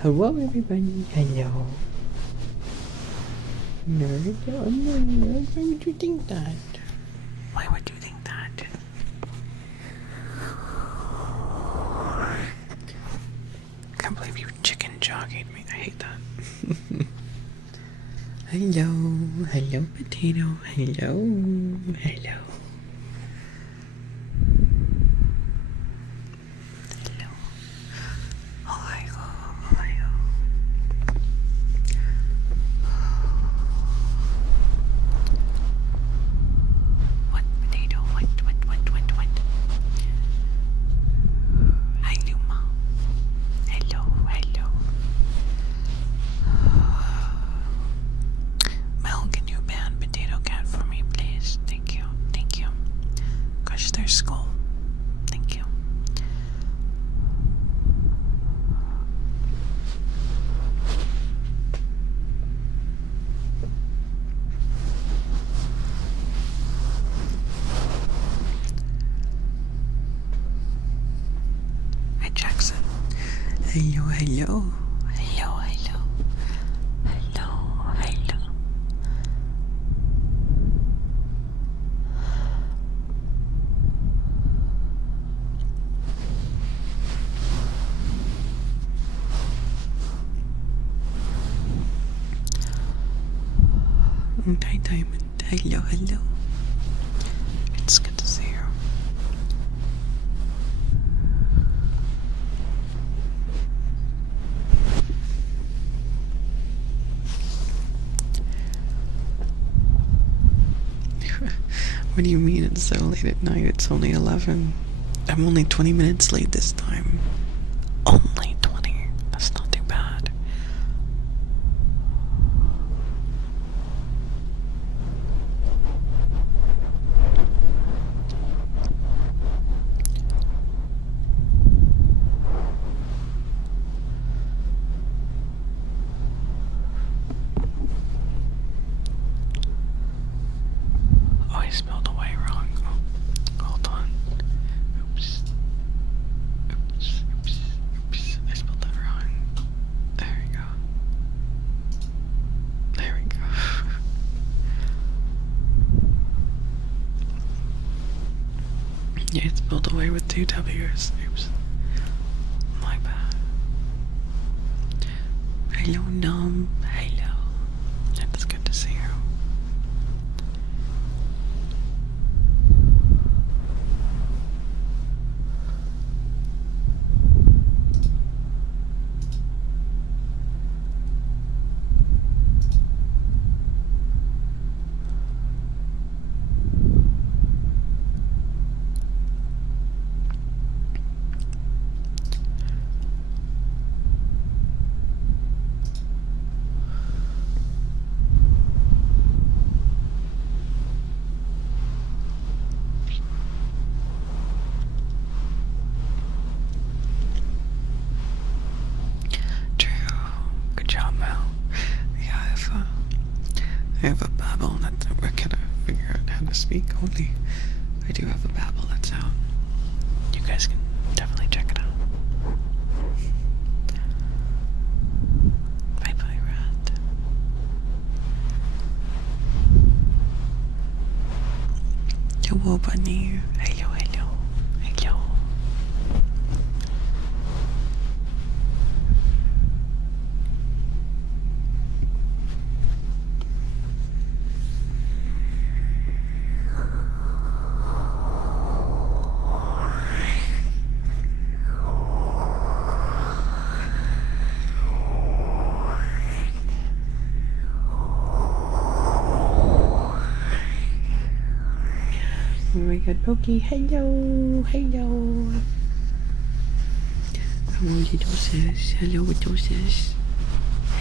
Hello everybody, hello. No, why would you think that? Why would you think that? I can't believe you chicken jogging me, I hate that. Hello potato, hello. Hello. Hi Diamond, hello. It's good to see you. What do you mean it's so late at night? It's only 11. I'm only 20 minutes late this time. Only 20. That's not too bad. Oh, I spelled away wrong. Oh, hold on. Oops. I spelled that wrong. There we go. Yeah, it's spelled away with 2 W's. Oops. My bad. Hello, Nom. Hello. It's good to see you. I have a babble that we're gonna figure out how to speak. Only I do have a babble that's out. You guys can definitely check it out. Bye bye, rat. Hello, bunny. Hello. Very good, Pokey. Hello. little sis. Hello, little sis.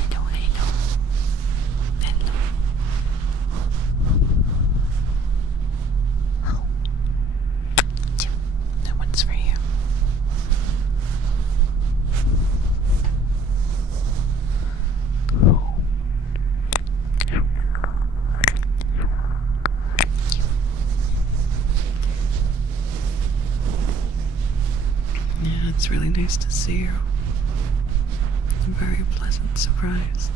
Hello, hello. Hello. Oh. That one's for you. Yeah, it's really nice to see you. A very pleasant surprise.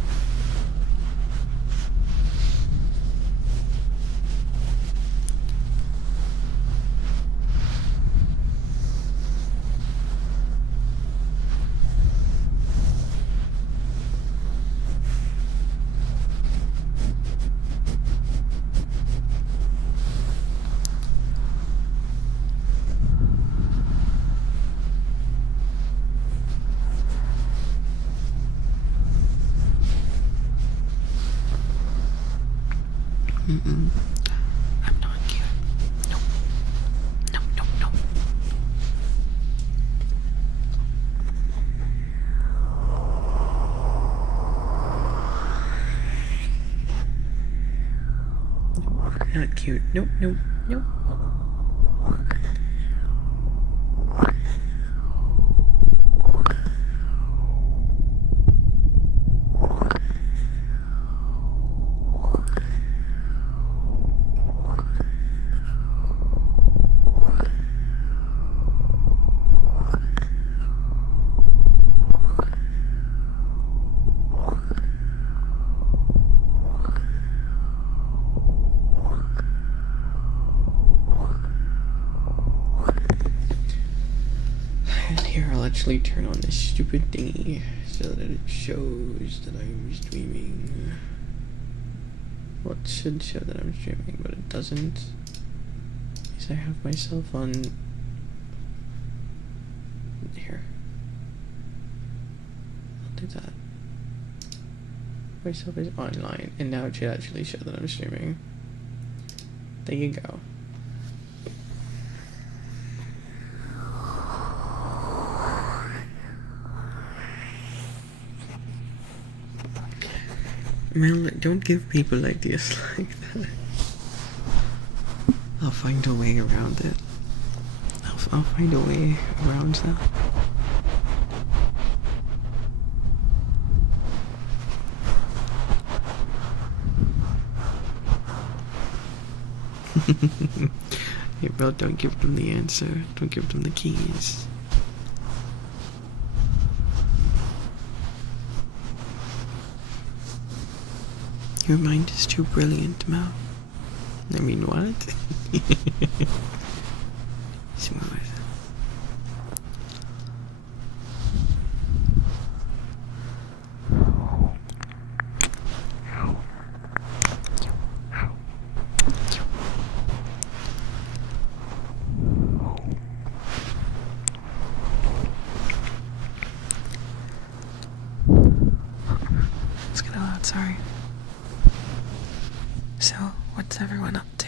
Mm-mm. I'm not cute. No. No, no, no. Not cute. Nope, nope, nope. And here, I'll actually turn on this stupid thingy so that it shows that I'm streaming. Well, it should show that I'm streaming, but it doesn't. Because I have myself on. Here. I'll do that. Myself is online, and now it should actually show that I'm streaming. There you go. Mel, don't give people ideas like that. I'll find a way around it. I'll find a way around that. Yeah, bro, don't give them the answer. Don't give them the keys. Your mind is too brilliant, Mel. I mean, what? Smooth. Let's get out, sorry. So, what's everyone up to?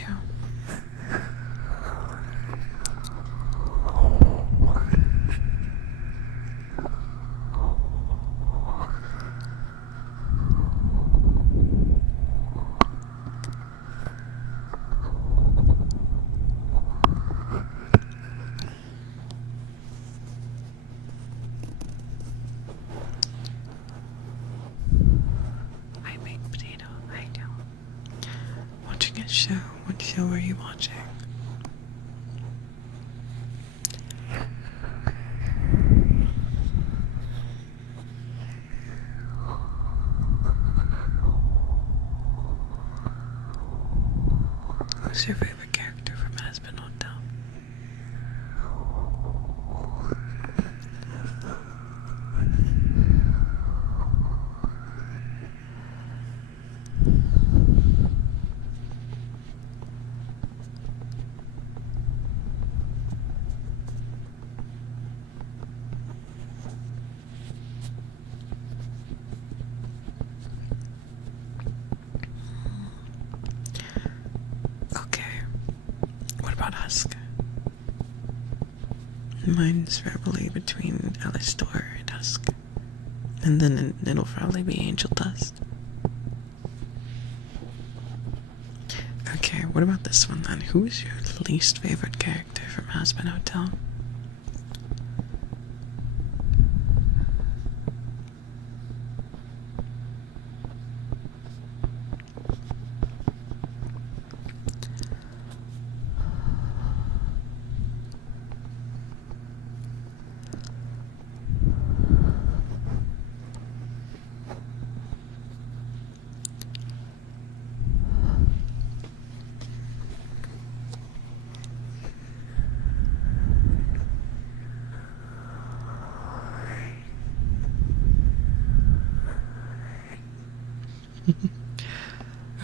I made potato. I know. Watching a show. What show are you watching? Who's your favorite character from Hazbin Hotel? Okay. Mine's probably between Alistar and Dusk. And then it'll probably be Angel Dust. Okay, what about this one then? Who is your least favorite character from Hazbin Hotel?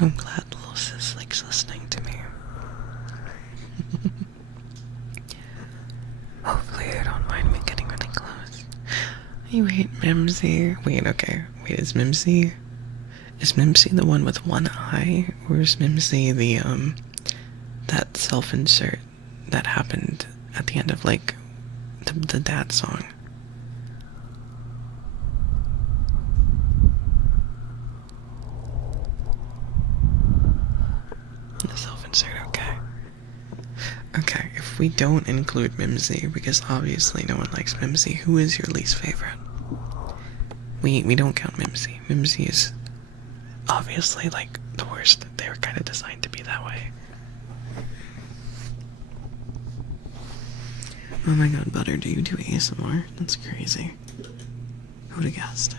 I'm glad little sis likes listening to me. Hopefully you don't mind me getting really close. Hey, wait, Mimsy. Wait, okay. Wait, is Mimsy the one with one eye? Or is Mimsy the, that self-insert that happened at the end of, like, the dad song? The self-insert, okay. Okay, if we don't include Mimsy, because obviously no one likes Mimsy, who is your least favorite? We don't count Mimsy. Mimsy is obviously, like, the worst. They were kind of designed to be that way. Oh my god, Butter, do you do ASMR? That's crazy. Who would've guessed?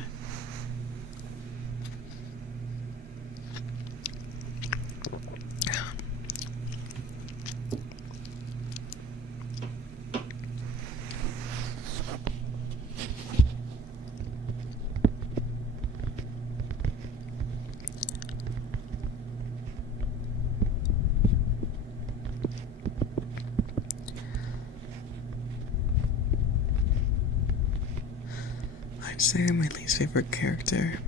I'd say my least favorite character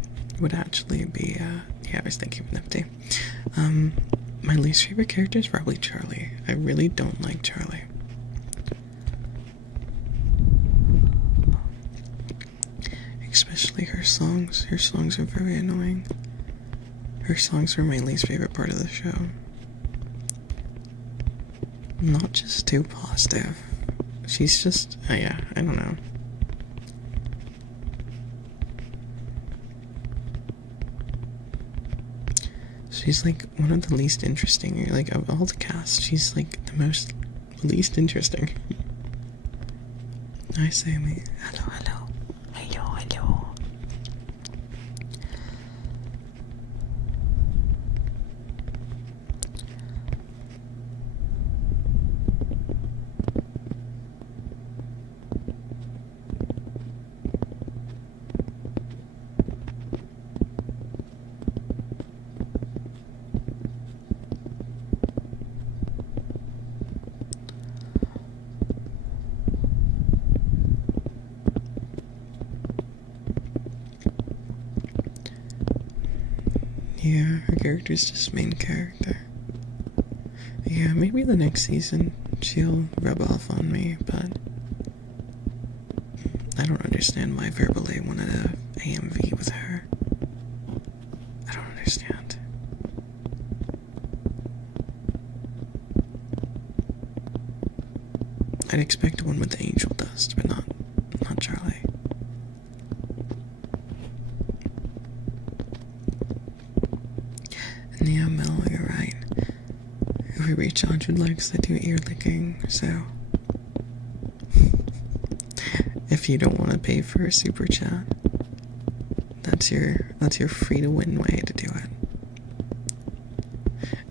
would actually be, yeah, I was thinking of Nifty. My least favorite character is probably Charlie. I really don't like Charlie. Especially her songs. Her songs are very annoying. Her songs were my least favorite part of the show. Not just too positive. She's just, yeah, I don't know. She's like one of the least interesting, like of all the cast, she's like the most least interesting. Hi Sammy. Hello, hello. Hello, hello. Yeah, her character's just main character. Yeah, maybe the next season she'll rub off on me, but I don't understand why Verbally wanted a AMV with her. I don't understand. I'd expect one with Angel Dust, but not Charlie. And yeah, Mel, you're right. Every recharge likes to do ear licking, so if you don't want to pay for a super chat, that's your free to win way to do it.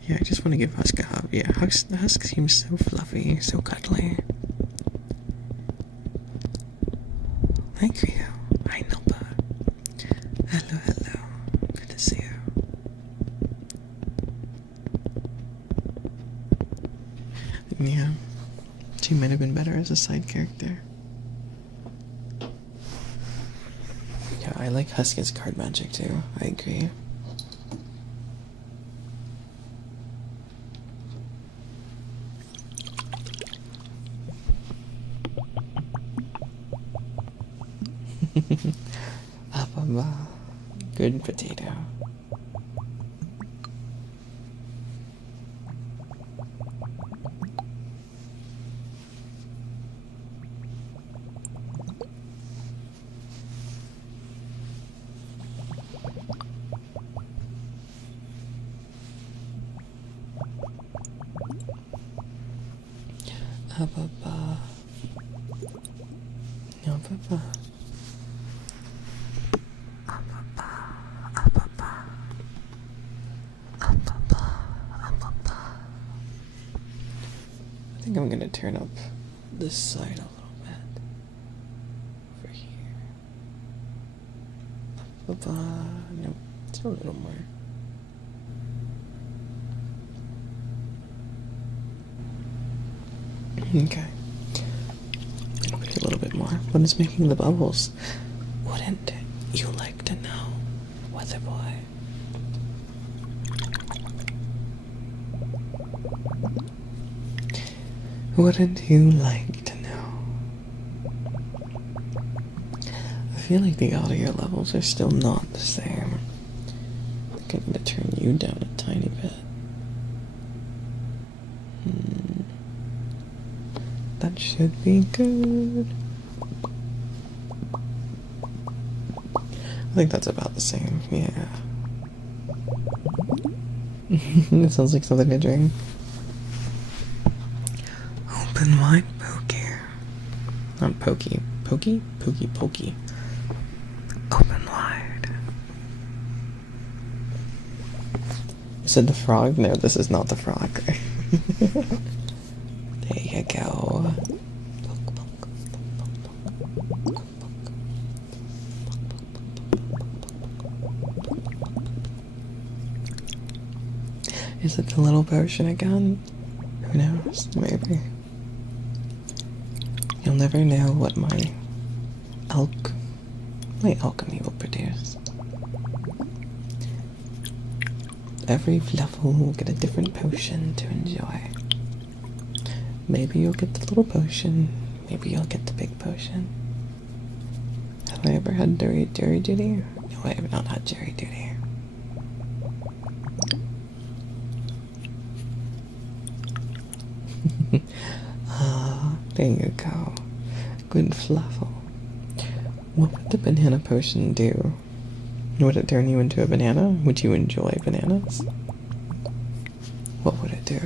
Yeah, I just want to give Husk a hug. Yeah, Husk seems so fluffy, so cuddly. Thank you. Hi, Nilba. Hello, hello. Good to see you. Yeah, she might have been better as a side character. Yeah, I like Husk's card magic too. I agree. Good potato. I think I'm gonna turn up this side a little bit. Over here. No, it's a little more. Okay. Maybe a little bit more. What is making the bubbles? Wouldn't you like to know, Weather Boy? Wouldn't you like to know? I feel like the audio levels are still not the same. I'm going to turn you down a tiny bit. That should be good. I think that's about the same, yeah. It sounds like something to drink. Open wide pokey. Not pokey. Pokey? Pokey, pokey. Open wide. You said the frog? No, this is not the frog. There you go. Is it the little potion again? Who knows? Maybe. You'll never know what my alchemy will produce. Every level will get a different potion to enjoy. Maybe you'll get the little potion, maybe you'll get the big potion. Have I ever had jury duty? No, I have not had jury duty. There you go. Good fluffle. What would the banana potion do? Would it turn you into a banana? Would you enjoy bananas? What would it do?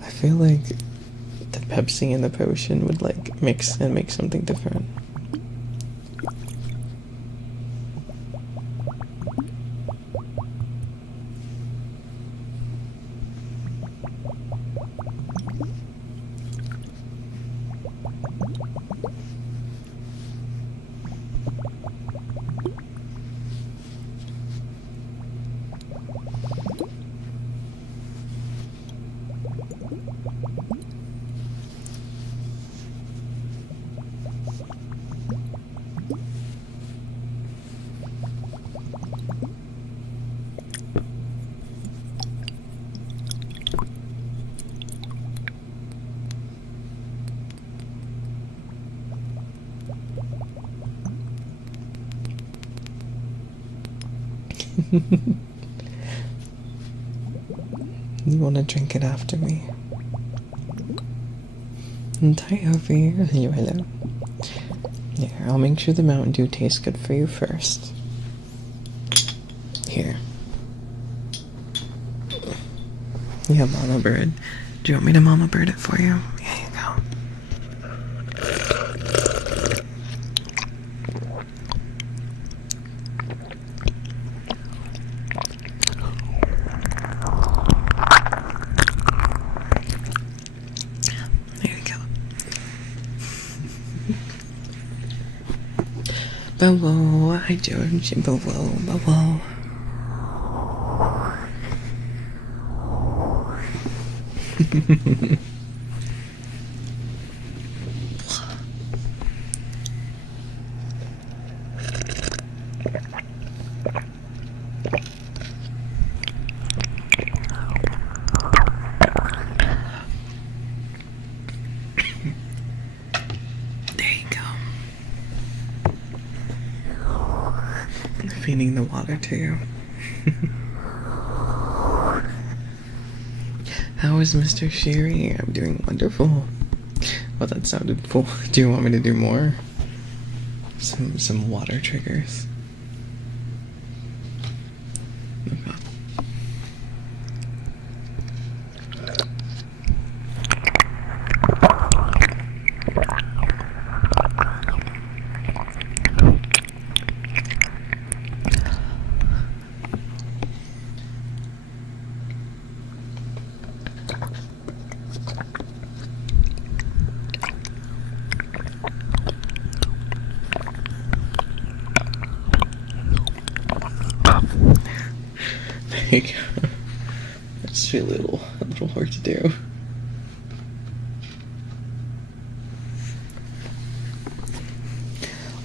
I feel like the Pepsi and the potion would like mix and make something different. You want to drink it after me? And tie over you hello. Here, I'll make sure the Mountain Dew tastes good for you first. Here. Yeah, Mama Bird. Do you want me to Mama Bird it for you? Here you go. Bobo, hi George, Bobo, Bobo. cleaning the water to you. How is Mr. Sherry? I'm doing wonderful. Well, that sounded full. Do you want me to do more? Some water triggers. Okay. That's really a little hard to do.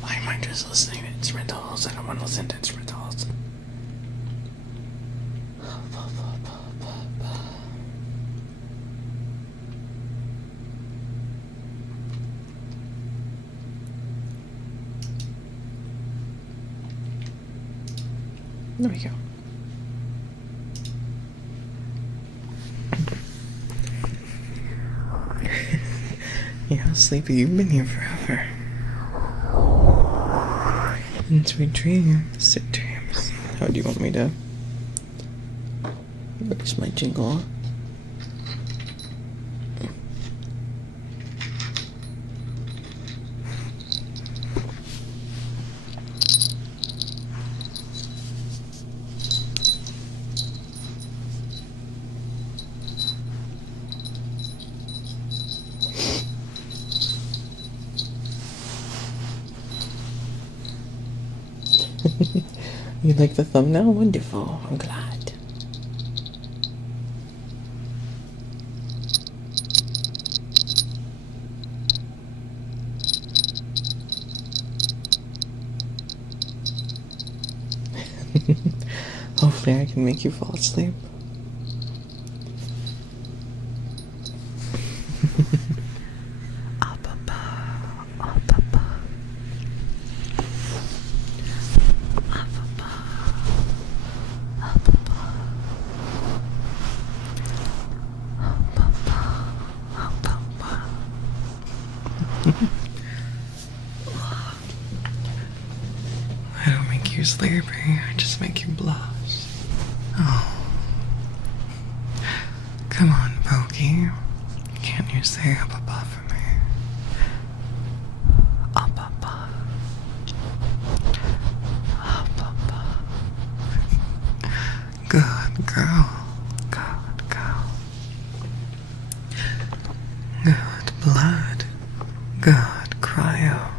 Why am I just listening to instrumentals? I don't want to listen to instrumentals. There we go. Yeah, Sleepy, you've been here forever. And sweet dreams, sweet dreams. How do you want me to raise my jingle? You like the thumbnail? Wonderful. I'm glad. Hopefully I can make you fall asleep. I don't make you sleepy, I just make you blush. Oh. Come on, Pokey. Can't you say up above for me? Up above. Up above. Good girl. Good girl. Good blood. Good cryo.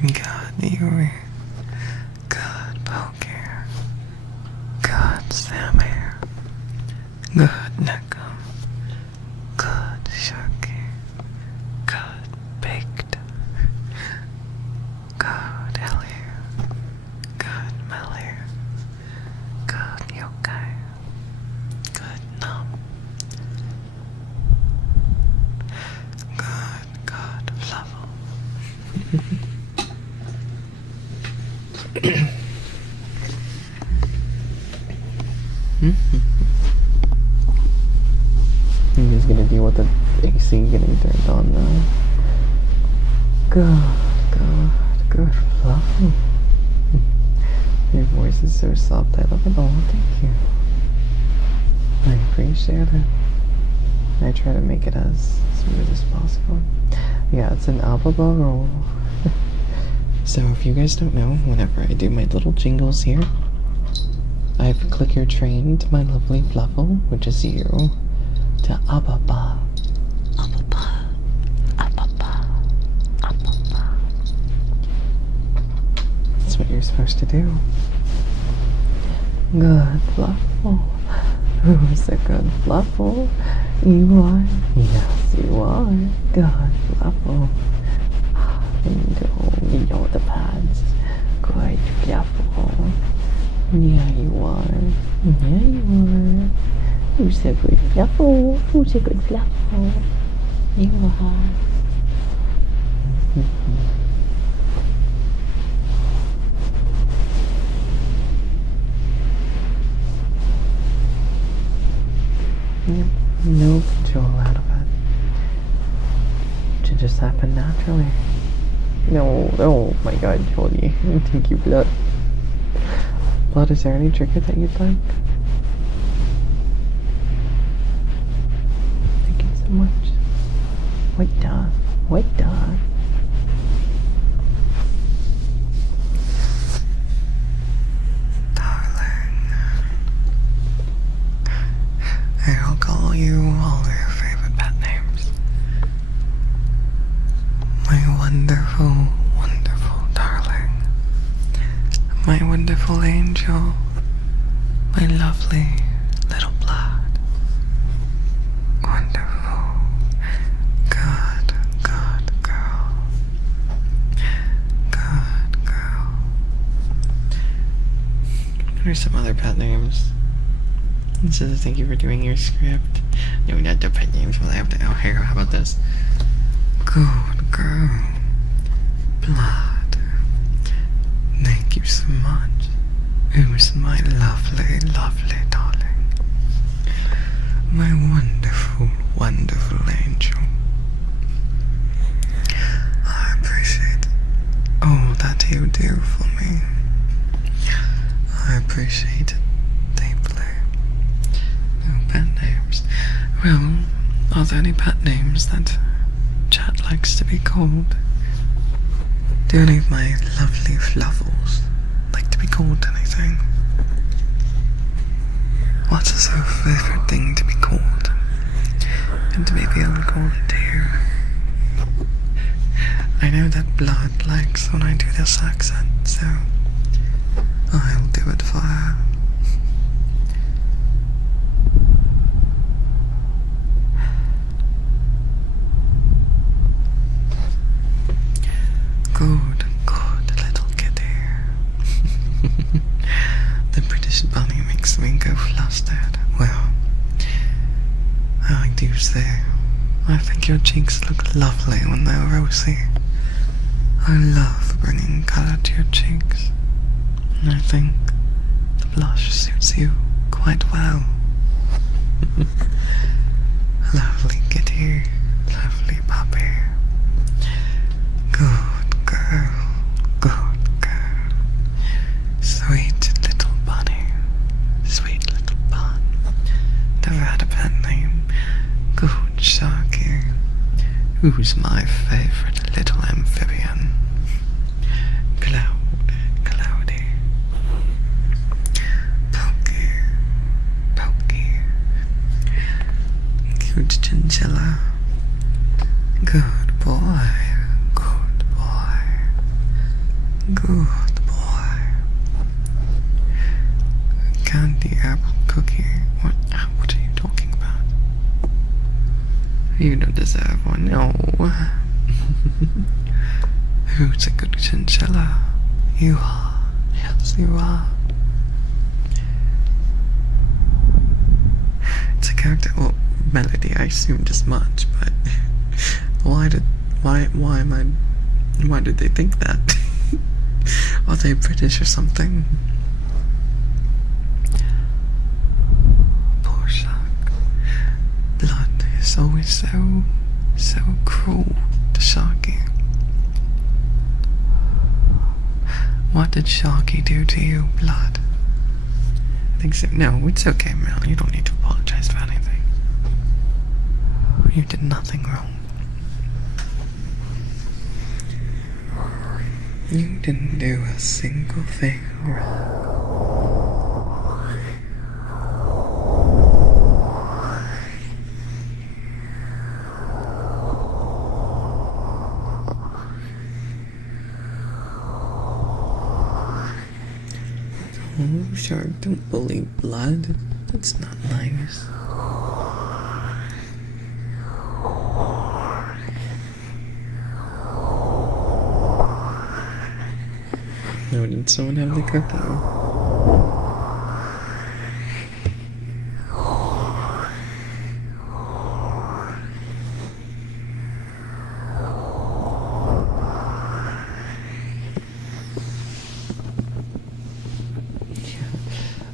Good Yuri. Good Poker. Good Sammy. Good Neckum. Good Sharky. Good Baked. Good Ellie. Good Melly. Good Yokai. Good Num. Good Fluffle. I'm just gonna deal with the AC getting turned on now. Good, Fluffy. Your voice is so soft, I love it. Oh, thank you. I appreciate it. I try to make it as smooth as possible. Yeah, it's an alphabet roll. So if you guys don't know, whenever I do my little jingles here, I have click your train to my lovely Fluffle, which is you, to Ababa. Ababa. Ababa. Ababa. That's what you're supposed to do. Good Fluffle. Who's a good Fluffle? You are? Yes, you are. Good Fluffle. You know the pads. Good Fluffle. Yeah, you are. Yeah, you are. Who's a good Fluffle? Who's a good Fluffle? You are. actually. No, oh my god, Jody. Thank you, Blood. Blood, is there any trigger that you'd like? Thank you so much. White dog. White dog. I'll call you all your favorite pet names. My wonderful, wonderful darling. My wonderful angel. My lovely little blood. Wonderful. Good, good girl. Good girl. What are some other pet names? It says thank you for doing your script. No, not the pet names. Well, I have to. Oh, here. How about this? Good girl. Blood. Thank you so much. Who's my lovely, lovely darling? My wonderful, wonderful angel. I appreciate all that you do for me. I appreciate it deeply. No pet names. Well, are there any pet names that chat likes to be called? Do any of my lovely fluffles like to be called anything? What is your favorite thing to be called? And maybe I'll call it dear. I know that Blood likes when I do this accent, so I'll do it for her. Good, good little kitty. The British bunny makes me go flustered. Well, I do say, I think your cheeks look lovely when they're rosy. I love bringing colour to your cheeks. And I think the blush suits you quite well. Lovely kitty, lovely puppy. Good girl, good girl. Sweet little bunny, sweet little bun. Never had a pet name. Good Sharky. Who's my favourite little amphibian? Cloudy. Pokey. Cute chinchilla. Good boy. Good boy. Candy apple cookie. What are you talking about? You don't deserve one, no. Who's a good chinchilla? You are. Yes, you are. It's a character, well, Melody, I assumed as much, but why did they think that? Are they British or something? Poor shark. Blood is always so cruel to Sharky. What did Sharky do to you, Blood? I think so. No, it's okay, Mel. You don't need to apologize for anything. You did nothing wrong. You didn't do a single thing wrong. Oh, Shark, don't bully Blood. That's not nice. No, did someone have the cookie?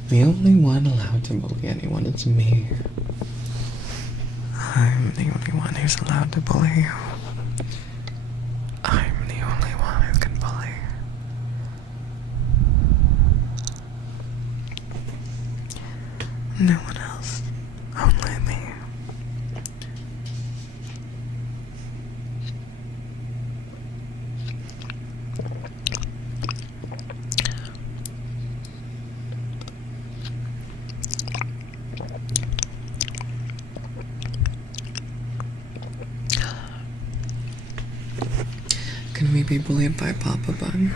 The only one allowed to bully anyone is me. I'm the only one who's allowed to bully you. No one else. Only me. Can we be bullied by Papa Bun?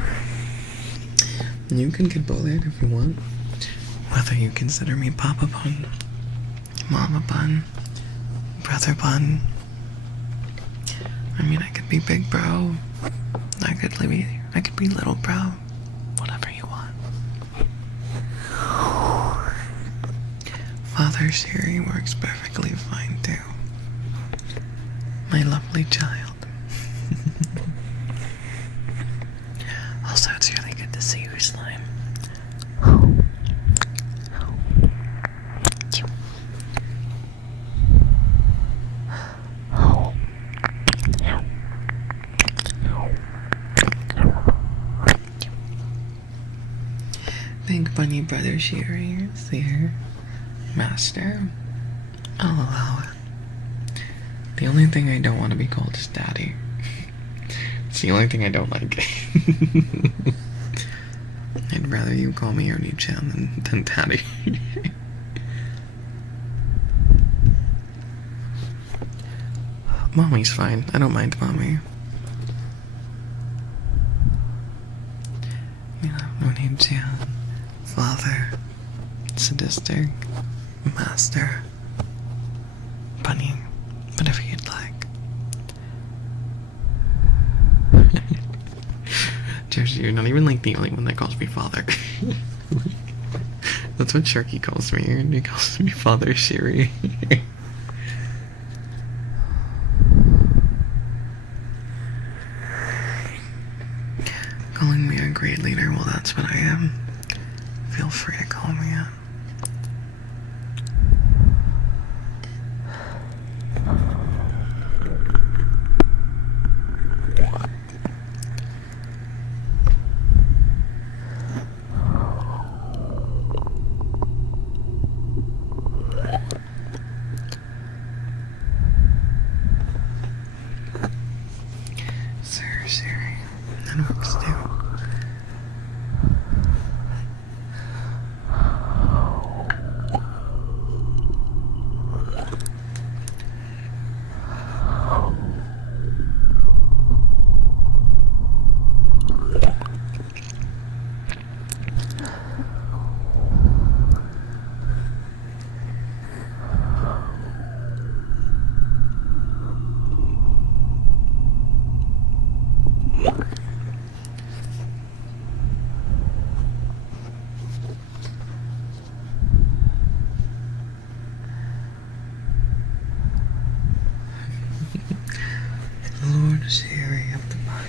You can get bullied if you want. Whether you consider me Papa Bun, Mama Bun, Brother Bun. I mean, I could be Big Bro. I could be Little Bro. Whatever you want. Father Sherry works perfectly fine too. My lovely child. Also, it's really good to see you, Slime. Big Bunny Brother Sherry is here. Master. I'll allow it. The only thing I don't want to be called is Daddy. It's the only thing I don't like. I'd rather you call me Oni-chan than Daddy. Mommy's fine. I don't mind Mommy. You know, Oni-chan, Father, Sadistic, Master, Bunny, whatever you'd like. Josie, you're not even like the only one that calls me Father. That's what Sharky calls me. He calls me Father Sherry. Calling me a great leader, well, that's what I am. Feel free to call me it. Siri. That works too. Lord Sherry of the Bun.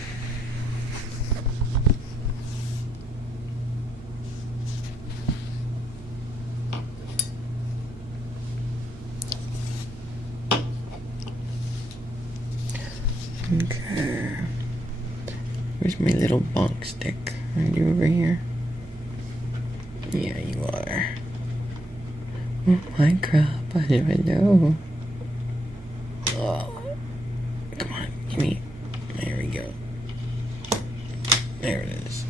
Okay. Where's my little bonk stick? Are you over here? Yeah, you are. Oh my crap, I didn't even know. Oh. Come on, give me. There we go. There it is.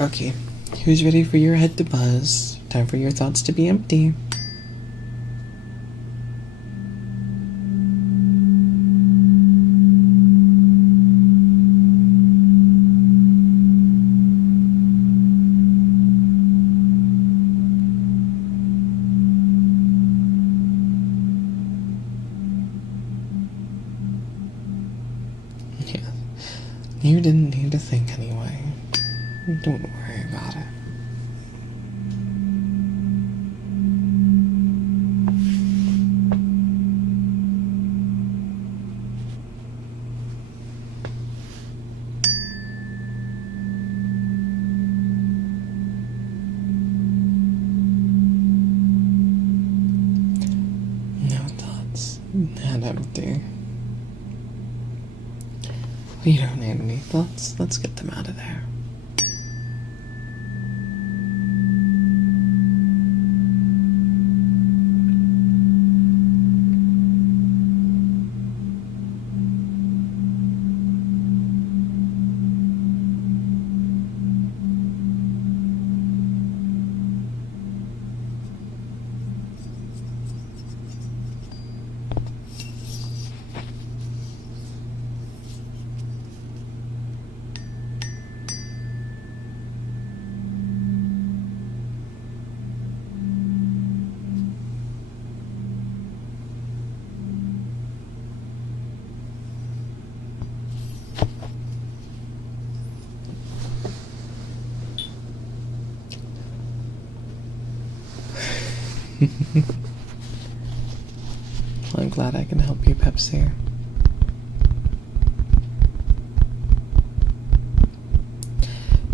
Okay, who's ready for your head to buzz? Time for your thoughts to be empty. Yeah, you didn't need to think anyway. Don't worry about it. No thoughts. Not empty. You don't need any thoughts. Let's get them out of there. I'm glad I can help you, Pepsi.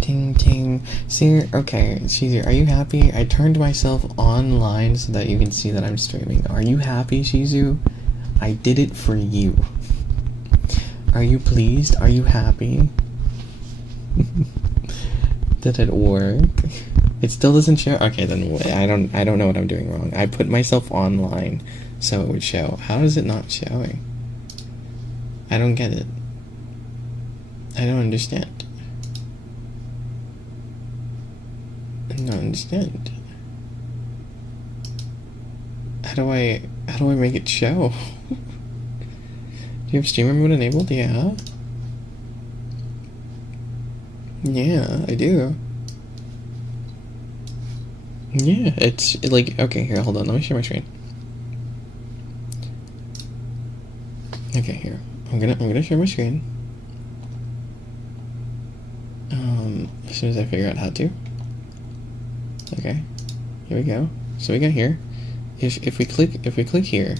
Ting ting. See, okay, Shizu, are you happy? I turned myself online so that you can see that I'm streaming. Are you happy, Shizu? I did it for you. Are you pleased? Are you happy? Did it work? It still doesn't show? Okay, then I don't know what I'm doing wrong. I put myself online so it would show. How is it not showing? I don't get it. I don't understand. I don't understand. How do I make it show? Do you have streamer mode enabled? Yeah. Yeah, I do. Yeah, it's like, okay, here, hold on, let me share my screen. Okay, here. I'm gonna share my screen. As soon as I figure out how to. Okay. Here we go. So we got here. If we click here,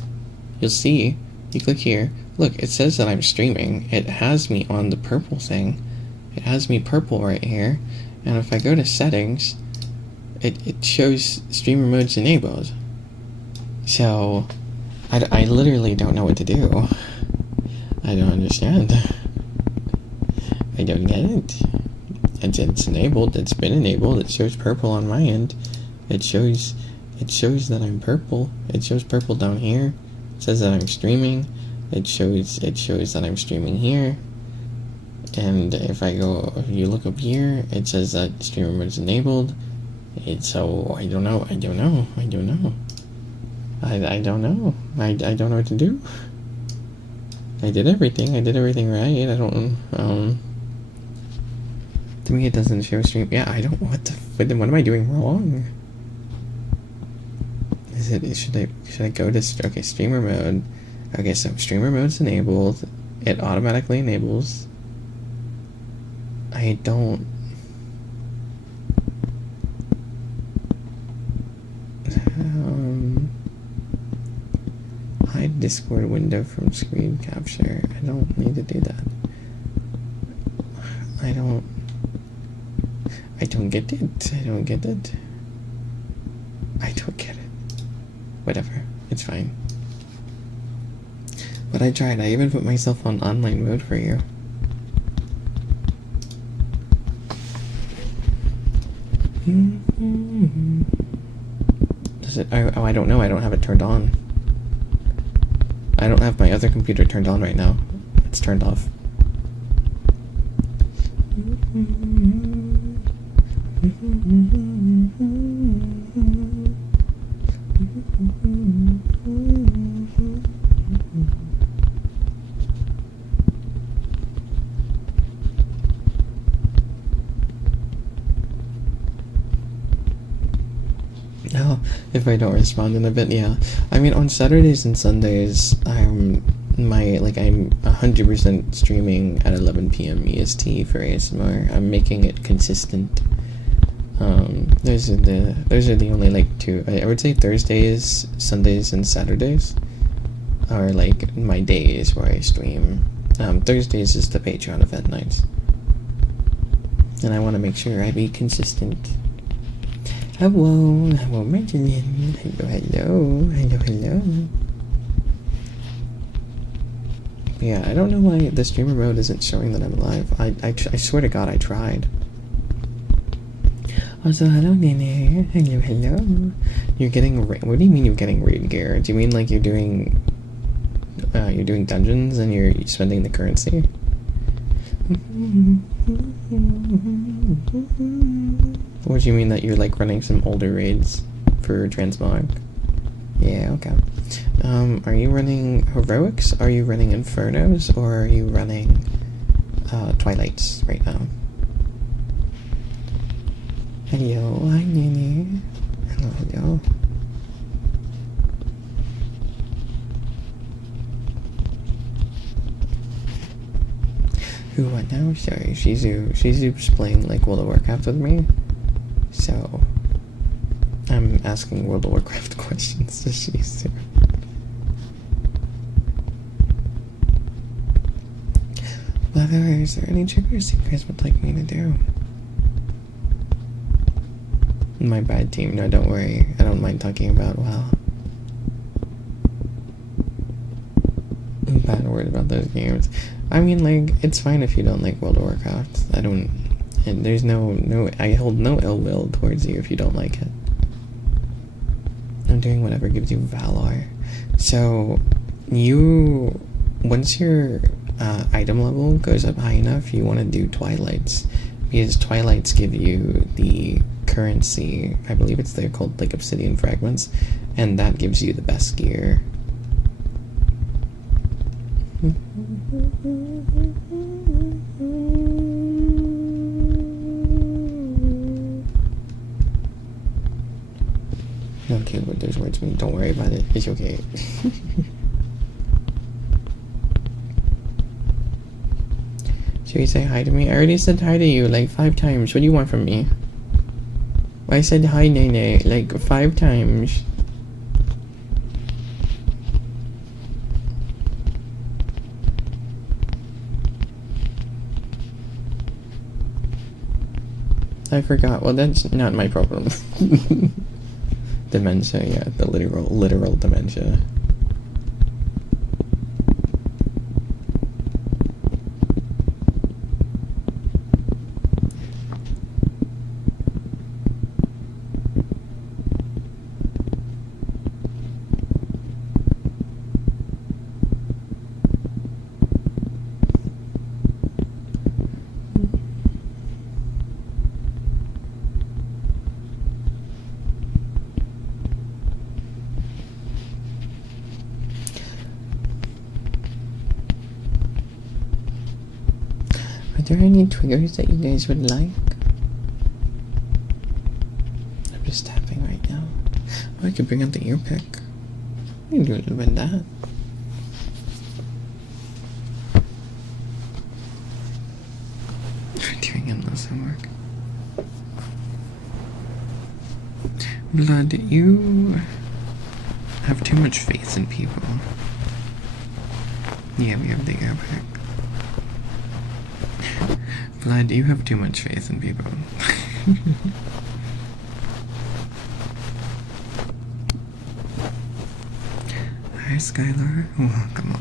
you'll see, you click here, look, it says that I'm streaming. It has me on the purple thing. It has me purple right here. And if I go to settings, it shows streamer modes enabled. So I literally don't know what to do. I don't understand. I don't get it. It's enabled. It's been enabled. It shows purple on my end. It shows that I'm purple. It shows purple down here. It says that I'm streaming. It shows that I'm streaming here. And if you look up here, it says that streamer mode is enabled. So I don't know. I don't know what to do. I did everything right. I don't, to me it doesn't show stream. Yeah, I don't, what am I doing wrong? Should I go to, okay, streamer mode. Okay, so streamer mode's enabled. It automatically enables. I don't, hide Discord window from screen capture. I don't need to do that. I don't get it. I don't get it. Whatever. It's fine. But I tried. I even put myself on online mode for you. Does it? Oh, I don't know. I don't have it turned on. I don't have my other computer turned on right now. It's turned off. No, if I don't respond in a bit, yeah. I mean, on Saturdays and Sundays, I'm 100% streaming at 11 p.m. EST for ASMR. I'm making it consistent. Those are the only like two. I would say Thursdays, Sundays, and Saturdays are like my days where I stream. Thursdays is the Patreon event nights, and I want to make sure I be consistent. Hello, Magdalene. Hello. Yeah, I don't know why the streamer mode isn't showing that I'm live. I swear to God, I tried. Also, hello, Nene. Hello. You're getting what do you mean you're getting raid gear? Do you mean like you're doing dungeons and you're spending the currency? Or do you mean that you're like running some older raids for transmog? Yeah, okay. Are you running heroics? Are you running infernos? Or are you running twilights right now? Hello, hi Nini. Hello. What now? Sorry, Shizu's playing like World of Warcraft with me. So I'm asking World of Warcraft questions to she's here. By the way, is there any triggers you guys would like me to do? My bad team, no, don't worry. I don't mind talking about WoW. I'm bad word about those games. I mean, like, it's fine if you don't like World of Warcraft. I don't, and there's I hold no ill will towards you if you don't like it. I'm doing whatever gives you valor. So, once your item level goes up high enough, you want to do Twilights. Because Twilights give you the currency, I believe they're called like obsidian fragments, and that gives you the best gear. Okay, what those words mean, don't worry about it, it's okay. Should you say hi to me? I already said hi to you like 5 times. What do you want from me? I said hi, Nene, like 5 times. I forgot. Well, that's not my problem. Dementia, yeah, the literal dementia. Are there any triggers that you guys would like? I'm just tapping right now. Oh, I could bring up the ear pick. I can do a little bit of that. Doing endless homework. Blood, you have too much faith in people. Yeah, we have the ear pick. Blood, you have too much faith in people. Hi, Skylar. Welcome.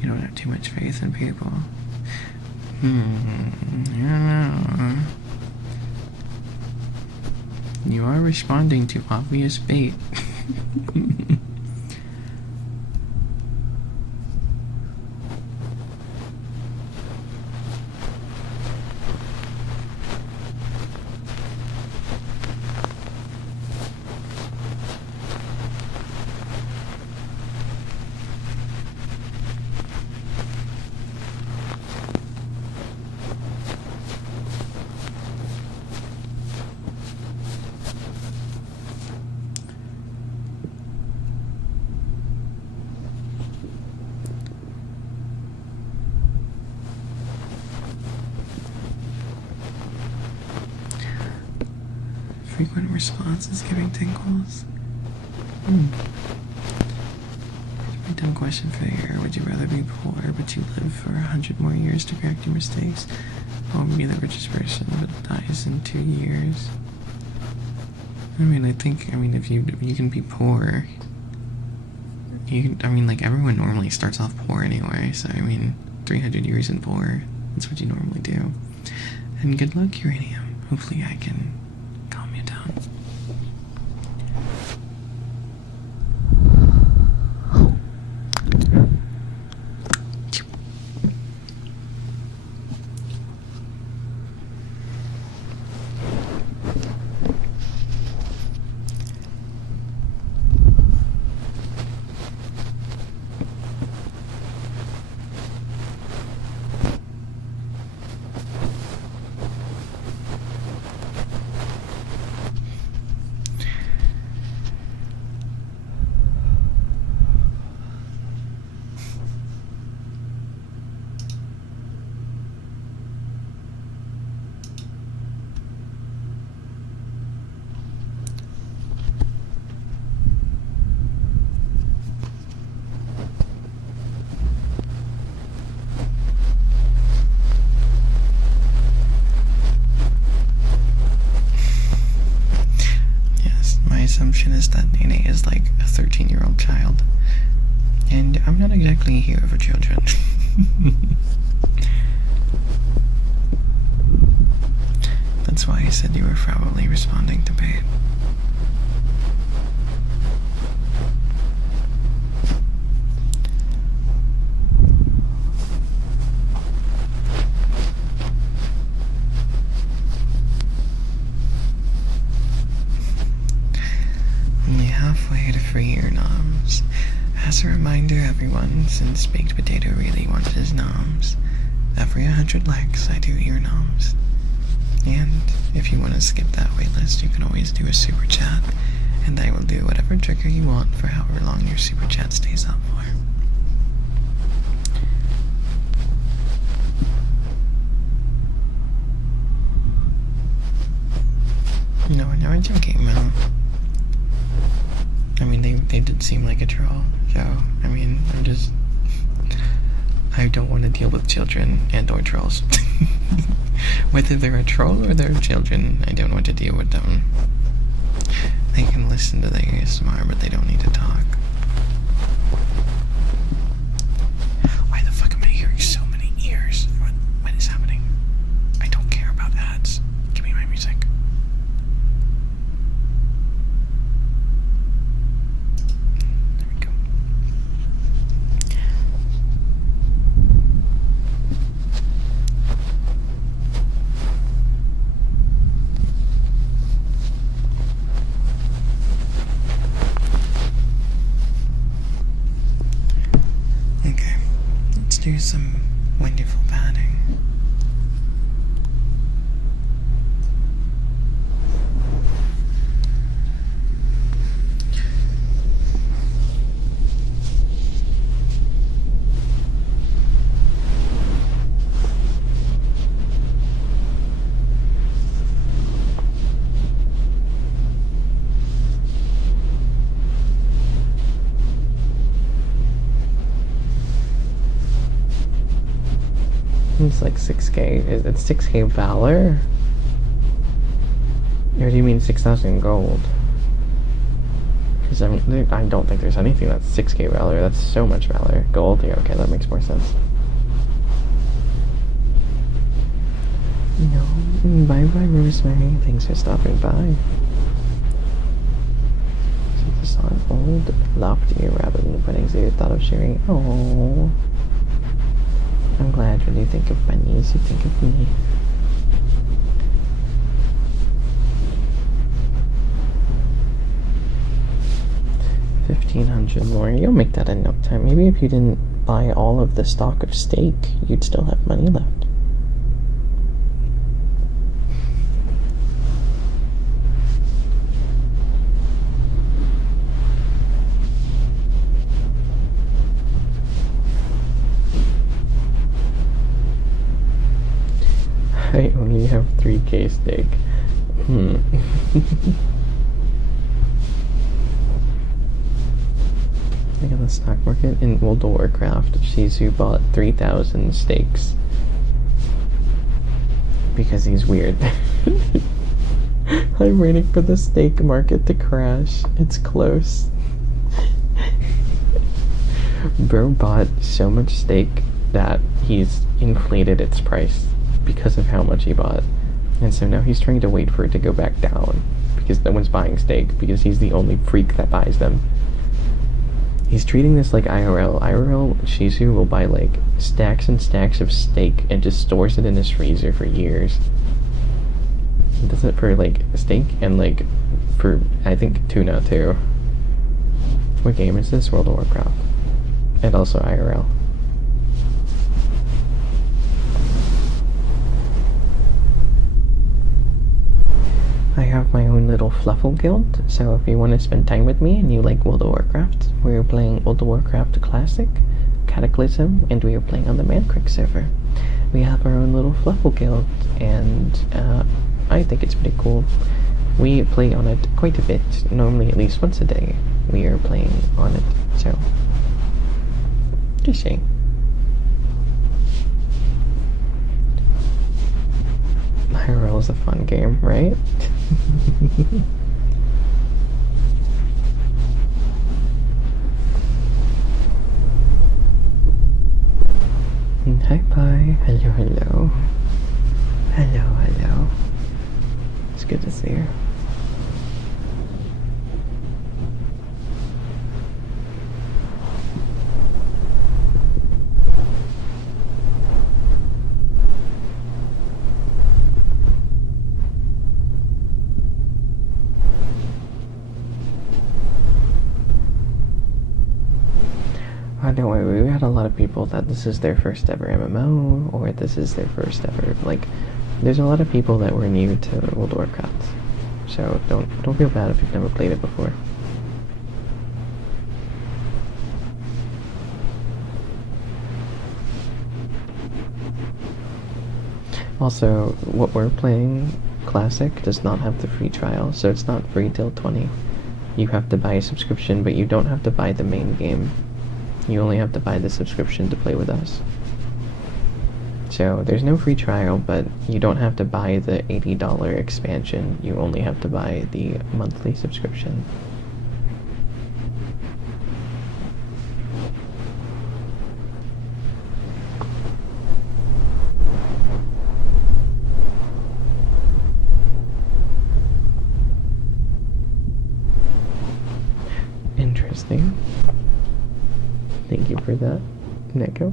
You don't have too much faith in people. I don't know. You are responding to obvious bait. Frequent responses giving tingles. My dumb question for the year. Would you rather be poor but you live for 100 more years to correct your mistakes, or be the richest person but dies in 2 years? I mean, I think, if you can be poor, like, everyone normally starts off poor anyway, so, 300 years in poor, that's what you normally do. And good luck, Uranium. Hopefully I can calm you down. Assumption is that Nene is like a 13-year-old child, and I'm not exactly here for children. That's why I said you were probably responding to bait. Halfway to free your noms. As a reminder, everyone, since Baked Potato really wanted his noms, every 100 likes I do your noms. And if you want to skip that waitlist, you can always do a super chat, and I will do whatever trigger you want for however long your super chat stays up for. No, I'm joking, Mel. They did seem like a troll, so, I don't want to deal with children and or trolls. Whether they're a troll or they're children, I don't want to deal with them. They can listen to the ASMR, but they don't need to talk. Why the fuck am I hearing so many ears? What is happening? I don't care about ads. Give me my music. Do some wonderful batting. It's like 6k. It's 6k valor? Or do you mean 6,000 gold? Because I don't think there's anything that's 6k valor. That's so much valor. Gold? Yeah, okay, that makes more sense. No. Bye-bye, Rosemary. Thanks for stopping by. So this on old, lofty rabbit in the pudding zoo thought of sharing. Oh. I'm glad when you think of bunnies, you think of me. $1,500 more. You'll make that in no time. Maybe if you didn't buy all of the stock of steak, you'd still have money left. I only have 3k steak. I got the stock market in World of Warcraft. Shizu bought 3,000 steaks because he's weird. I'm waiting for the steak market to crash. It's close. Bro bought so much steak that he's inflated its price because of how much he bought. And so now he's trying to wait for it to go back down because no one's buying steak because he's the only freak that buys them. He's treating this like IRL. IRL, Shizu will buy like stacks and stacks of steak and just stores it in his freezer for years. He does it for like steak and like for, I think, tuna too. What game is this? World of Warcraft. And also IRL. I have my own little Fluffle guild, so if you want to spend time with me and you like World of Warcraft, we're playing World of Warcraft Classic, Cataclysm, and we are playing on the Mancrick server. We have our own little Fluffle guild, and I think it's pretty cool. We play on it quite a bit, normally at least once a day we are playing on it, so just saying. IRL is a fun game, right? Hi, bye. Hello, hello. Hello, hello. It's good to see you. Don't worry, we had a lot of people that this is their first ever MMO, or this is their first ever, like, there's a lot of people that were new to World of Warcraft, so don't feel bad if you've never played it before. Also, what we're playing, Classic, does not have the free trial, so it's not free till 20. You have to buy a subscription, but you don't have to buy the main game. You only have to buy the subscription to play with us. So there's no free trial, but you don't have to buy the $80 expansion. You only have to buy the monthly subscription. Interesting. Thank you for that, Neko.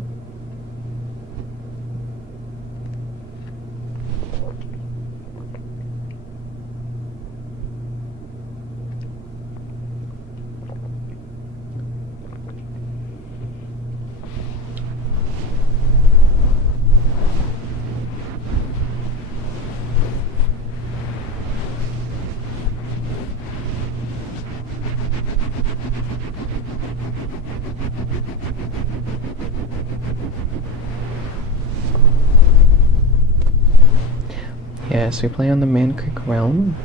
Yes, we play on the Mancrick Realm,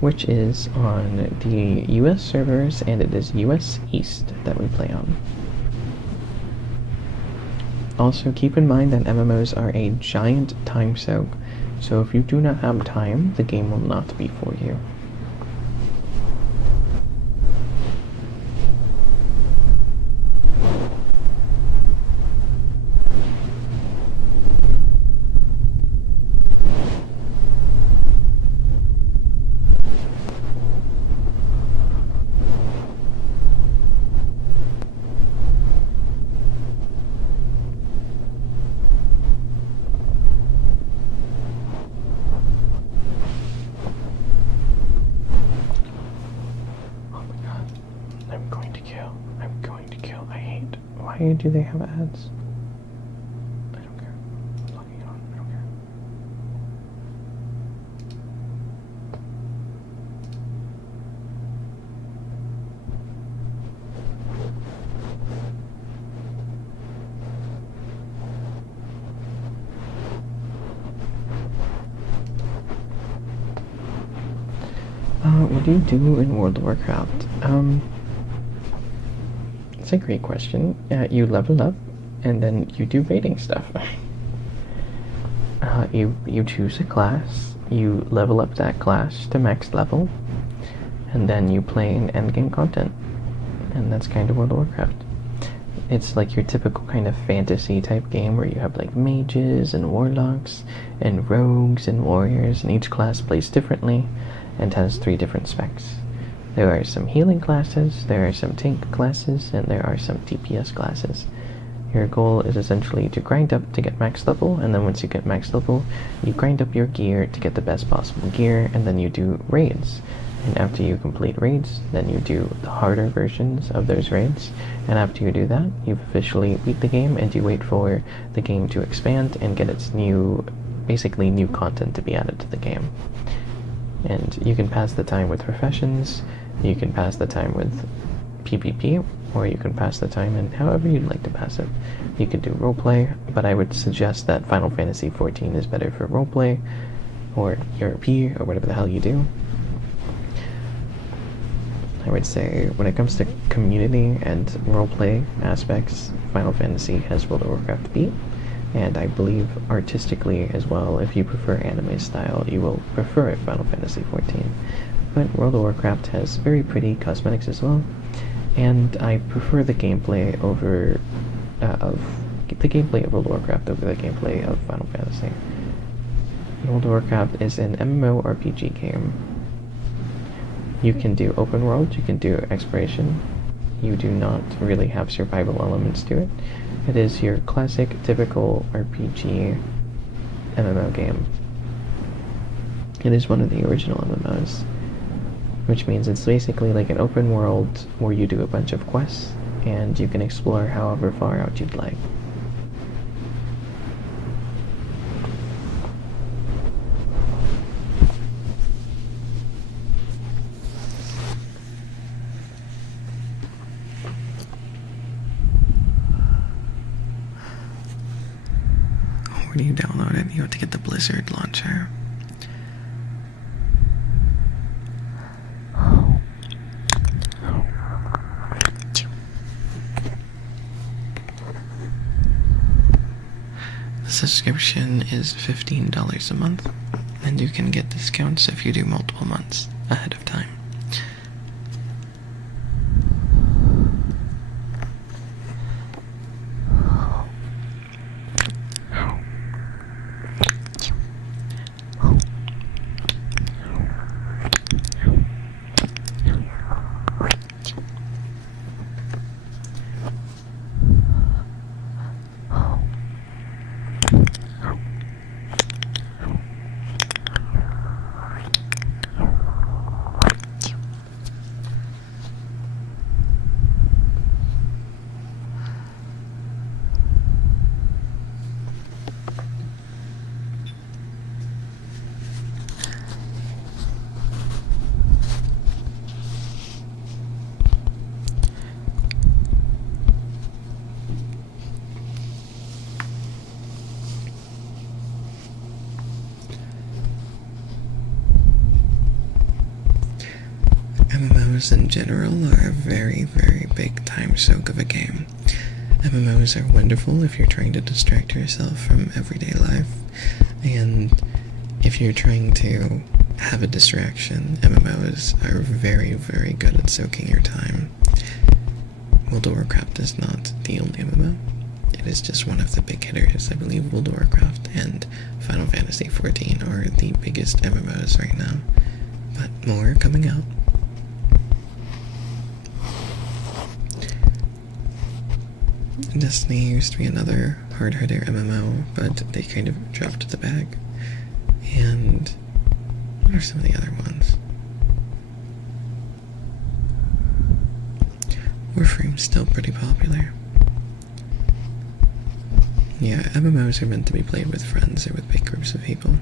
which is on the US servers, and it is US East that we play on. Also, keep in mind that MMOs are a giant time soak, so if you do not have time, the game will not be for you. Why do they have ads? I don't care. I'm logging it on. I don't care. What do you do in World of Warcraft? It's a great question. You level up, and then you do baiting stuff. You choose a class, you level up that class to max level, and then you play in endgame content. And that's kind of World of Warcraft. It's like your typical kind of fantasy type game where you have like mages and warlocks and rogues and warriors, and each class plays differently and has 3 different specs. There are some healing classes, there are some tank classes, and there are some DPS classes. Your goal is essentially to grind up to get max level, and then once you get max level, you grind up your gear to get the best possible gear, and then you do raids. And after you complete raids, then you do the harder versions of those raids, and after you do that, you've officially beat the game, and you wait for the game to expand and get its basically new content to be added to the game. And you can pass the time with professions, you can pass the time with PvP, or you can pass the time in however you'd like to pass it. You could do roleplay, but I would suggest that Final Fantasy XIV is better for roleplay, or ERP, or whatever the hell you do. I would say when it comes to community and roleplay aspects, Final Fantasy has World of Warcraft beat, and I believe artistically as well, if you prefer anime style, you will prefer Final Fantasy XIV. But World of Warcraft has very pretty cosmetics as well, and I prefer the gameplay over of World of Warcraft over the gameplay of Final Fantasy. World of Warcraft is an MMORPG game. You can do open world, you can do exploration. You do not really have survival elements to it. It is your classic, typical RPG MMO game. It is one of the original MMOs, which means it's basically like an open world where you do a bunch of quests, and you can explore however far out you'd like. When you download it, you have to get the Blizzard launcher. The subscription is $15 a month, and you can get discounts if you do multiple months ahead of time. MMOs in general are a very, very big time soak of a game. MMOs are wonderful if you're trying to distract yourself from everyday life, and if you're trying to have a distraction, MMOs are very, very good at soaking your time. World of Warcraft is not the only MMO. It is just one of the big hitters. I believe World of Warcraft and Final Fantasy XIV are the biggest MMOs right now, but more are coming out. Destiny used to be another hard-hitter MMO, but they kind of dropped the bag. And what are some of the other ones? Warframe's still pretty popular. Yeah, MMOs are meant to be played with friends or with big groups of people.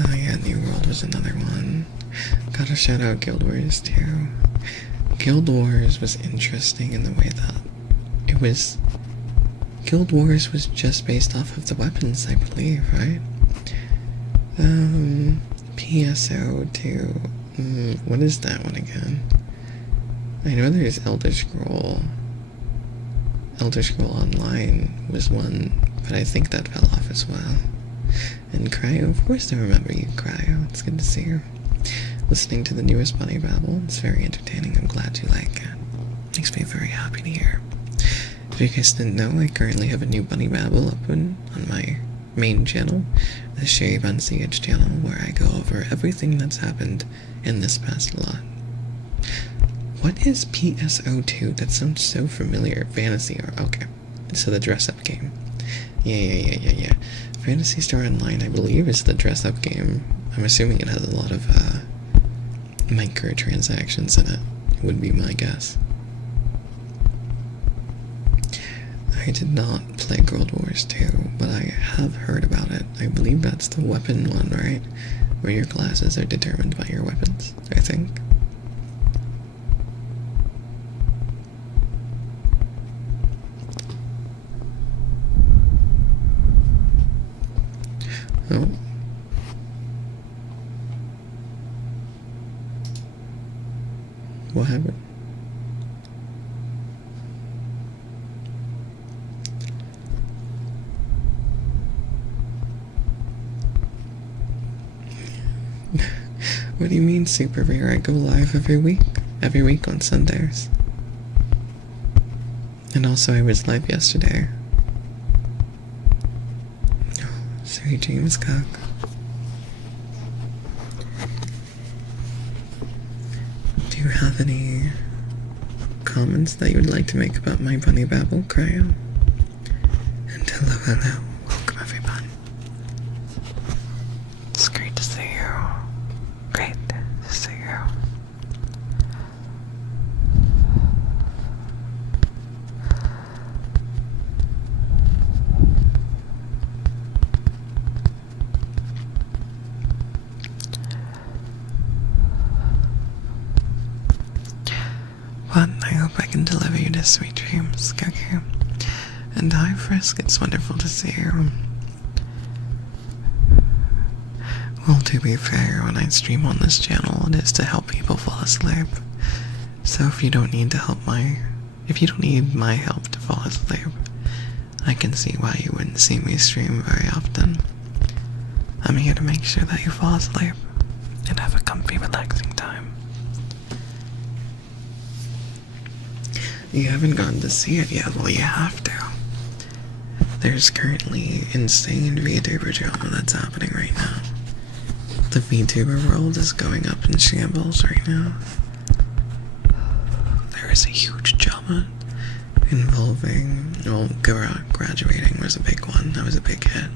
Oh yeah, New World was another one. Gotta shout out Guild Wars too. Guild Wars was interesting in the way that Guild Wars was just based off of the weapons, I believe, right? PSO2. What is that one again? I know there's Elder Scroll. Elder Scroll Online was one, but I think that fell off as well. And Cryo, of course I remember you, Cryo. It's good to see you. Listening to the newest Bunny Babble, it's very entertaining. I'm glad you like it. Makes me very happy to hear. If you guys didn't know, I currently have a new Bunny Babble up on my main channel, the Sherry Bun CH channel, where I go over everything that's happened in this past lot. What is PSO2? That sounds so familiar. Fantasy, or okay. So the dress-up game. Yeah. Phantasy Star Online, I believe, is the dress-up game. I'm assuming it has a lot of microtransactions in it. Would be my guess. I did not play World Wars 2, but I have heard about it. I believe that's the weapon one, right? Where your classes are determined by your weapons, I think. Oh. What happened? What do you mean super rare? I go live every week on Sundays. And also I was live yesterday. Sweet dreams, cock. Do you have any comments that you would like to make about my Bunny Babble, Cryo? And hello, welcome everyone. It's great to see you. Great to see you. But I hope I can deliver you to sweet dreams, Goku. And hi, Frisk, it's wonderful to see you. Well, to be fair, when I stream on this channel, it is to help people fall asleep. So if you don't need my help to fall asleep, I can see why you wouldn't see me stream very often. I'm here to make sure that you fall asleep and have a comfy, relaxing time. You haven't gotten to see it yet? Well, you have to. There's currently insane VTuber drama that's happening right now. The VTuber world is going up in shambles right now. There is a huge drama involving, well, graduating was a big one. That was a big hit.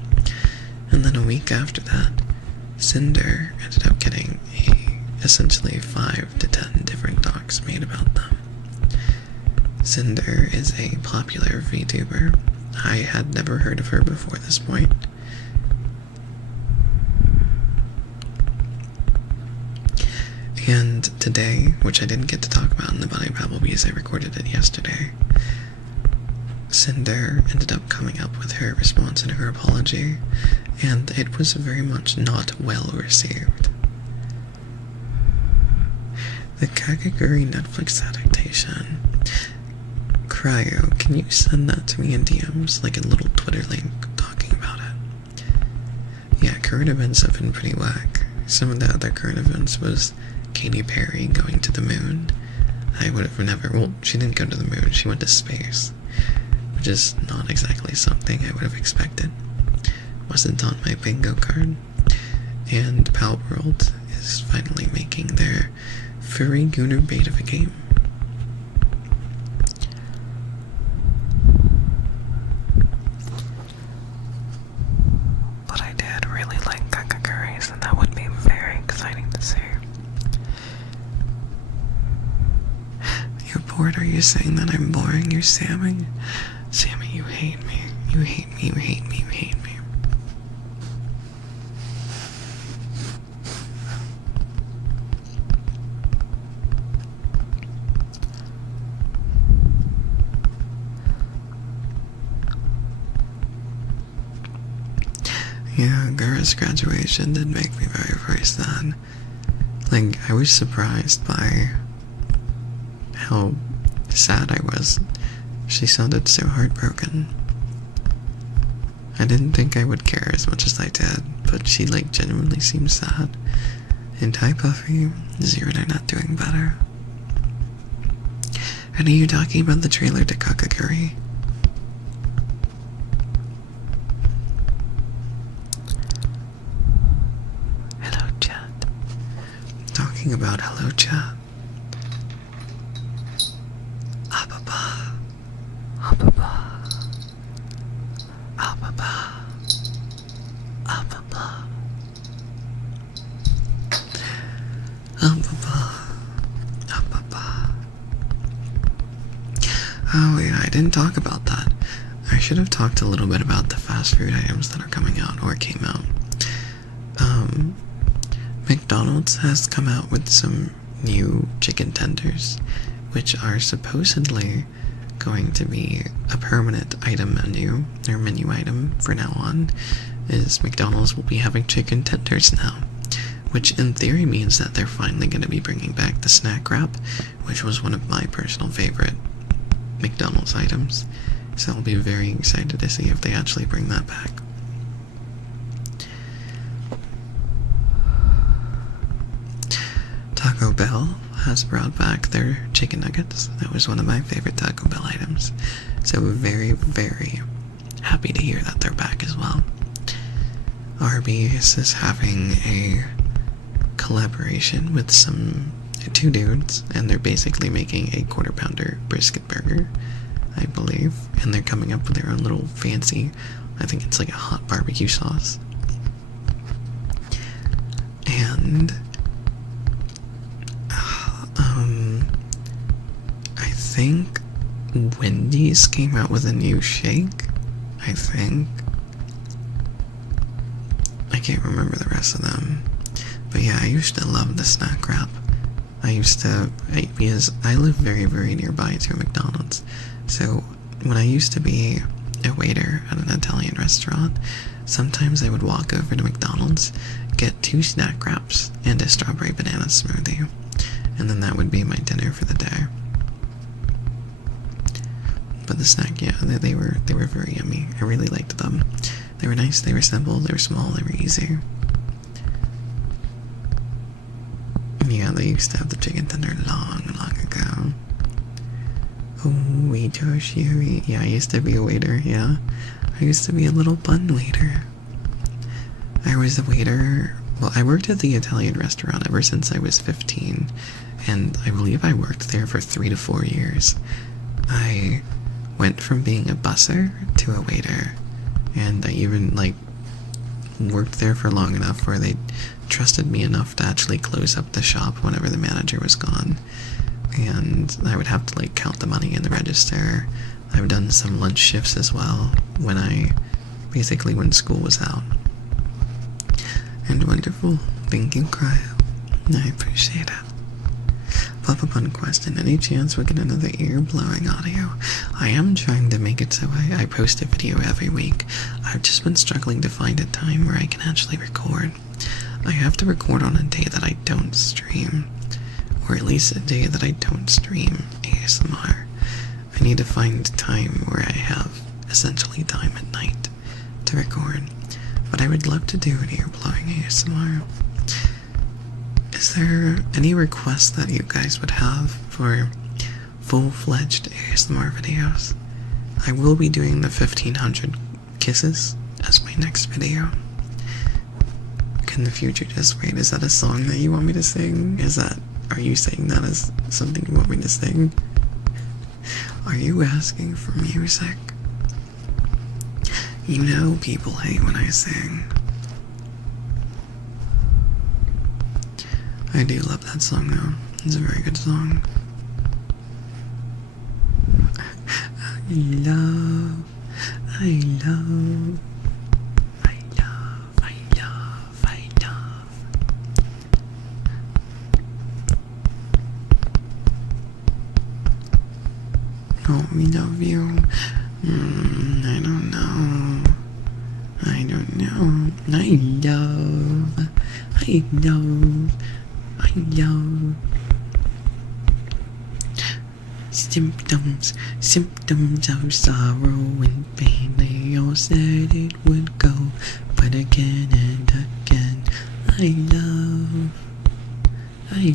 And then a week after that, Cinder ended up getting essentially 5 to 10 different docs made about them. Cinder is a popular VTuber. I had never heard of her before this point. And today, which I didn't get to talk about in the Bunny Babble because I recorded it yesterday, Cinder ended up coming up with her response and her apology, and it was very much not well received. The Kakaguri Netflix adaptation. Cryo, can you send that to me in DMs, like a little Twitter link talking about it? Yeah, current events have been pretty whack. Some of the other current events was Katy Perry going to the moon. I would have never, well, she didn't go to the moon, she went to space, which is not exactly something I would have expected. Wasn't on my bingo card. And Pal World is finally making their furry Gooner bait of a game. But I did really like Kakakuris, and that would be very exciting to see. You're bored? Are you saying that I'm boring? You're Sammy? Sammy, you hate me. You hate me, you hate me, you hate me. Yeah, girl, Paris graduation did make me very, very sad. Like, I was surprised by how sad I was. She sounded so heartbroken. I didn't think I would care as much as I did, but she, like, genuinely seemed sad. And hi, Puffy. Zero and I not doing better. And are you talking about the trailer to Kakaguri? Hello, chat. Talking about hello, chat. Ababa. Ababa. Ababa. Ababa. Oh yeah, I didn't talk about that. I should have talked a little bit about the fast food items that are coming out or came out. McDonald's has come out with some new chicken tenders, which are supposedly going to be a permanent item menu, or menu item for now on, is McDonald's will be having chicken tenders now. Which in theory means that they're finally going to be bringing back the snack wrap, which was one of my personal favorite McDonald's items. So I'll be very excited to see if they actually bring that back. Taco Bell has brought back their chicken nuggets. That was one of my favorite Taco Bell items. So very, very happy to hear that they're back as well. Arby's is having a collaboration with two dudes, and they're basically making a quarter pounder brisket burger, I believe, and they're coming up with their own little fancy, I think it's like a hot barbecue sauce. And I think Wendy's came out with a new shake. I can't remember the rest of them. But yeah, I used to love the snack wrap. Because I live very, very nearby to a McDonald's. So when I used to be a waiter at an Italian restaurant, sometimes I would walk over to McDonald's, get 2 snack wraps and a strawberry banana smoothie. And then that would be my dinner for the day. But the snack, yeah, they were very yummy. I really liked them. They were nice, they were simple, they were small, they were easy. Yeah, they used to have the chicken tender long, long ago. Oh, waiter, Sherry. Yeah, I used to be a waiter, yeah. I used to be a little bun waiter. I was a waiter. Well, I worked at the Italian restaurant ever since I was 15, and I believe I worked there for 3 to 4 years. I went from being a busser to a waiter, and I even, like, worked there for long enough where they trusted me enough to actually close up the shop whenever the manager was gone. And I would have to, like, count the money in the register. I've done some lunch shifts as well when school was out. And wonderful. Thank you, Cryo. I appreciate it. Pop up on question. Any chance we'll get another ear-blowing audio? I am trying to make it so I post a video every week. I've just been struggling to find a time where I can actually record. I have to record on a day that I don't stream. Or at least a day that I don't stream ASMR. I need to find time where I have essentially time at night to record. But I would love to do an ear-blowing ASMR. Is there any requests that you guys would have for full-fledged ASMR videos? I will be doing the 1500 kisses as my next video. Can the future just wait? Is that a song that you want me to sing? Are you saying that as something you want me to sing? Are you asking for music? You know people hate when I sing. I do love that song though. It's a very good song. I love. Oh, we love you. I don't know. I don't know. I love. Symptoms of sorrow and pain. They all said it would go, but again and again, I love. I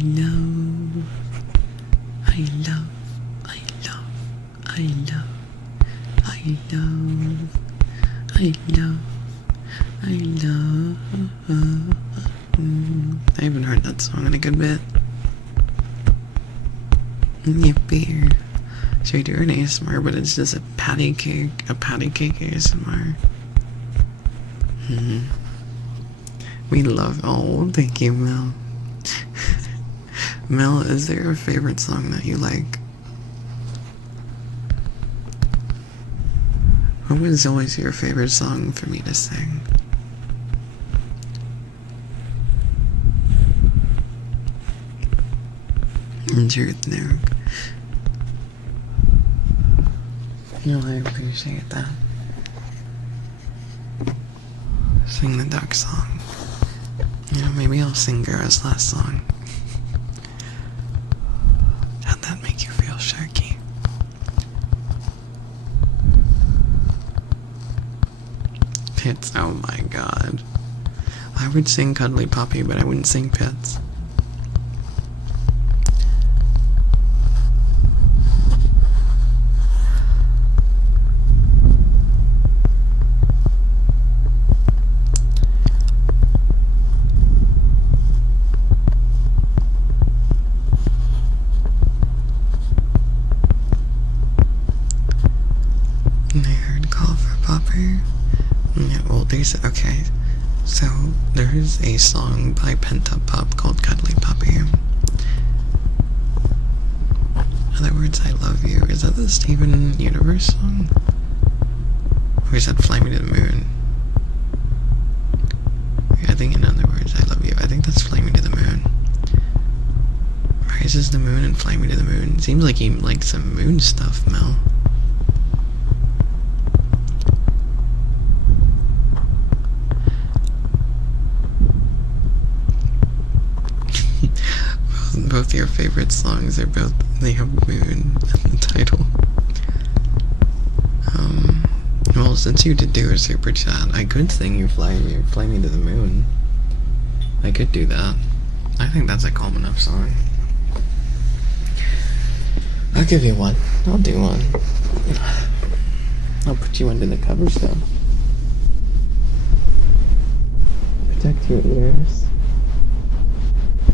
haven't heard that song in a good bit. Yippee. Should we do an ASMR, but it's just a patty cake ASMR? We love, oh, thank you, Mel. Mel, is there a favorite song that you like? What was always your favorite song for me to sing? Truth, Nuke. No, I appreciate that. Sing the duck song. Yeah, maybe I'll sing Gara's last song. How'd that make you feel, Sharky? Pits, oh my god. I would sing Cuddly Puppy, but I wouldn't sing Pits. Okay, so there's a song by Pent Up Pup called Cuddly Puppy. In other words, I love you. Is that the Steven Universe song? Or is that Fly Me to the Moon? I think in other words, I love you. I think that's Fly Me to the Moon. Rises the moon and Fly Me to the Moon. Seems like he likes some moon stuff, Mel. Both your favorite songs they have moon in the title. Well, since you did do a super chat, I could sing your Fly Me to the Moon. I could do that. I think that's a calm enough song. I'll give you one. I'll do one. I'll put you under the covers though. Protect your ears.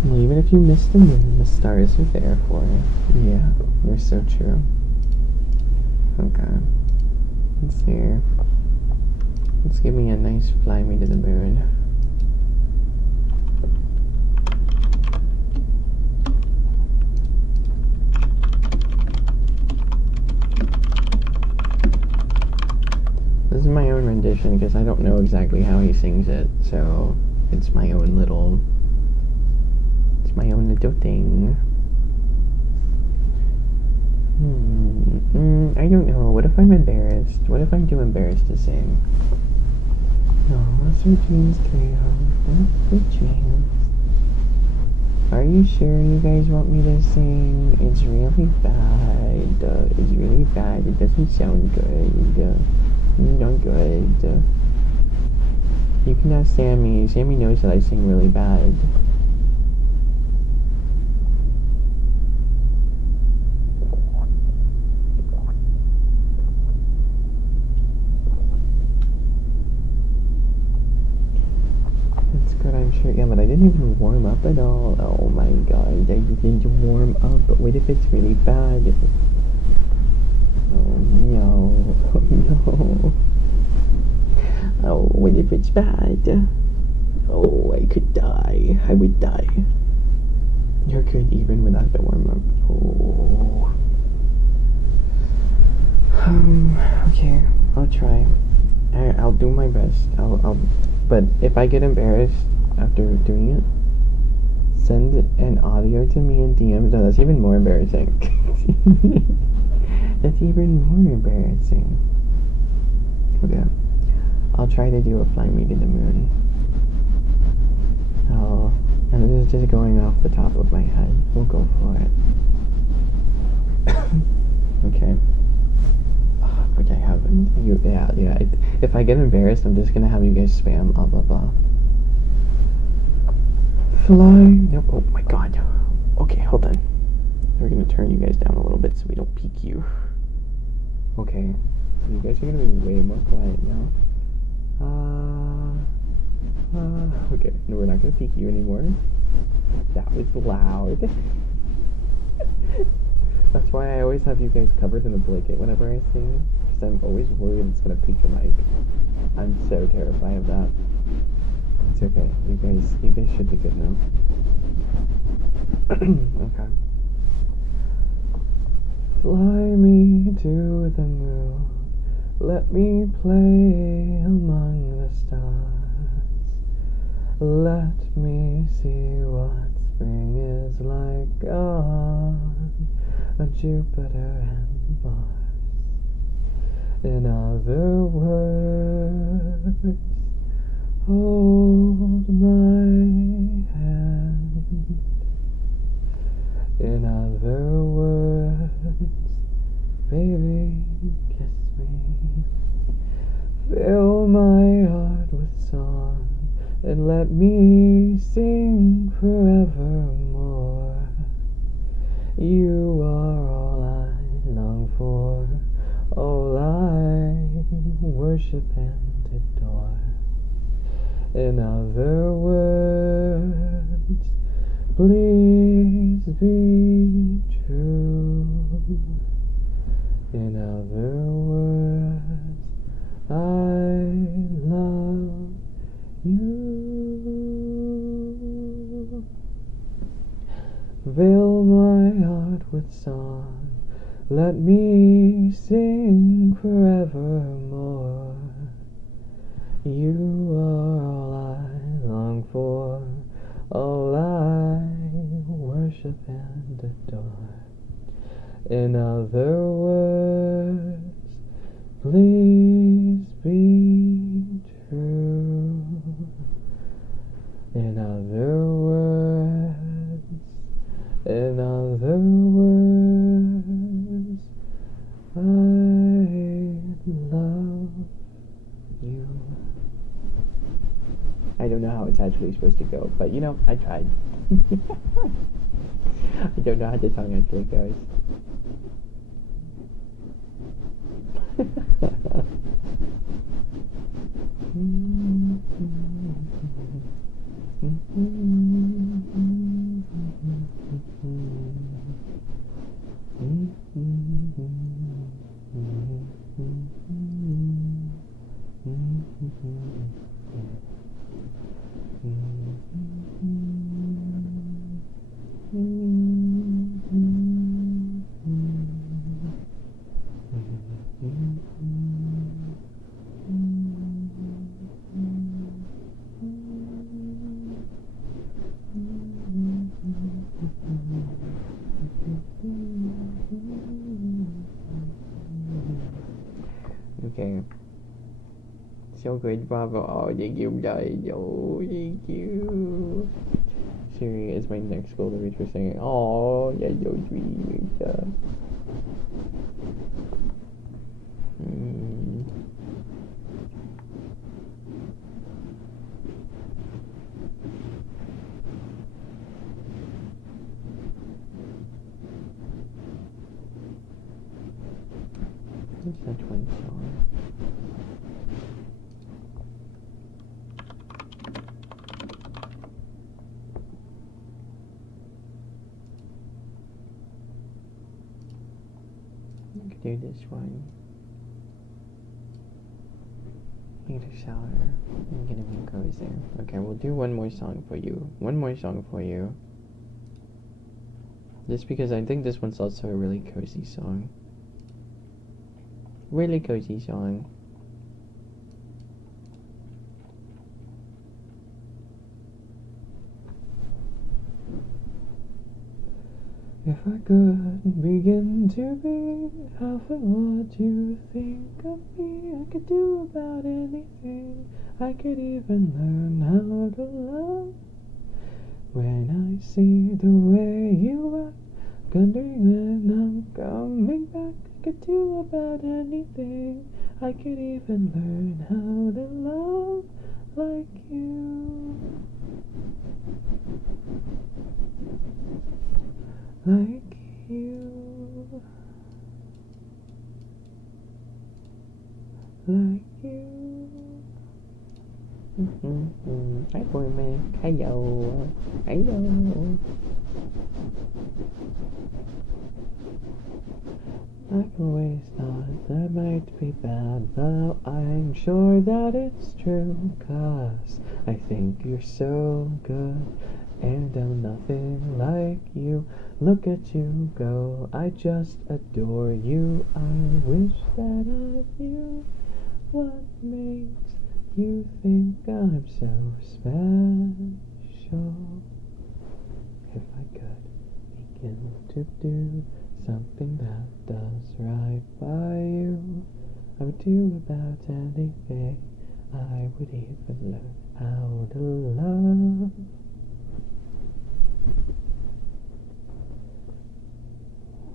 Well, even if you miss the moon, the stars are there for you. Yeah, you're so true. Okay. Let's see here. Let's give me a nice Fly Me to the Moon. This is my own rendition because I don't know exactly how he sings it, so it's my own little thing. I don't know. What if I'm embarrassed? What if I'm too embarrassed to sing? No, sweet dreams carry home. Sweet dreams. Are you sure you guys want me to sing? It's really bad. It's really bad. It doesn't sound good. Not good. You can ask Sammy. Sammy knows that I sing really bad. Yeah, but I didn't even warm up at all. Oh my god, I didn't warm up. But what if it's really bad? Oh no. Oh no. Oh, what if it's bad? Oh, I could die. I would die. You're good even without the warm up. Oh. Okay, I'll try. I'll do my best. But if I get embarrassed after doing it, send an audio to me in DMs. No, that's even more embarrassing. That's even more embarrassing. Okay. I'll try to do a fly me to the moon. And this is just going off the top of my head. We'll go for it. Okay. Which I haven't. Yeah. If I get embarrassed, I'm just gonna have you guys spam blah blah blah. Fly. Nope. Oh my god. Okay, hold on. We're gonna turn you guys down a little bit so we don't peek you. Okay. You guys are gonna be way more quiet now. Okay. No, we're not gonna peek you anymore. That was loud. That's why I always have you guys covered in a blanket whenever I sing, because I'm always worried it's gonna peek the mic. I'm so terrified of that. It's okay. You guys should be good now. Okay. Fly me to the moon. Let me play among the stars. Let me see what spring is like on Jupiter and Mars. In other words, hold my hand. In other words, baby, kiss me. Fill my heart with song and let me sing forevermore. You are all I long for, all I worship and adore. In other words, please be true. In other words, I love you. Fill my heart with song, let me sing forevermore. You are all I long for, all I worship and adore. In other words, please be true. In other words, I love you. I don't know how it's actually supposed to go, but you know, I tried. I don't know how the song actually goes. Okay. So good, bravo. Oh, thank you, guys. Oh, thank you. Siri is my next goal to reach for singing. Oh, that's so sweet. What's that one song? I could do this one. Need a shower. I'm gonna be cozy. Okay, we'll do one more song for you. One more song for you. Just because I think this one's also a really cozy song. Really cozy song. If I could begin to be half of what you think of me, I could do about anything. I could even learn how to love. When I see the way you act, wondering when I'm coming back, I could do about anything. I could even learn how to love like you. Like you. Like you. Hi, boy man. Hello. Hello. I've always thought that might be bad. Now I'm sure that it's true. 'Cause I think you're so good. And I'm nothing like you. Look at you go. I just adore you. I wish that I knew what makes you think I'm so special. If I could begin to do something that does right by you, I would do about anything. I would even learn how to love.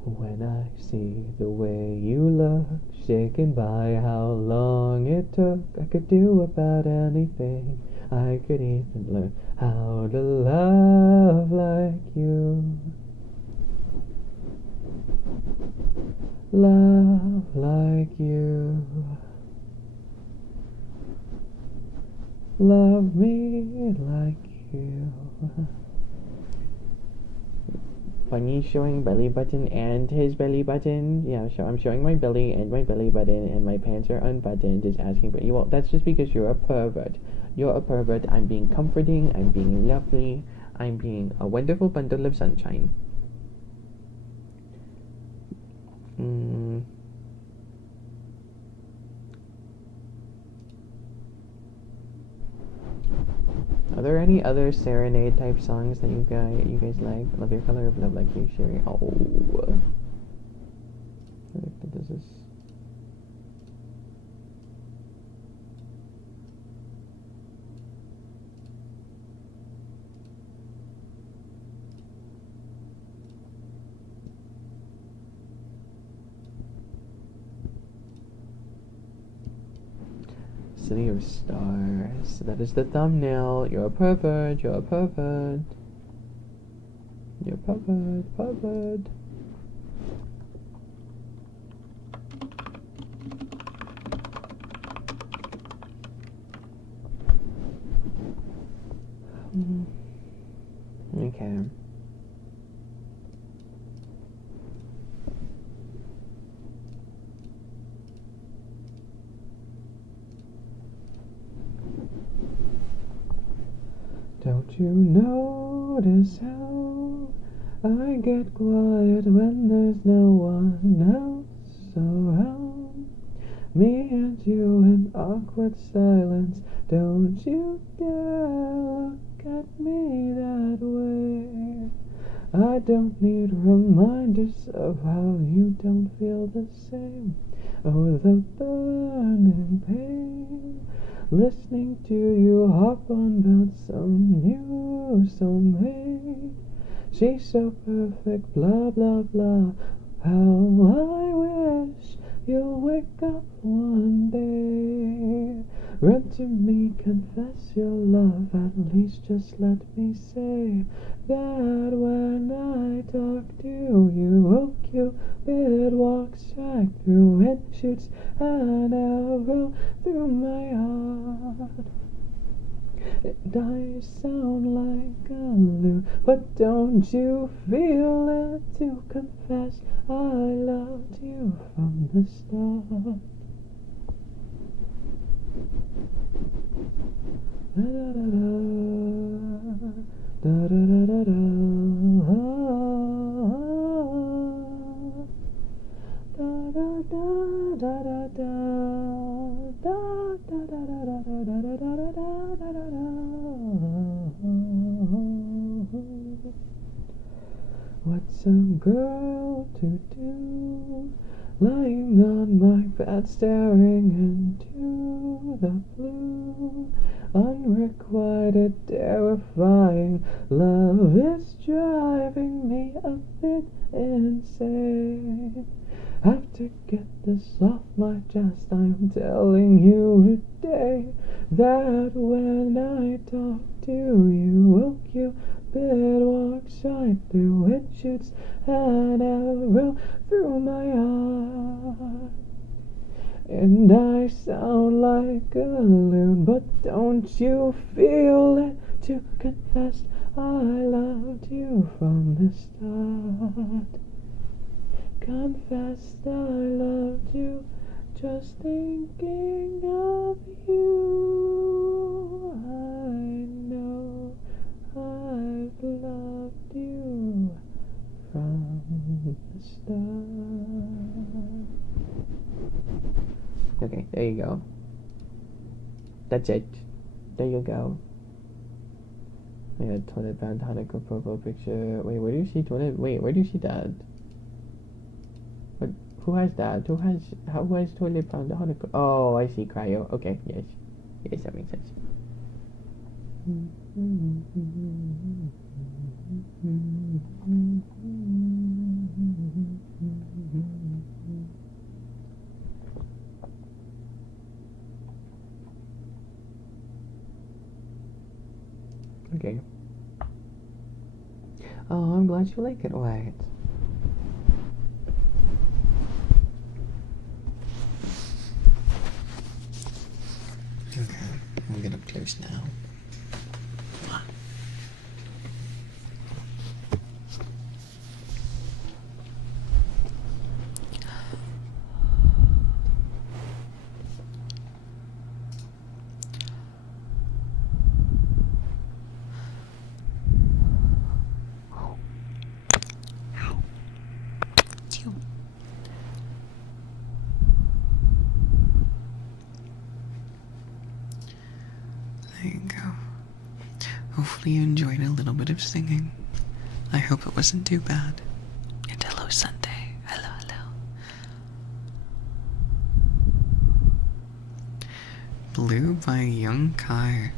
When I see the way you look, shaken by how long it took, I could do about anything. I could even learn how to love like you. Love like you. Love me like you. Bunny showing belly button and his belly button. Yeah, so I'm showing my belly and my belly button, and my pants are unbuttoned. Is asking for you. Well, that's just because you're a pervert. You're a pervert. I'm being comforting. I'm being lovely. I'm being a wonderful bundle of sunshine. Are there any other serenade type songs that you guys like? Love Your Color of Love, Like You, Sherry. Oh, this is. City of Stars. That is the thumbnail. You're a pervert. You're a pervert. You're a pervert. Pervert. Okay. Don't you notice how I get quiet when there's no one else around? Me and you in awkward silence. Don't you dare look at me that way. I don't need reminders of how you don't feel the same. Oh, the burning pain. Listening to you harp on about some new soulmate. She's so perfect, blah, blah, blah. How I wish you'll wake up one day. Run to me, confess your love. At least just let me say that when I talk to you, oh, Cupid walks right through and shoots an arrow through my heart. And I sound like a loon, but don't you feel it to confess I loved you from the start? Da da da da da da da da What's a girl to do, lying on my bed staring into the blue. Unrequited, terrifying love is driving me a bit insane. Have to get this off my chest. I'm telling you today that when I talk to you, Cupid walks right through it, shoots an arrow through my heart. And I sound like a loon, but don't you feel it to confess I loved you from the start? Confessed I loved you, just thinking of you. I know I've loved you from the start. Okay, there you go. That's it. There you go. I got toilet Anatomical profile picture. Wait, where do you see toilet? Wait, where do you see that? What? Who has that? Who has toilet Anatomical? Oh, I see cryo. Okay, yes. Yes, that makes sense. Okay. Oh, I'm glad you like it white. Okay, we'll get up close now. There you go. Hopefully you enjoyed a little bit of singing. I hope it wasn't too bad. And hello, Sunday. Hello, hello. Blue by Young Kai.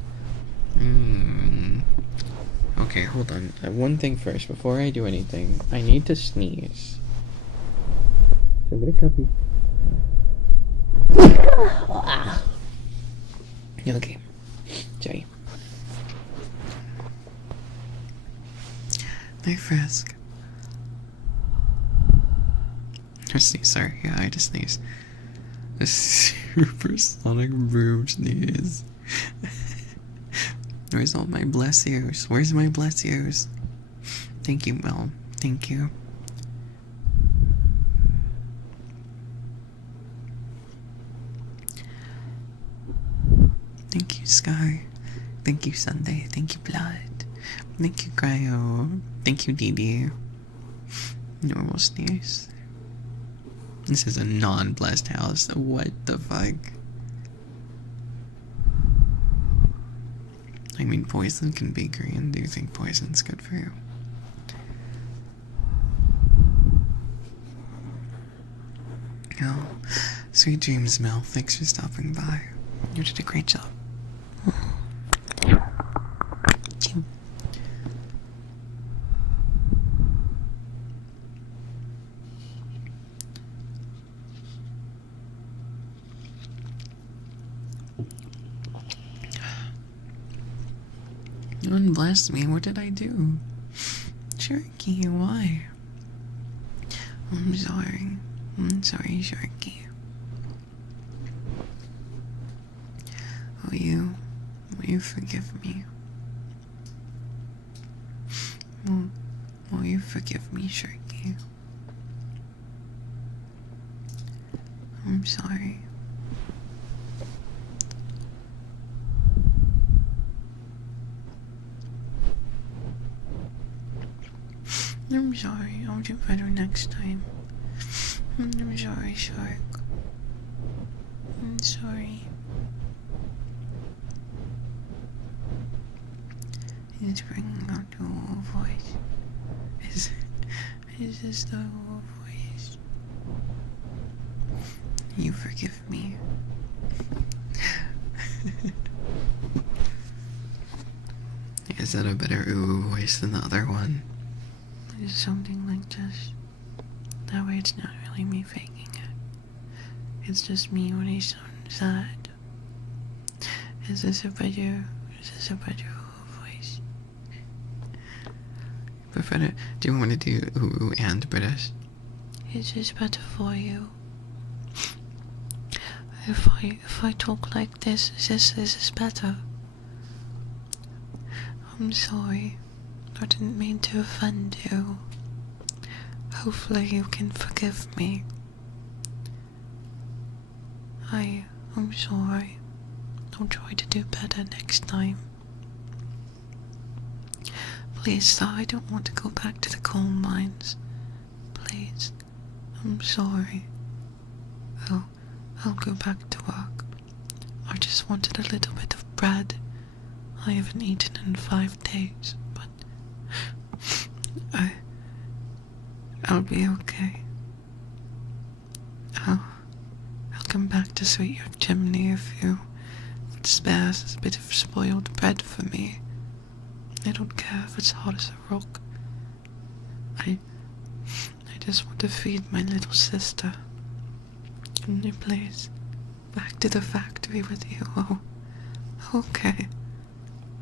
Okay, hold on. One thing first. Before I do anything, I need to sneeze. So I'm gonna copy. Okay. Sorry. Hi, Frisk. Sorry, yeah, I just sneezed. A supersonic boom sneeze. Where's all my bless yous? Where's my bless yous? Thank you, Mel. Thank you. Thank you, Sky. Thank you, Sunday. Thank you, Blood. Thank you, Cryo. Thank you, DD. Normal sneeze. This is a non-blessed house. What the fuck? I mean, poison can be green. Do you think poison's good for you? Oh, sweet dreams, Mel. Thanks for stopping by. You did a great job. You unblessed me. What did I do? Sharky, why? I'm sorry. I'm sorry, Sharky. Will you forgive me? Will you forgive me, Sharky? I'm sorry. I'm sorry. I'll do better next time. I'm sorry, Shark. I'm sorry. It's bringing out the whole voice. Is this the whole voice? You forgive me. Is that a better ooh voice than the other one? It's something like this. That way it's not really me faking it. It's just me when he's sad. Is this a better voice? Prefer do you want to do ooh and British? Is this better for you? If I talk like this, is this better? I'm sorry. I didn't mean to offend you. Hopefully you can forgive me. I'm sorry. I'll try to do better next time. Please, sir, I don't want to go back to the coal mines. Please. I'm sorry. I'll go back to work. I just wanted a little bit of bread. I haven't eaten in 5 days, but I'll be okay. I'll come back to sweep your chimney if you spares a bit of spoiled bread for me. I don't care if it's hot as a rock. I just want to feed my little sister. Can you please back to the factory with you? Oh, okay.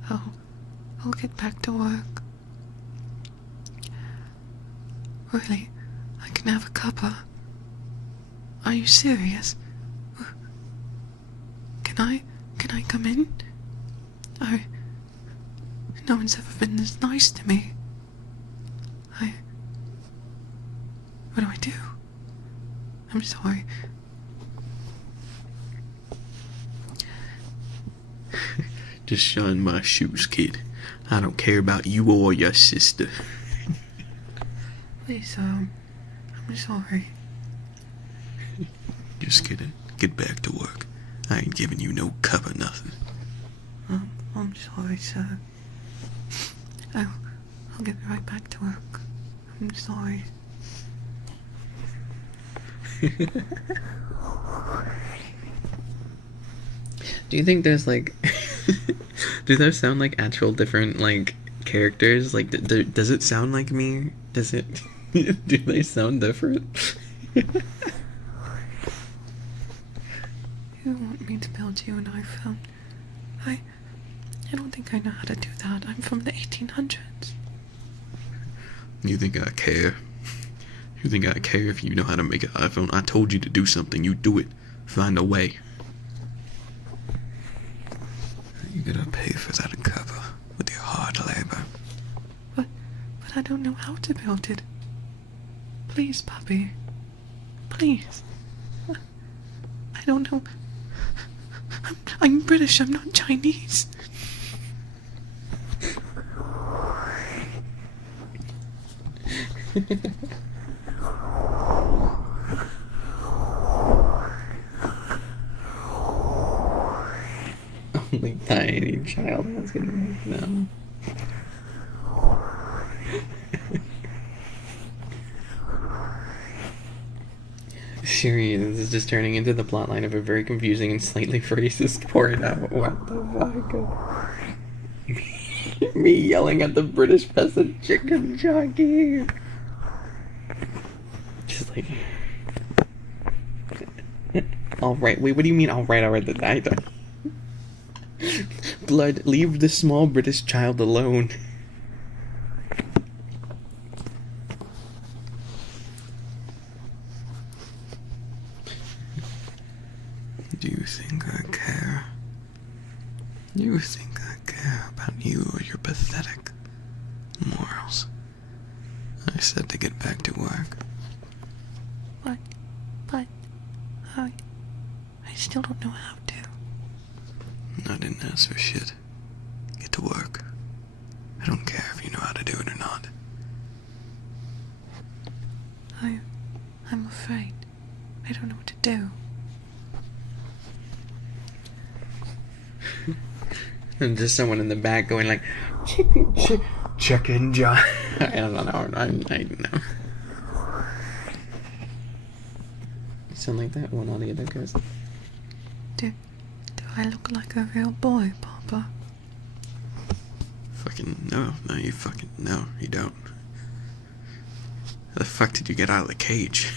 I'll get back to work. Really? I can have a cuppa? Are you serious? Can I come in? No one's ever been this nice to me. What do I do? I'm sorry. Just shine my shoes, kid. I don't care about you or your sister. Please, I'm sorry. Just kidding. Get back to work. I ain't giving you no cup or nothing. I'm sorry, sir. I'll get right back to work. I'm sorry. Do you think there's like do those sound like actual different like characters? Like does it sound like me? Does it do they sound different? You want me to build you an iPhone? I don't think I know how to do that. I'm from the 1800s. You think I care? You think I care if you know how to make an iPhone? I told you to do something. You do it. Find a way. You gotta pay for that cover with your hard labor. But I don't know how to build it. Please, puppy. Please. I don't know. I'm British, I'm not Chinese. Only tiny child has gonna make them. Siri, this is just turning into the plotline of a very confusing and slightly racist porn. What the fuck? Me yelling at the British peasant chicken jockey. Just like, alright, wait, what do you mean, alright, I don't. Blood, leave the small British child alone. Do you think I care? Do you think I care about you or your pathetic morals? I said to get back to work. But I still don't know how to. I didn't ask for shit. Get to work. I don't care if you know how to do it or not. I'm afraid. I don't know what to do. And just someone in the back going like, chicken John. I don't know. I know. sound like that one or the other goes. Do I look like a real boy, Papa? Fucking no, you don't. How the fuck did you get out of the cage?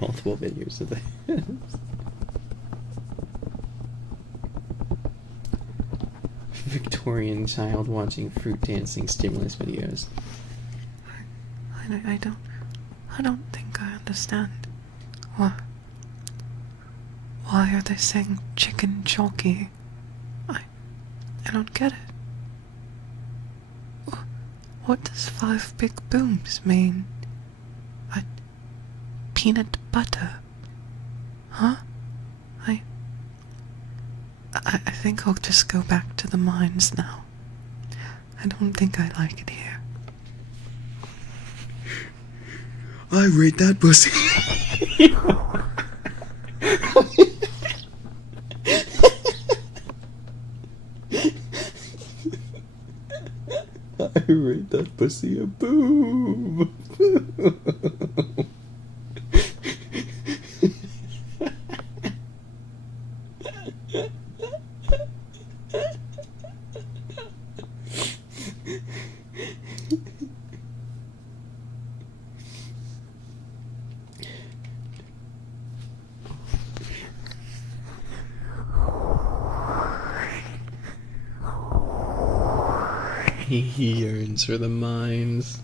Multiple videos of that. Victorian child watching fruit dancing stimulus videos. I don't think I understand. Why are they saying chicken jockey? I don't get it. What does 5 big booms mean? Peanut butter? Huh? I think I'll just go back to the mines now. I don't think I like it here. I rate that pussy. I rate that pussy a boom. He yearns for the mines.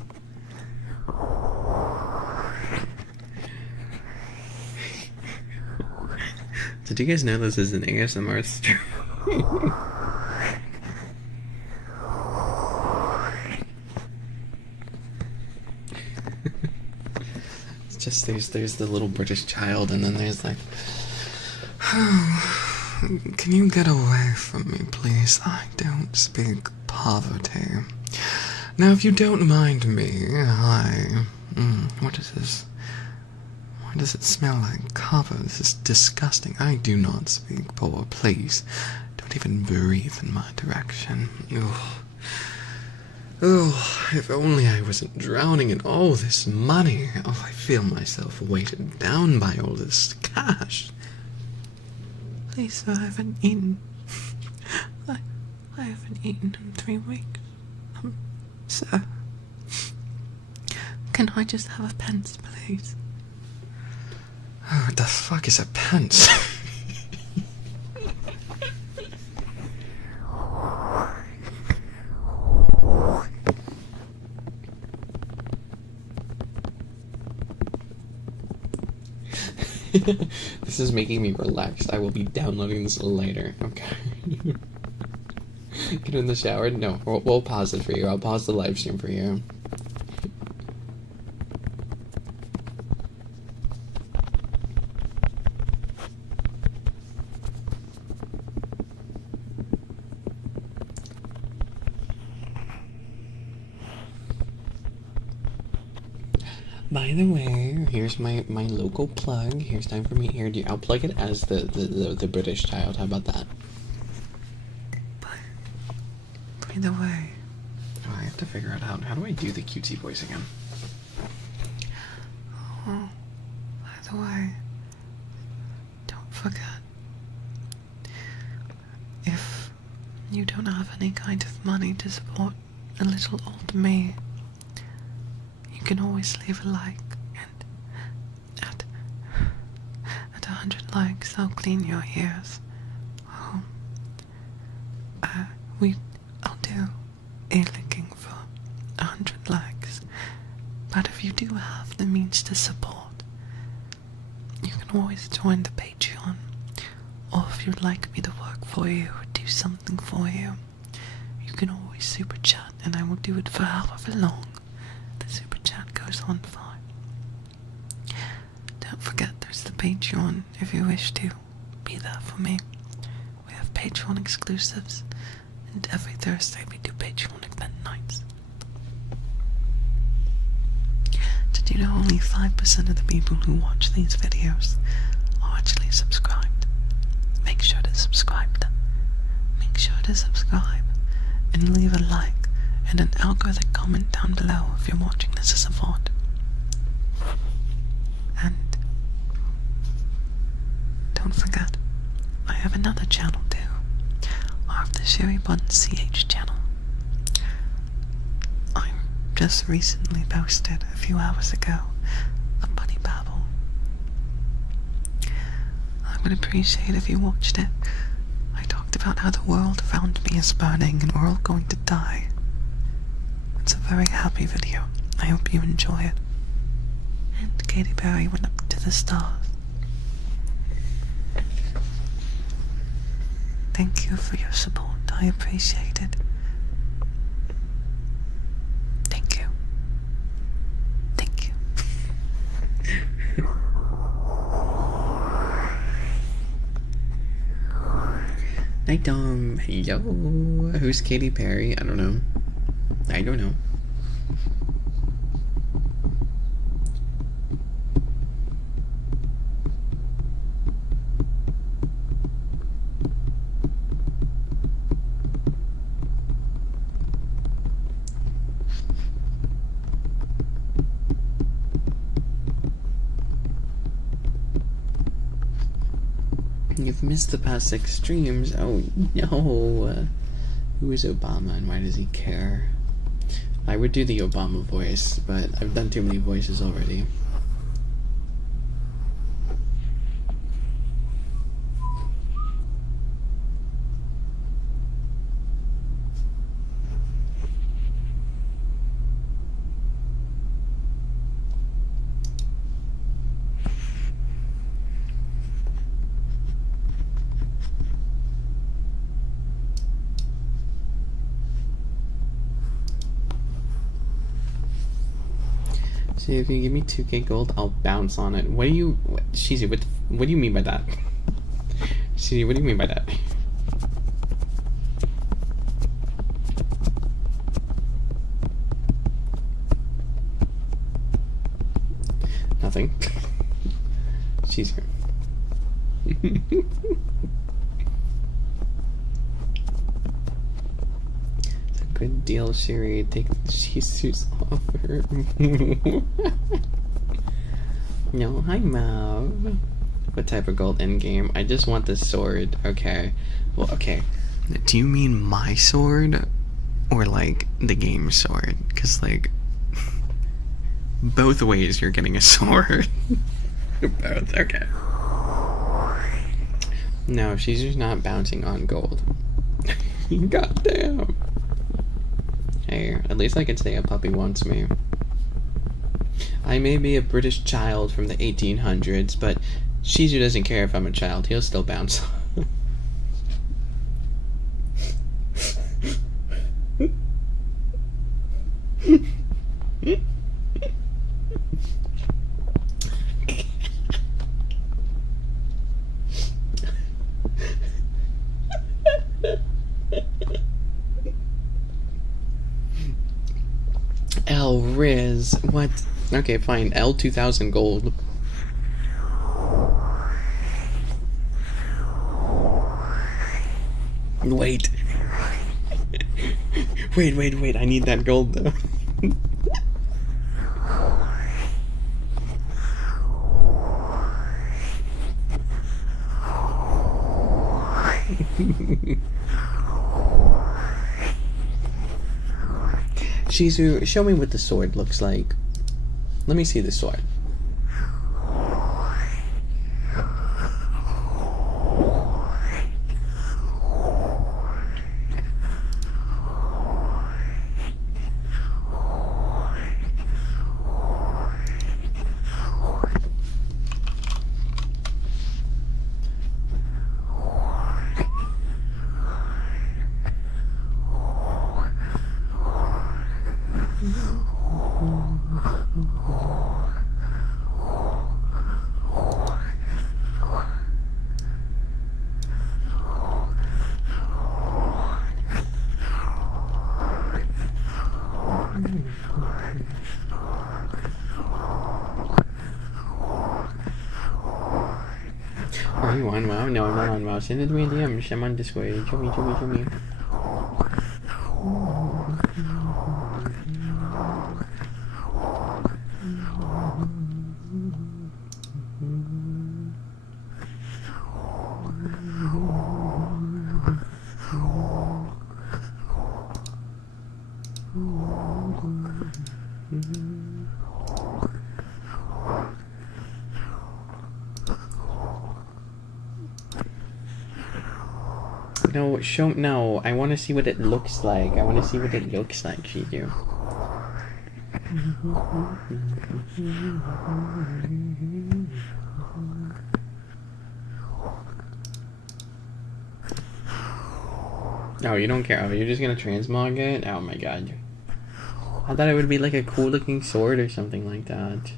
Did you guys know this is an ASMR stream? It's just there's the little British child, and then there's like, Can you get away from me, please? I don't speak poverty. Now, if you don't mind me, what is this? Why does it smell like copper? This is disgusting. I do not speak poor. Please, don't even breathe in my direction. Oh, if only I wasn't drowning in all this money. Oh, I feel myself weighted down by all this cash. Please, sir, I haven't eaten. I haven't eaten in 3 weeks. Sir, can I just have a pence, please? Oh, what the fuck is a pence? This is making me relaxed. I will be downloading this later. Okay. Get in the shower? No, we'll pause it for you. I'll pause the live stream for you. By the way, here's my local plug. Here's time for me here. I'll plug it as the British child. How about that? By the way. Oh, I have to figure out how do I do the cutesy voice again? Oh, by the way, don't forget, if you don't have any kind of money to support a little old me, you can always leave a like, and at 100 likes, I'll clean your ears. I'll do ear licking for 100 likes, but if you do have the means to support, you can always join the Patreon, or if you'd like me to work for you or do something for you, you can always super chat, and I will do it for however long the super chat goes on for. Don't forget there's the Patreon if you wish to be there for me. We have Patreon exclusives, and every Thursday we do Patreon event nights. Did you know only 5% of the people who watch these videos are actually subscribed? Make sure to subscribe then. Make sure to subscribe and leave a like and an algorithmic comment down below if you're watching this as a VOD. just recently posted a few hours ago a bunny babble. I would appreciate if you watched it. I talked about how the world around me is burning and we're all going to die. It's a very happy video. I hope you enjoy it. And Katy Perry went up to the stars. Thank you for your support. I appreciate it. Thank you. Thank you. Night Dom. Yo. Who's Katy Perry? I don't know. I don't know. You've missed the past 6 streams. Oh no. Who is Obama and why does he care? I would do the Obama voice, but I've done too many voices already. See, if you give me 2k gold, I'll bounce on it. What do you... Shizu, what do you mean by that? Shizu, what do you mean by that? Nothing. Shizu. Good deal, Sherry. Take the Shizu's offer. No, hi, Mav. What type of gold endgame? I just want the sword. Okay. Well, okay. Do you mean my sword? Or, like, the game sword? Because, like, both ways you're getting a sword. Both, okay. No, she's just not bouncing on gold. Goddamn. Hey, at least I can say a puppy wants me. I may be a British child from the 1800s, but Shizu doesn't care if I'm a child. He'll still bounce. L Riz, what? Okay, fine. L 2000 gold. Wait. wait. I need that gold though. Shizu, show me what the sword looks like. Let me see the sword. Are you on WoW? No, I'm not on WoW. Send it to me in DMs. I'm on Discord. Show me. No, no, I want to see what it looks like. I want to see what it looks like, Shizu. Oh, you don't care. Oh, you're just gonna transmog it? Oh my god. I thought it would be like a cool looking sword or something like that.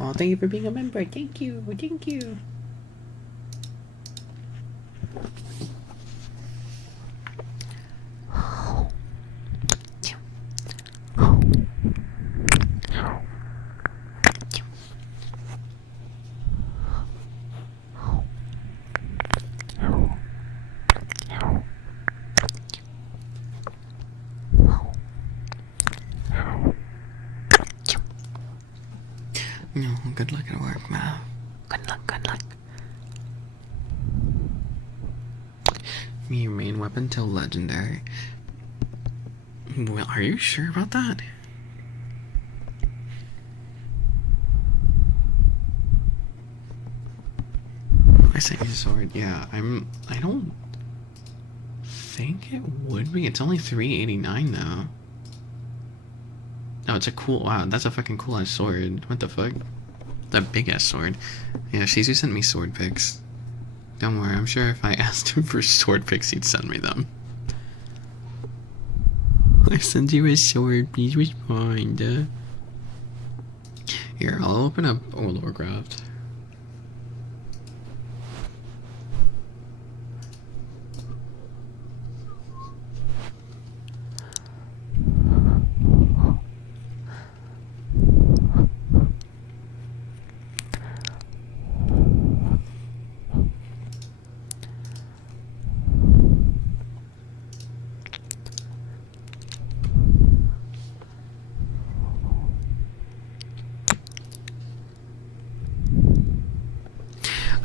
Oh, thank you for being a member. Thank you. Thank you. No, good luck at work, man. Good luck, good luck. Your main weapon till legendary. Well, are you sure about that? I say sword, yeah. I don't think it would be. It's only $3.89 though. Oh, it's a cool, wow, that's a fucking cool ass sword. What the fuck? That big ass sword. Yeah, Shizu sent me sword pics. Don't worry, I'm sure if I asked him for sword pics, he'd send me them. I sent you a sword, please respond. Here, I'll open up World of Warcraft.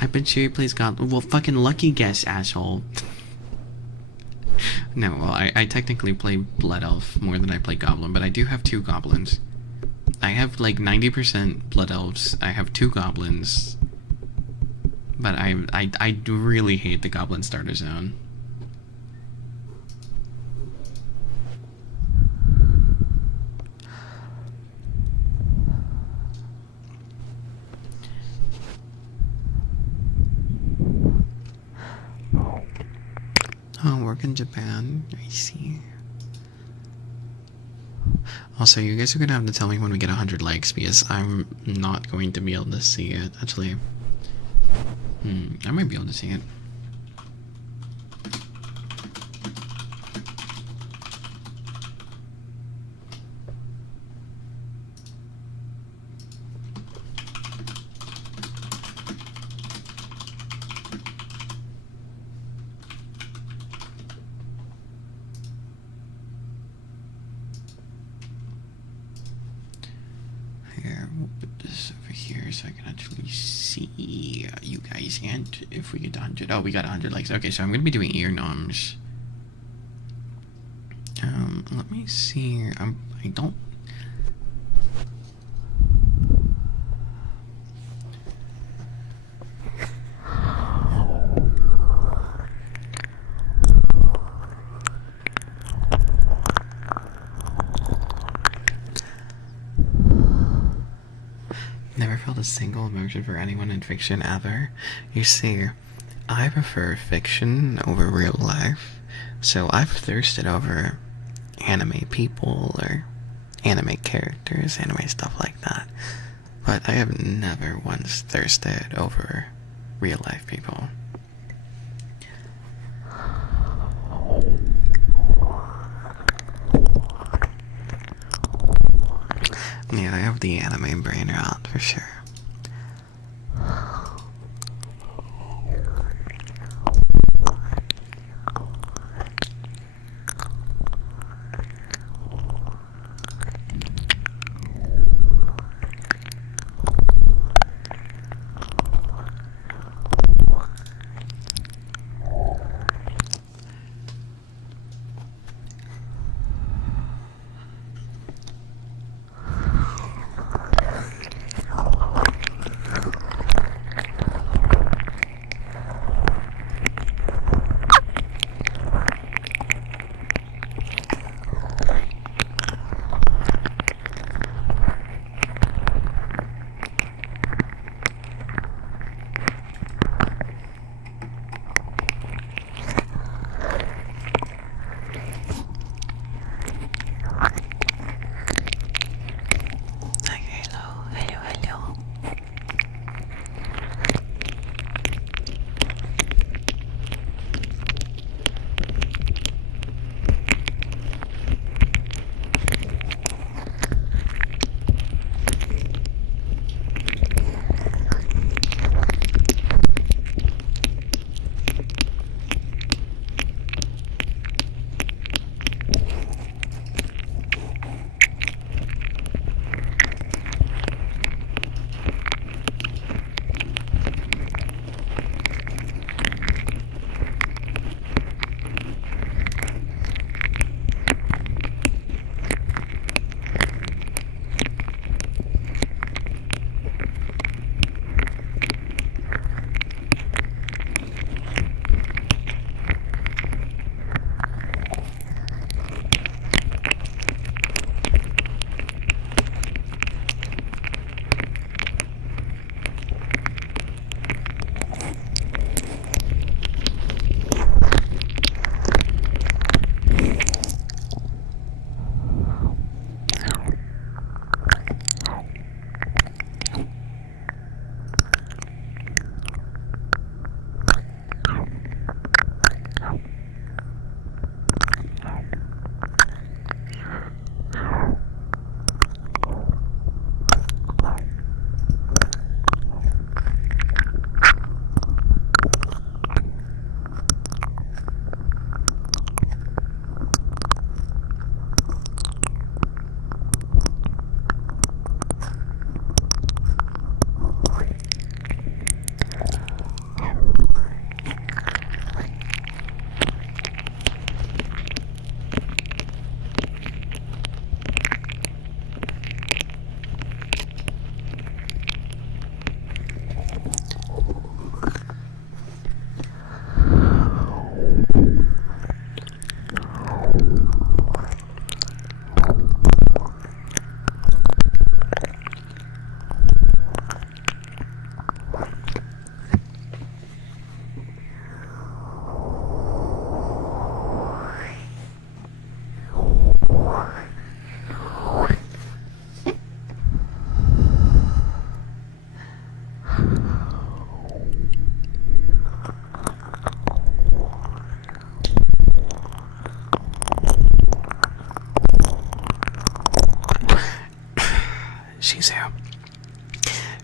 I bet Sherry plays Goblin. Well, fucking lucky guess, asshole. No, well, I technically play Blood Elf more than I play Goblin, but I do have 2 Goblins. I have like 90% Blood Elves. I have 2 Goblins. But I do really hate the Goblin starter zone. Oh, work in Japan. I see. Also, you guys are gonna have to tell me when we get 100 likes because I'm not going to be able to see it. Actually, I might be able to see it. Here, we'll put this over here so I can actually see you guys. And if we get to 100, oh, we got 100 likes. Okay, so I'm gonna be doing ear noms. Let me see. I don't. Never felt a single emotion for anyone in fiction ever. You see, I prefer fiction over real life, so I've thirsted over anime people or anime characters, anime stuff like that. But I have never once thirsted over real life people. 。Yeah, I have the anime brain rot for sure. Hello.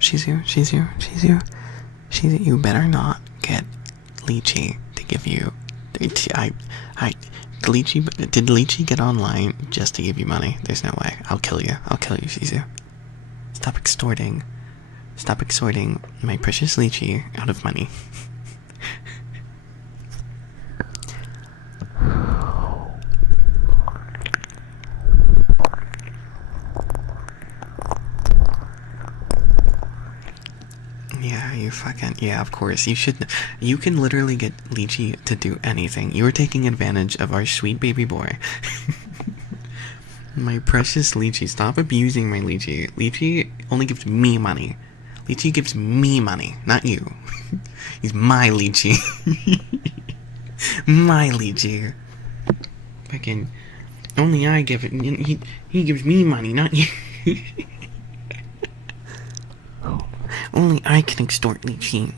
She's here. You better not get Lychee to give you. Did Lychee get online just to give you money? There's no way. I'll kill you, Shizu. Stop extorting my precious Lychee out of money. Yeah, of course. You can literally get Lychee to do anything. You are taking advantage of our sweet baby boy. My precious Lychee. Stop abusing my Lychee. Lychee only gives me money. Lychee gives me money, not you. He's my Lychee. My Lychee. Fucking only I give it. He gives me money, not you. Only I can extort Lychee.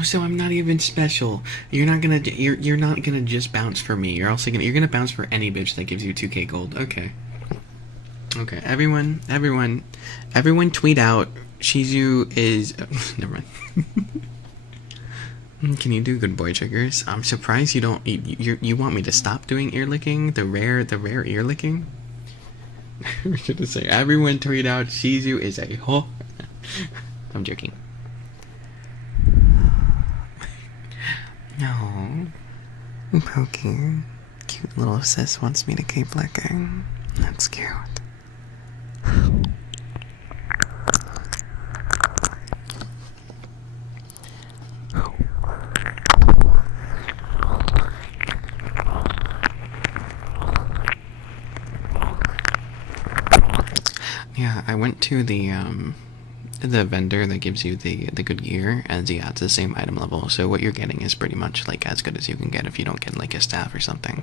Oh, so I'm not even special. You're not gonna just bounce for me. You're gonna bounce for any bitch that gives you 2k gold. Okay. Okay, everyone tweet out Shizu is never mind. Can you do good boy triggers? I'm surprised you don't you want me to stop doing ear licking? The rare ear licking? We should just say everyone tweet out Shizu is a ho. I'm joking. No. Pokey. Cute little sis wants me to keep licking. That's cute. Yeah, I went to the vendor that gives you the good gear, and yeah, it's the same item level, so what you're getting is pretty much like as good as you can get if you don't get like a staff or something.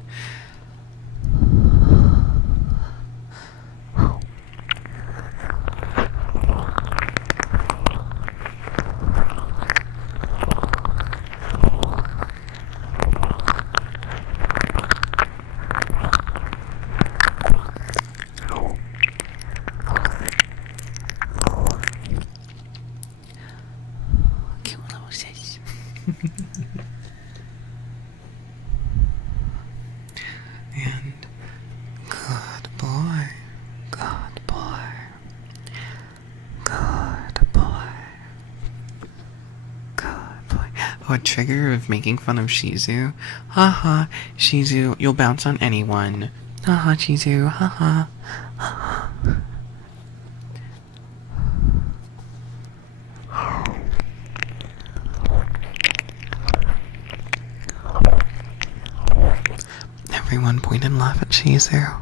And good boy, good boy, good boy, good boy. Oh, a trigger of making fun of Shizu. Haha, Shizu, you'll bounce on anyone. Haha, Shizu, haha. Everyone point and laugh at Shizu.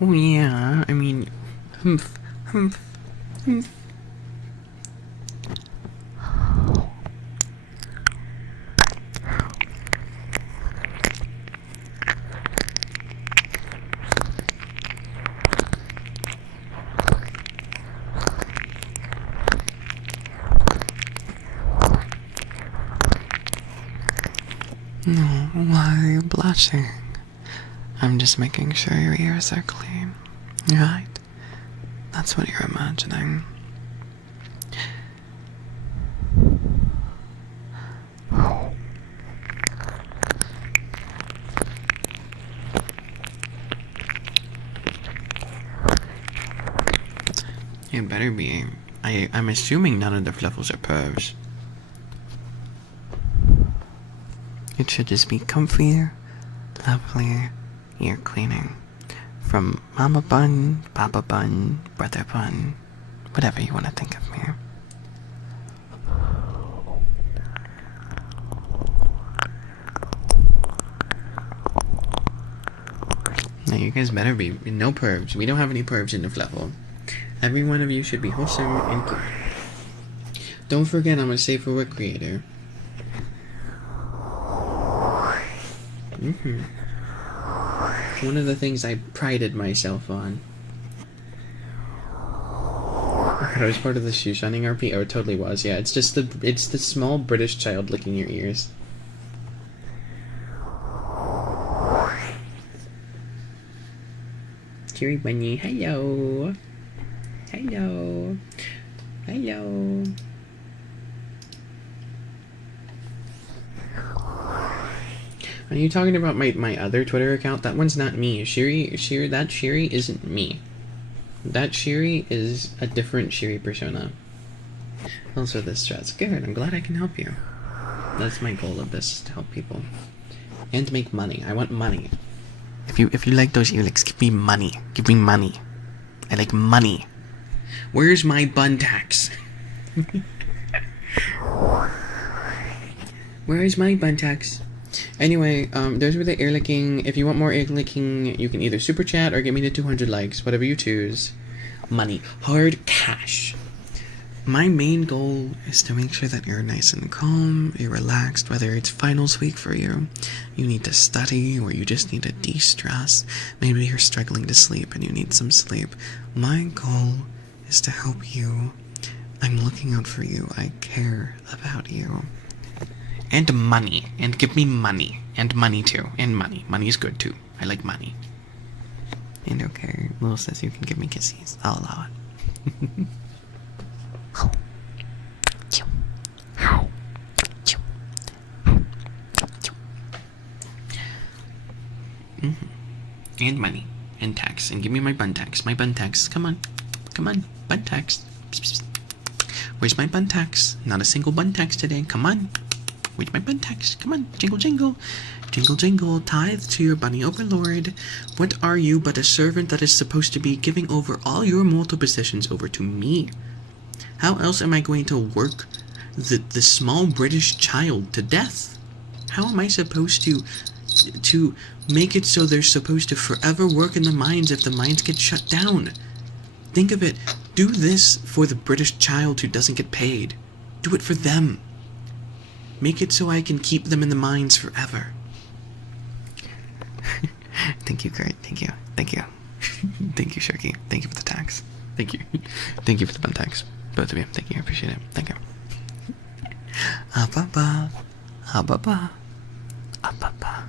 Oh yeah, I mean, humph, humph, humph. No, why are you blushing? I'm just making sure your ears are clean. Right? That's what you're imagining. It better be. I'm assuming none of the fluffles are pervs. It should just be comfy, lovely ear cleaning. From Mama Bun, Papa Bun, Brother Bun, whatever you want to think of me. Now you guys better be no pervs. We don't have any pervs in the fluffle. Every one of you should be wholesome and good. Don't forget I'm a safe for work creator. One of the things I prided myself on. I was part of the shoe shining RP. Oh, it totally was. Yeah, it's the small British child licking your ears. Cheery bunny, hello, hello, hello. Are you talking about my other Twitter account? That one's not me. That Shiri isn't me. That Shiri is a different Shiri persona. Also this stress. Good, I'm glad I can help you. That's my goal of this, to help people. And make money. I want money. If you like those earlicks, give me money. Give me money. I like money. Where's my bun tax? Where is my bun tax? Anyway, those were the ear licking. If you want more ear licking, you can either super chat or get me to 200 likes, whatever you choose. Money. Hard cash. My main goal is to make sure that you're nice and calm, you're relaxed, whether it's finals week for you, you need to study, or you just need to de-stress. Maybe you're struggling to sleep and you need some sleep. My goal is to help you. I'm looking out for you. I care about you. And money. And give me money. And money too. And money. Money is good too. I like money. And okay, Lil says you can give me kisses. I'll allow it. And money. And tax. And give me my bun tax. My bun tax. Come on. Come on. Bun tax. Where's my bun tax? Not a single bun tax today. Come on. Where's my bun tax? Come on. Jingle, jingle. Jingle, jingle. Tithe to your bunny overlord. What are you but a servant that is supposed to be giving over all your mortal possessions over to me? How else am I going to work the small British child to death? How am I supposed to make it so they're supposed to forever work in the mines if the mines get shut down? Think of it. Do this for the British child who doesn't get paid. Do it for them. Make it so I can keep them in the mines forever. Thank you, Kurt. Thank you. Thank you. Thank you, Sharky. Thank you for the tax. Thank you. Thank you for the bun tax. Both of you. Thank you. I appreciate it. Thank you. Ba-ba. Ba-ba. Ba-ba.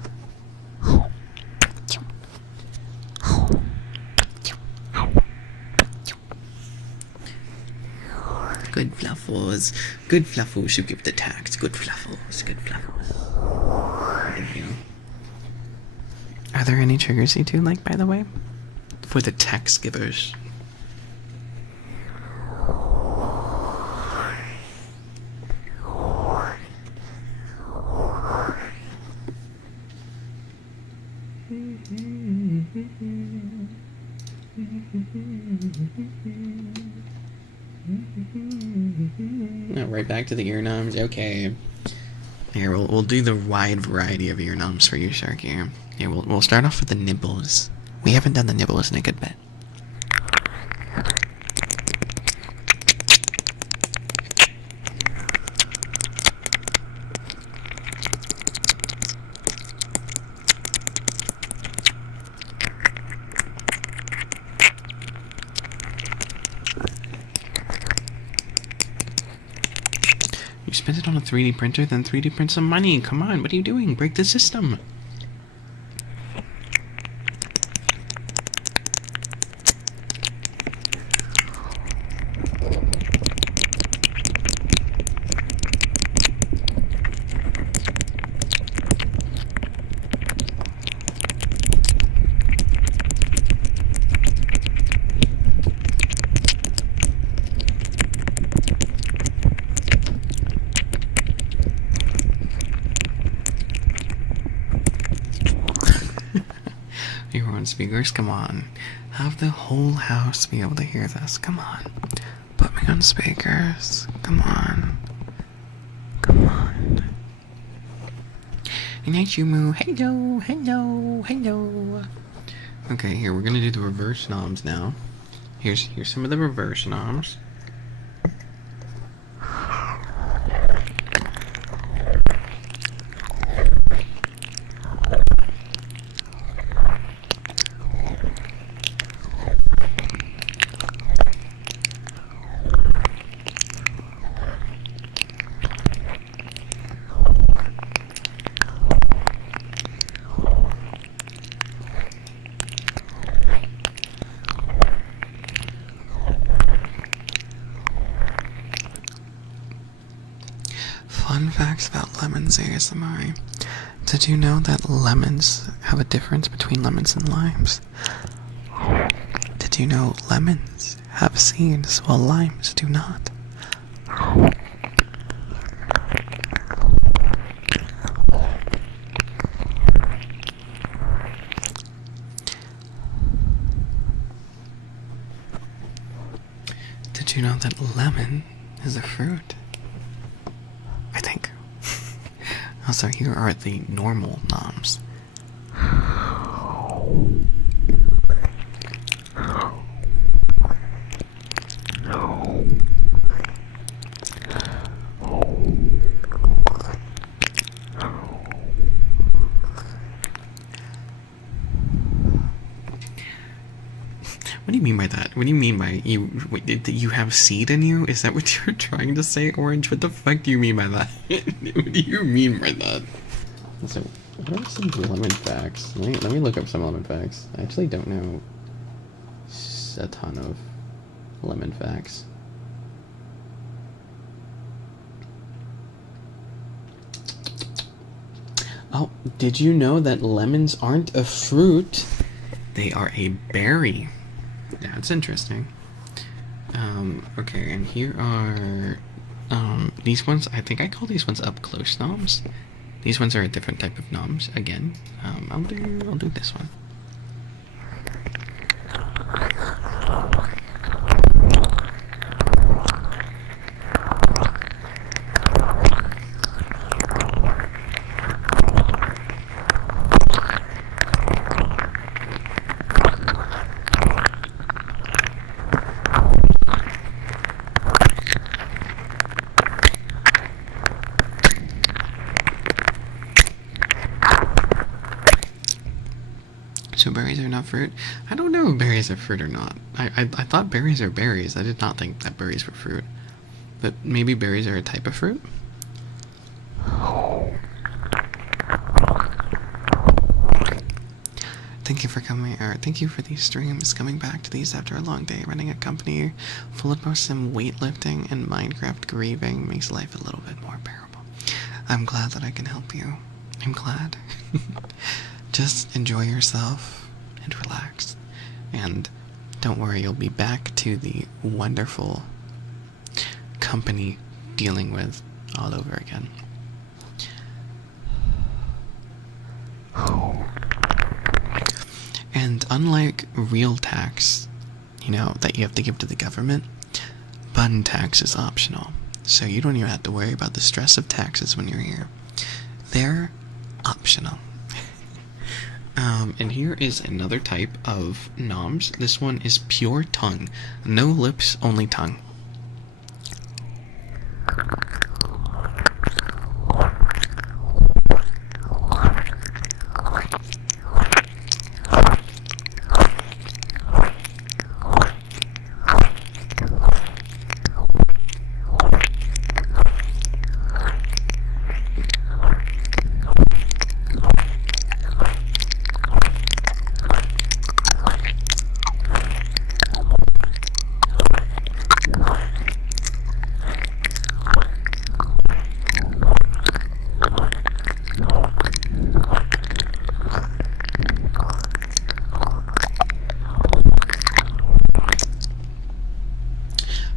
Good fluffles. Good fluffles should give the tax. Good fluffles. Good fluffles. Thank you. Are there any triggers you do like, by the way? For the tax givers. Oh, right back to the ear numbs. Okay. Here, we'll do the wide variety of ear numbs for you, Sharky. Yeah, we'll start off with the nibbles. We haven't done the nibbles in a good bit. You spent it on a 3D printer, then 3D print some money. Come on, what are you doing? Break the system. You're on speakers, come on. Have the whole house be able to hear this. Come on. Put me on speakers. Come on. Come on. Inachumu. Hello, hello, hello. Okay, here, we're gonna do the reverse knobs now. Here's some of the reverse knobs. Fun facts about lemons ASMR. Did you know that lemons have a difference between lemons and limes? Did you know lemons have seeds while limes do not? Did you know that lemon is a fruit? I think. Also, here are the normal noms. What do you mean by that? What do you mean by you? Wait, you have seed in you? Is that what you're trying to say, Orange? What the fuck do you mean by that? What do you mean by that? So, what are some lemon facts? Let me look up some lemon facts. I actually don't know a ton of lemon facts. Oh, did you know that lemons aren't a fruit? They are a berry. That's interesting. Okay, and here are these ones. I think I call these ones up close noms. These ones are a different type of noms. Again, I'll do this one. So berries are not fruit? I don't know if berries are fruit or not. I thought berries are berries. I did not think that berries were fruit. But maybe berries are a type of fruit? Thank you for coming, or thank you for these streams. Coming back to these after a long day running a company full of both some weightlifting and Minecraft grieving makes life a little bit more bearable. I'm glad that I can help you. I'm glad. Just enjoy yourself and relax. And don't worry, you'll be back to the wonderful company dealing with all over again. And unlike real tax, that you have to give to the government, bun tax is optional. So you don't even have to worry about the stress of taxes when you're here. They're optional. And here is another type of noms. This one is pure tongue. No lips, only tongue.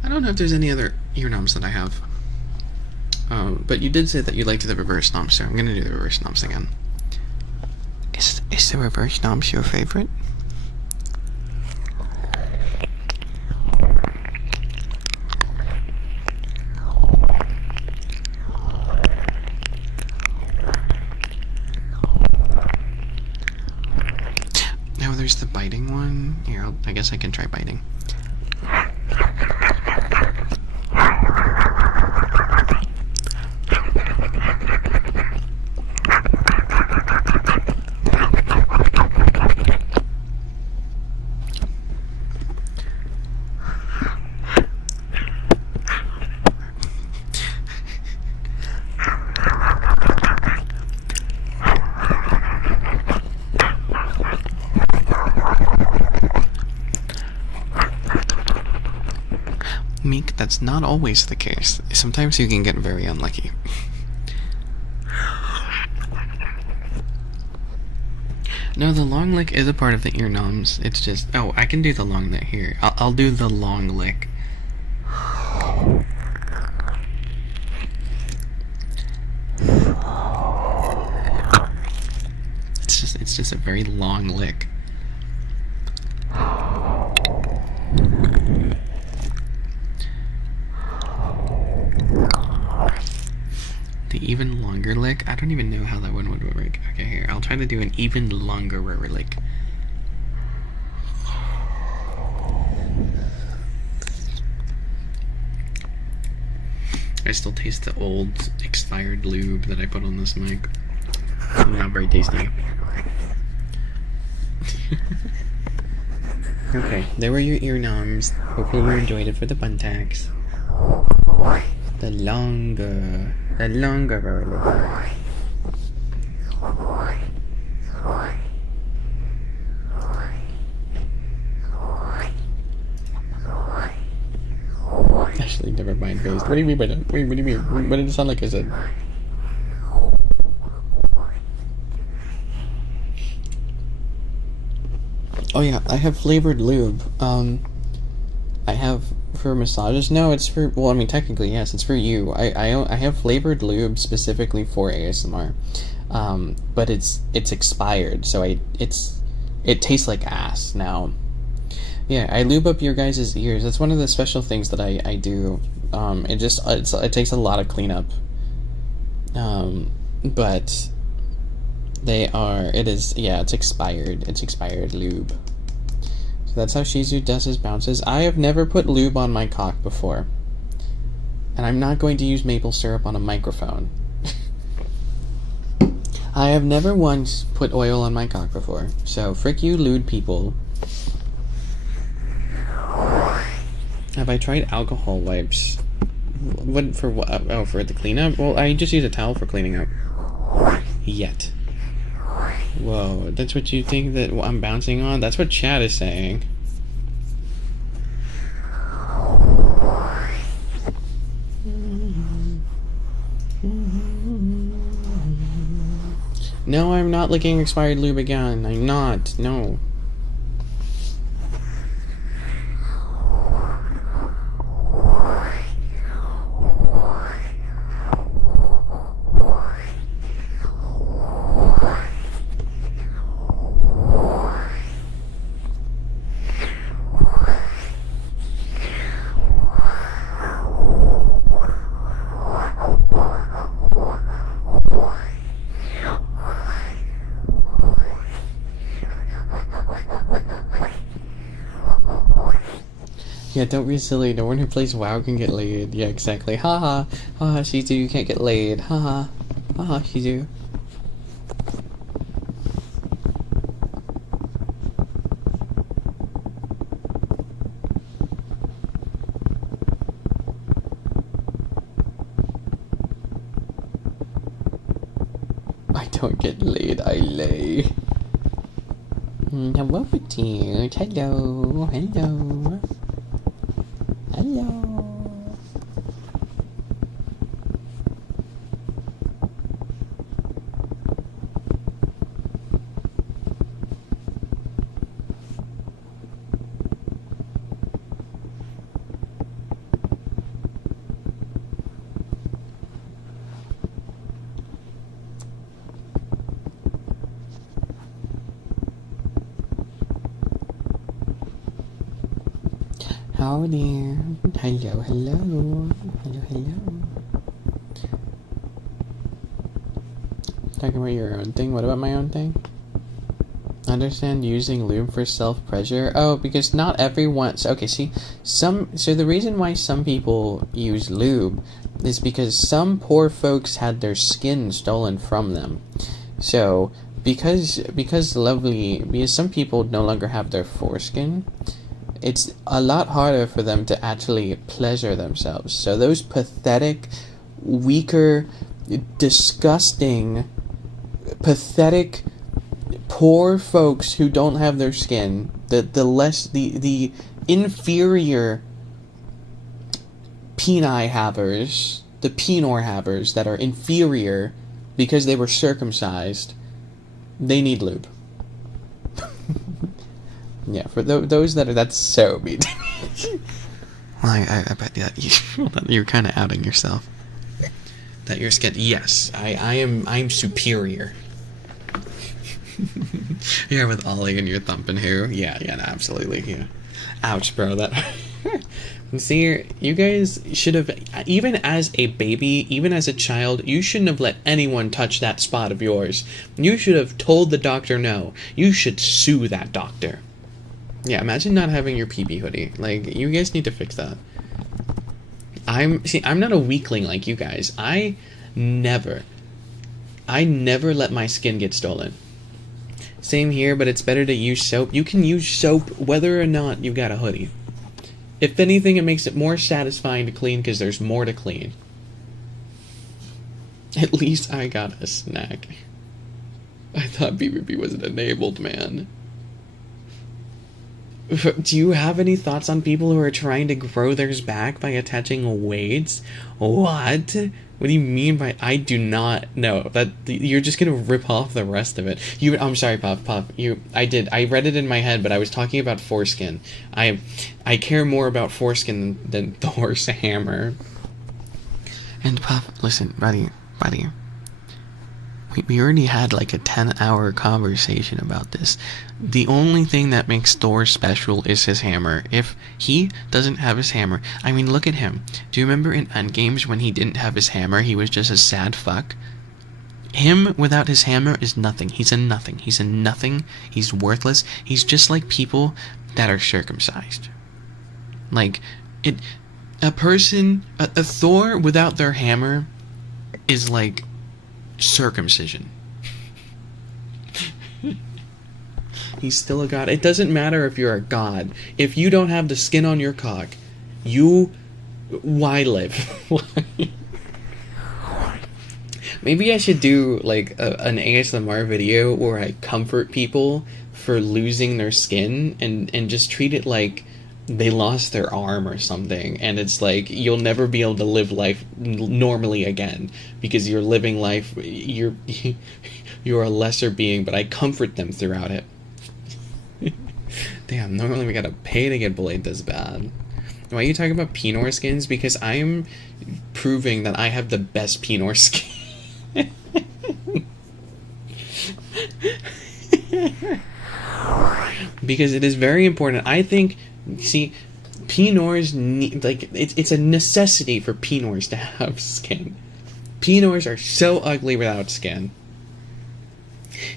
I don't know if there's any other ear noms that I have. But you did say that you liked the reverse noms, so I'm gonna do the reverse noms again. Is the reverse noms your favorite? Now there's the biting one. Here, I guess I can try biting. Meek, that's not always the case. Sometimes you can get very unlucky. No, the long lick is a part of the ear noms. It's just... Oh, I can do the long lick here. I'll do the long lick. It's just a very long lick. The even longer lick? I don't even know how that one would work. Okay, here. I'll try to do an even longer lick. I still taste the old expired lube that I put on this mic. Not very tasty. Okay, there were your ear numbs. Hopefully you enjoyed it for the bun tax. The longer roller. Actually, never mind, based. What do you mean by that? Wait, what do you mean? What did it sound like I said? Oh yeah, I have flavored lube. I have for massages. No, it's for. Well, I mean, technically, yes, it's for you. I have flavored lube specifically for ASMR, but it's expired, so it tastes like ass now. Yeah, I lube up your guys' ears. That's one of the special things that I do. It takes a lot of cleanup. But it's expired. It's expired lube. So that's how Shizu does his bounces. I have never put lube on my cock before. And I'm not going to use maple syrup on a microphone. I have never once put oil on my cock before. So frick you lewd people. Have I tried alcohol wipes? What for what? Oh, for the cleanup? Well, I just use a towel for cleaning up. Yet. Whoa, that's what you think that I'm bouncing on? That's what chat is saying. No, I'm not licking expired lube again. I'm not. No. Yeah, don't be silly. No one who plays WoW can get laid. Yeah, exactly. Haha. Haha, Shizu, you can't get laid. Haha. Haha, Shizu. I don't get laid, I lay. Hello, petite. Hello. Hello. Hello. How there? Hello, hello. Hello, hello. Talking about your own thing? What about my own thing? Understand using lube for self-pleasure? Oh, because not everyone... Okay, see, so the reason why some people use lube is because some poor folks had their skin stolen from them. So, because some people no longer have their foreskin, it's a lot harder for them to actually pleasure themselves. So those pathetic, weaker, disgusting, pathetic, poor folks who don't have their skin, the inferior peni havers, the penor havers that are inferior because they were circumcised, they need lube. Yeah, for those that's so mean. Well, I bet that you're kind of outing yourself. That you're scared. Yes, I'm superior. Yeah, with Ollie and your thumping who? Yeah, no, absolutely. Yeah. Ouch, bro. That. See, you guys should have, even as a baby, even as a child, you shouldn't have let anyone touch that spot of yours. You should have told the doctor no. You should sue that doctor. Yeah, imagine not having your PB hoodie. Like, you guys need to fix that. I'm not a weakling like you guys. I never let my skin get stolen. Same here, but it's better to use soap. You can use soap whether or not you got a hoodie. If anything, it makes it more satisfying to clean because there's more to clean. At least I got a snack. I thought PvP wasn't enabled, man. Do you have any thoughts on people who are trying to grow theirs back by attaching weights? What? What do you mean by I do not know? That you're just gonna rip off the rest of it. I'm sorry, Pop. I read it in my head, but I was talking about foreskin. I care more about foreskin than Thor's hammer. And Pop, listen, buddy. We already had like a 10-hour conversation about this. The only thing that makes Thor special is his hammer. If he doesn't have his hammer, I mean, look at him. Do you remember in Endgames when he didn't have his hammer, he was just a sad fuck? Him without his hammer is nothing. He's a nothing. He's worthless. He's just like people that are circumcised. Like, a Thor without their hammer is like circumcision. He's still a god. It doesn't matter if you're a god. If you don't have the skin on your cock, why live? Maybe I should do like an ASMR video where I comfort people for losing their skin and just treat it like they lost their arm or something, and it's like you'll never be able to live life normally again because you're living life, you're a lesser being, but I comfort them throughout it. Damn, normally we gotta pay to get bullied this bad. Why are you talking about Pinor skins? Because I'm proving that I have the best Pinor skin. Because it is very important. I think, see, Pinors need, like, it's a necessity for Pinors to have skin. Pinors are so ugly without skin.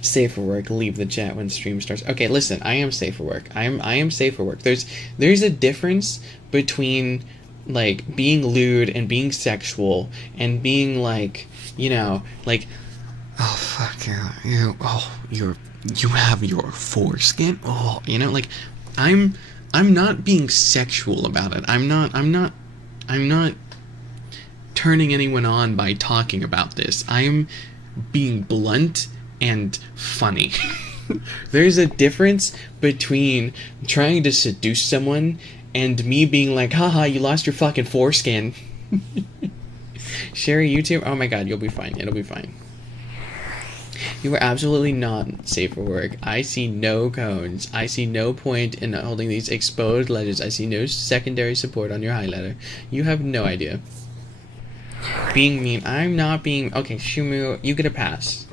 Safe for work. Leave the chat when stream starts. Okay, listen, I am safe for work. I am safe for work. There's a difference between like being lewd and being sexual and being like, you know, like, oh fuck yeah, you have your foreskin. Oh, you know, like, I'm not being sexual about it. I'm not turning anyone on by talking about this. I'm being blunt and funny. There's a difference between trying to seduce someone and me being like, haha, you lost your fucking foreskin. Sherry, YouTube? Oh my god, you'll be fine. It'll be fine. You are absolutely not safe for work. I see no cones. I see no point in holding these exposed ledges. I see no secondary support on your highlighter. You have no idea. Being mean. I'm not being... Okay, Shumu, you get a pass.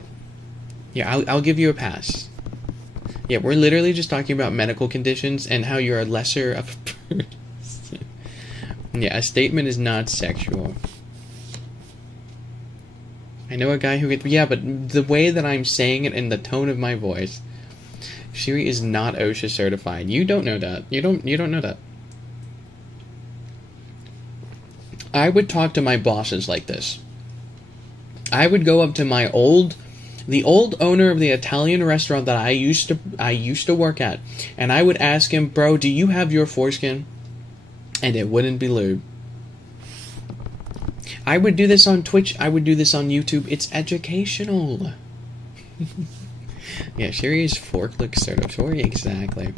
Yeah, I'll give you a pass. Yeah, we're literally just talking about medical conditions and how you're a lesser of a person. Yeah, a statement is not sexual. I know a guy who gets... Yeah, but the way that I'm saying it and the tone of my voice... Shiri is not OSHA certified. You don't know that. You don't know that. I would talk to my bosses like this. I would go up to the old owner of the Italian restaurant that I used to work at, and I would ask him, bro, do you have your foreskin? And it wouldn't be lewd. I would do this on Twitch. I would do this on YouTube. It's educational. Yeah, Sherry is forklift certified. Exactly.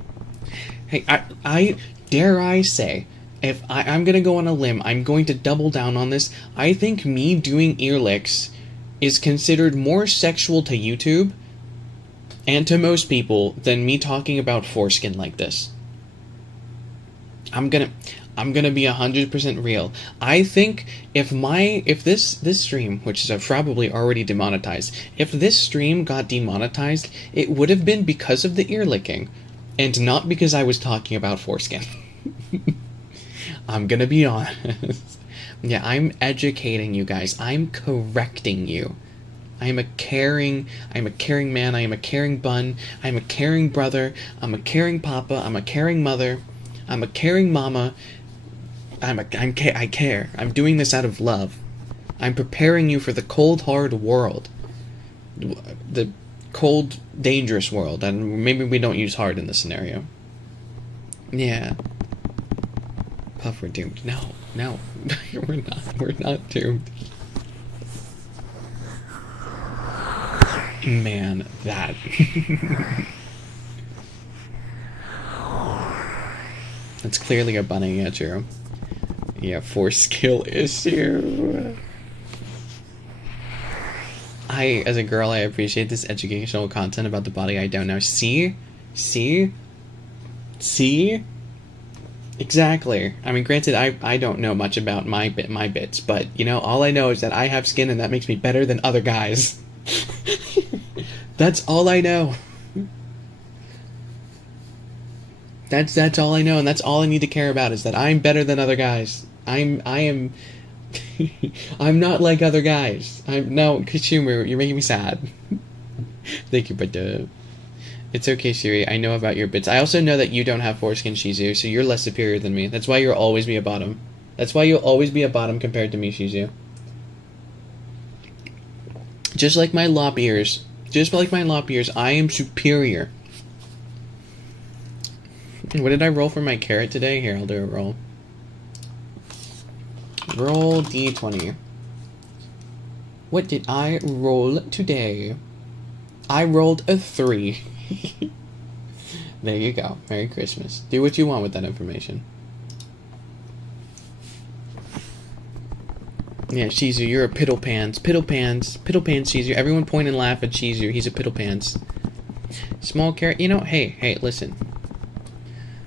Hey, I dare I say, if I'm gonna go on a limb, I'm going to double down on this. I think me doing ear licks is considered more sexual to YouTube and to most people than me talking about foreskin like this. I'm gonna be 100% real. I think if this stream, which is probably already demonetized, if this stream got demonetized, it would have been because of the ear licking, and not because I was talking about foreskin. I'm gonna be honest. Yeah, I'm educating you guys. I'm correcting you. I am a caring man. I am a caring bun. I am a caring brother. I'm a caring papa. I'm a caring mother. I'm a caring mama. I care. I'm doing this out of love. I'm preparing you for the cold, hard world. The cold, dangerous world, and maybe we don't use hard in this scenario. Yeah. Puff, we're doomed. No, we're not doomed. Man, that. That's clearly a bunny, yeah, true. Yeah, force skill issue. As a girl, I appreciate this educational content about the body I don't know. See? Exactly. I mean, granted, I don't know much about my bits, but, you know, all I know is that I have skin and that makes me better than other guys. That's all I know. That's all I know, and that's all I need to care about, is that I'm better than other guys. I am I'm not like other guys. No, Kashumu, you're making me sad. Thank you, but it's okay, Shiri. I know about your bits. I also know that you don't have foreskin, Shizu, so you're less superior than me. That's why you'll always be a bottom. That's why you'll always be a bottom compared to me, Shizu. Just like my lop ears, I am superior. What did I roll for my carrot today? Here, I'll do a roll. Roll D20. What did I roll today? I rolled a 3. There you go. Merry Christmas. Do what you want with that information. Yeah, Shizu, you're a piddle pants. Piddle pants, Shizu. Everyone point and laugh at Shizu. He's a piddle pants. Small carrot. You know, hey, listen.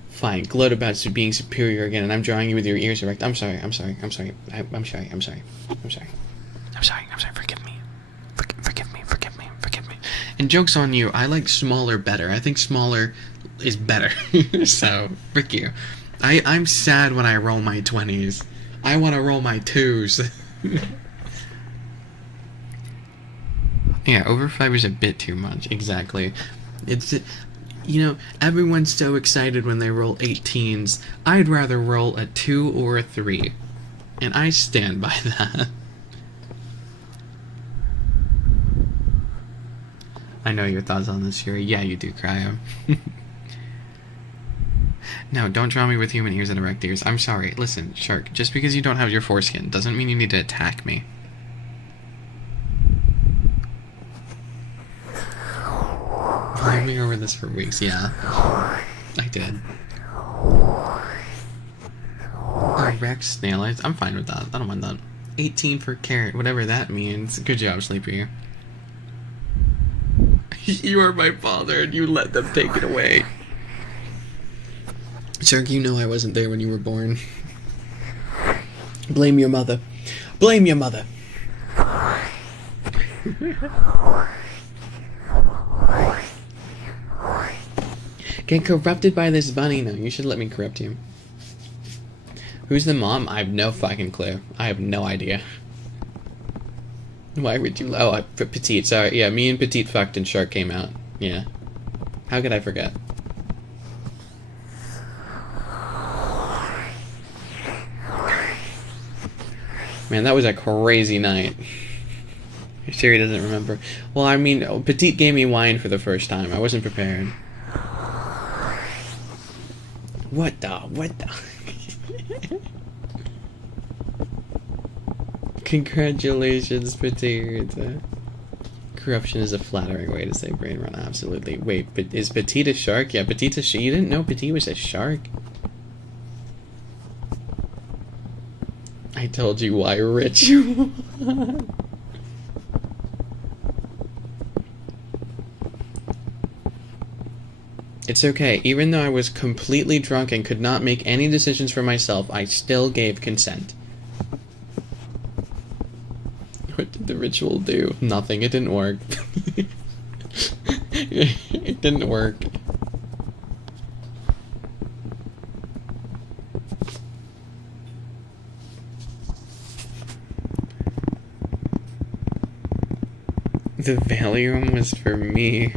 Fine, gloat about being superior again, and I'm drawing you with your ears erect. I'm sorry. Forgive me. And joke's on you, I like smaller better. I think smaller is better. So, frick you. I'm sad when I roll my 20s. I want to roll my 2s. Yeah, over 5 is a bit too much. Exactly. It's... You know, everyone's so excited when they roll 18s. I'd rather roll a 2 or a 3. And I stand by that. I know your thoughts on this, Shuri. Yeah, you do, Cryo. No, don't draw me with human ears and erect ears. I'm sorry. Listen, Shark, just because you don't have your foreskin doesn't mean you need to attack me. I've been over this for weeks, yeah. I did. Oh, Rex snail eyes. I'm fine with that. I don't mind that. 18 for carrot, whatever that means. Good job, Sleepy. You are my father, and you let them take it away. Shark, you know I wasn't there when you were born. Blame your mother. Blame your mother. Get corrupted by this bunny? No, you should let me corrupt you. Who's the mom? I have no fucking clue. I have no idea. Why would you... Oh, Petite, sorry. Yeah, me and Petite fucked and Shark came out. Yeah. How could I forget? Man, that was a crazy night. Sherry doesn't remember. Well, I mean, Petite gave me wine for the first time. I wasn't prepared. What the? Congratulations, Petite. Corruption is a flattering way to say brain run. Absolutely. Wait, but is Petite a shark? Yeah, Petite's a shark. You didn't know Petite was a shark? I told you why rich you are. It's okay. Even though I was completely drunk and could not make any decisions for myself, I still gave consent. What did the ritual do? Nothing. It didn't work. It didn't work. The Valium was for me.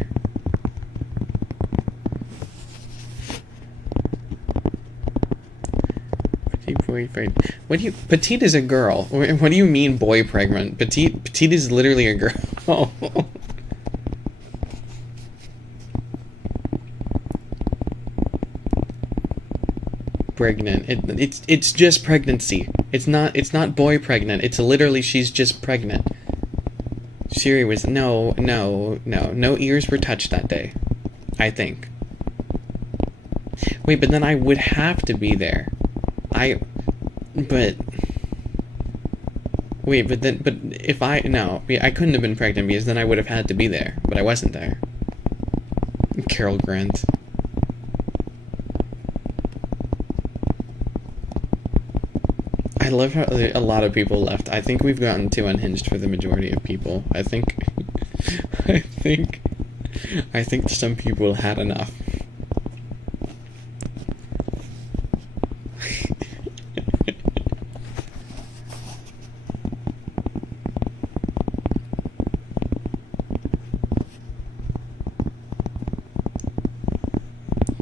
Boyfriend. What do you... Petite is a girl. What do you mean boy pregnant? Petite is literally a girl. pregnant. It's just pregnancy. It's not boy pregnant. It's literally she's just pregnant. Siri was no ears were touched that day, I think. Wait, but then I would have to be there. Wait, but if I couldn't have been pregnant because then I would have had to be there, but I wasn't there. Carol Grant. I love how a lot of people left. I think we've gotten too unhinged for the majority of people. I think some people had enough.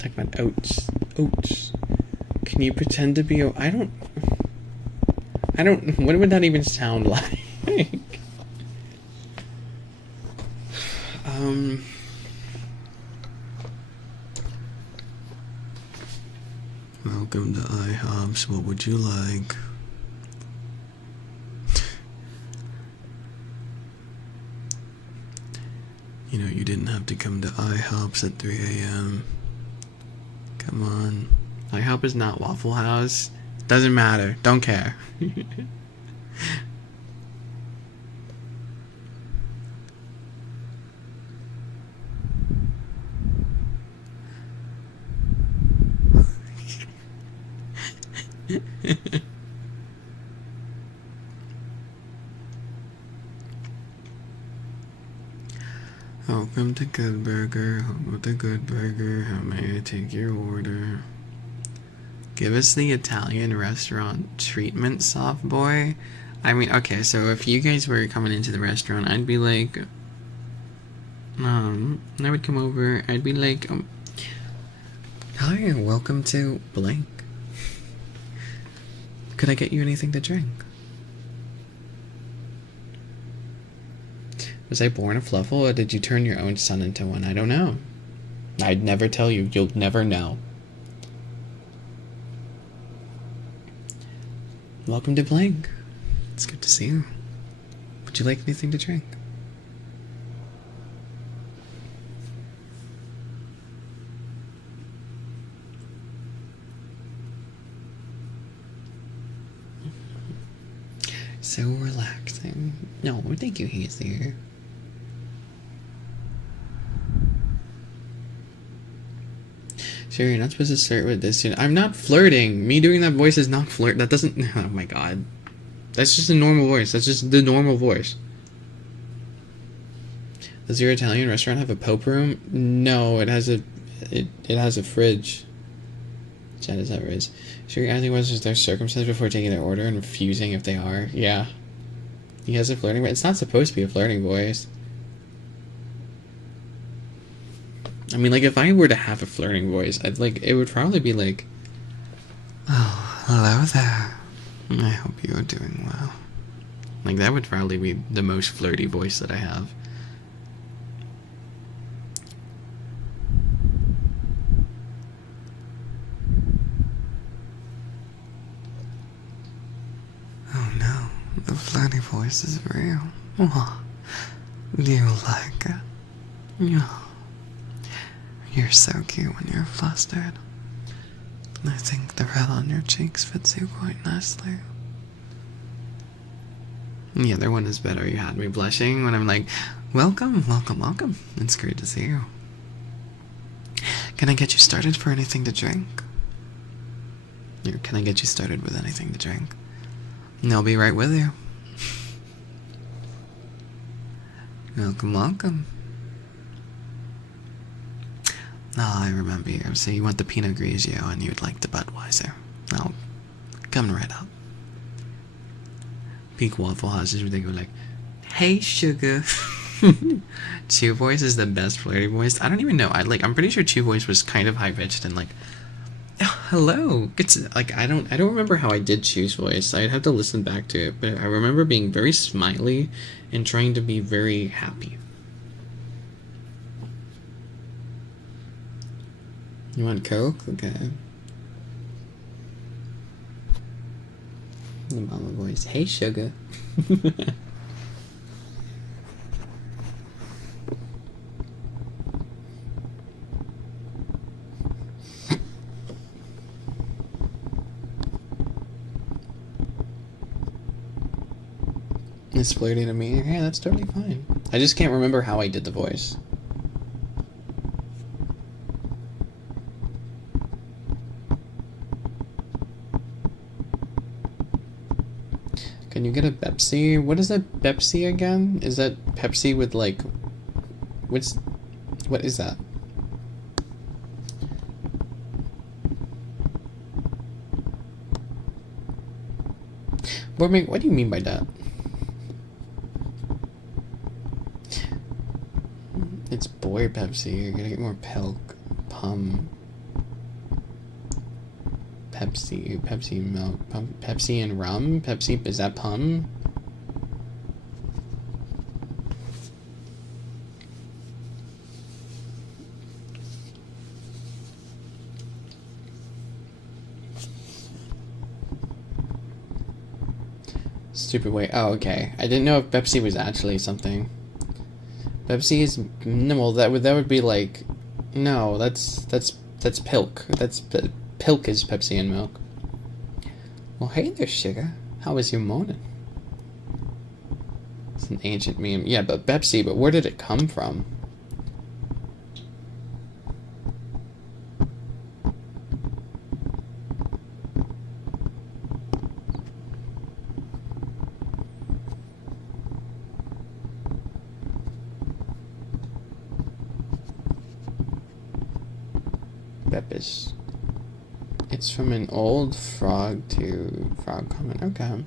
Talk about oats. Oats. Can you pretend to be I don't, what would that even sound like? Welcome to IHOPs. What would you like? You know, you didn't have to come to IHOPs at 3 a.m. Come on. IHOP is not Waffle House. Doesn't matter. Don't care. Welcome to Good Burger. Home with the Good Burger. How may I take your order? Give us the Italian restaurant treatment, soft boy. I mean, okay, so if you guys were coming into the restaurant, I'd be like, I would come over, I'd be like, hi, welcome to blank. Could I get you anything to drink? Was I born a fluffle, or did you turn your own son into one? I don't know. I'd never tell you. You'll never know. Welcome to blank. It's good to see you. Would you like anything to drink? So relaxing. No, thank you, Hazy. Sure, you're not supposed to flirt with this. I'm not flirting. Me doing that voice is not flirt. That doesn't. Oh my god. That's just a normal voice. That's just the normal voice. Does your Italian restaurant have a Pope room? No, it has a. It has a fridge. Chat, is that right? Sure, you're asking whether they're circumcised before taking their order and refusing if they are. Yeah. He has a flirting voice. It's not supposed to be a flirting voice. I mean, like, if I were to have a flirting voice, I'd, like, it would probably be like, oh, hello there. I hope you're doing well. Like, that would probably be the most flirty voice that I have. Oh no, the flirty voice is real. Oh, do you like it? Yeah. You're so cute when you're flustered. I think the red on your cheeks fits you quite nicely. The other one is better. You had me blushing when I'm like, welcome, welcome, welcome. It's great to see you. Can I get you started for anything to drink? Here, can I get you started with anything to drink? And I'll be right with you. Welcome, welcome. Oh, I remember you. So you want the Pinot Grigio and you'd like the Budweiser. Oh, coming right up. Peak Waffle Houses where they go like, hey, sugar. Chew voice is the best flirty voice. I don't even know. I'm pretty sure Chew voice was kind of high pitched and like, oh, hello. It's like I don't remember how I did Chew's voice. I'd have to listen back to it, but I remember being very smiley and trying to be very happy. You want Coke? Okay. The mama voice. Hey, sugar. It's flirting to me. Yeah, that's totally fine. I just can't remember how I did the voice. Can you get a Pepsi? What is that Pepsi again? Is that Pepsi with like... what is that? What do you mean by that? It's boy Pepsi. You're gonna get more Pum. Pepsi milk. Pepsi and rum? Pepsi, is that Pum? Stupid way. Oh, okay. I didn't know if Pepsi was actually something. Pepsi is no. Well, that would be like, no. That's Pilk. Pilk is Pepsi and milk. Well, hey there, sugar. How was your morning? It's an ancient meme. Yeah, but Pepsi. But where did it come from? Peppis. It's from an old frog to frog comment. Okay.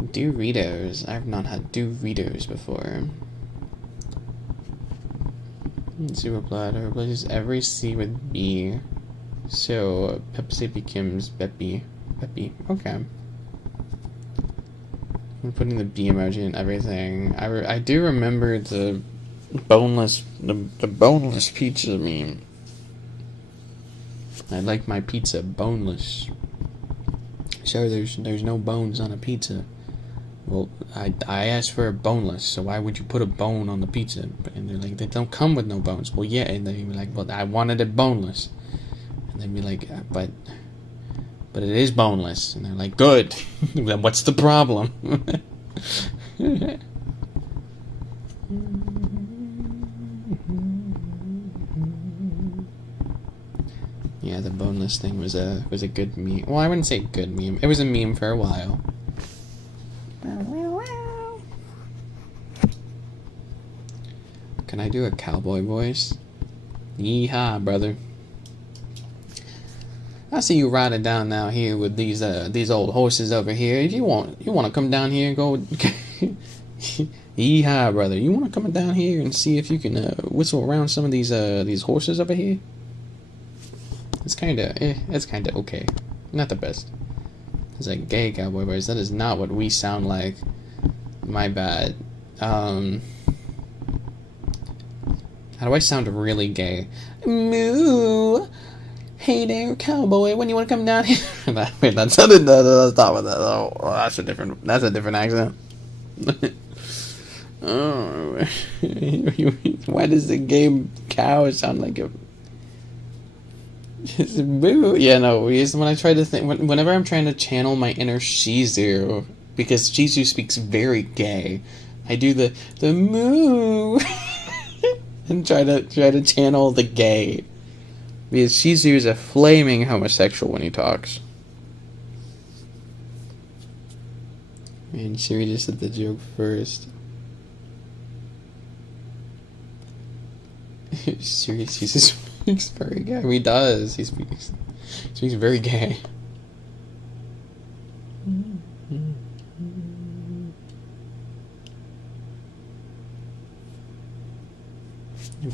Doritos. I've not had Doritos before. Super blood replaces every C with B. So Pepsi becomes Peppy. Peppy. Okay. I'm putting the B emoji in everything. I do remember the boneless pizza meme. I like my pizza boneless. Sure, there's no bones on a pizza. Well, I asked for a boneless, so why would you put a bone on the pizza? And they're like, they don't come with no bones. Well, yeah, and they'd be like, well, I wanted it boneless. And they'd be like, but it is boneless. And they're like, good. Then what's the problem? Yeah, the boneless thing was a good meme. Well, I wouldn't say good meme. It was a meme for a while. Can I do a cowboy voice? Yeehaw, brother. I see you riding down now here with these old horses over here. If you want to come down here and go. Yeehaw, brother. You want to come down here and see if you can whistle around some of these horses over here? It's kind of okay. Not the best. It's like gay cowboy voice. That is not what we sound like. My bad. How do I sound really gay? Moo! Hey there, cowboy. When you want to come down here? Wait, that sounded. Let's stop with that. Oh, that's a different accent. Oh, why does the gay cow sound like a? Boo. Yeah, no. When I try to think, whenever I'm trying to channel my inner Shizu, because Shizu speaks very gay, I do the moo and try to channel the gay, because Shizu is a flaming homosexual when he talks. And Siri just said the joke first. Siri speaks very gay. He does. He speaks very gay.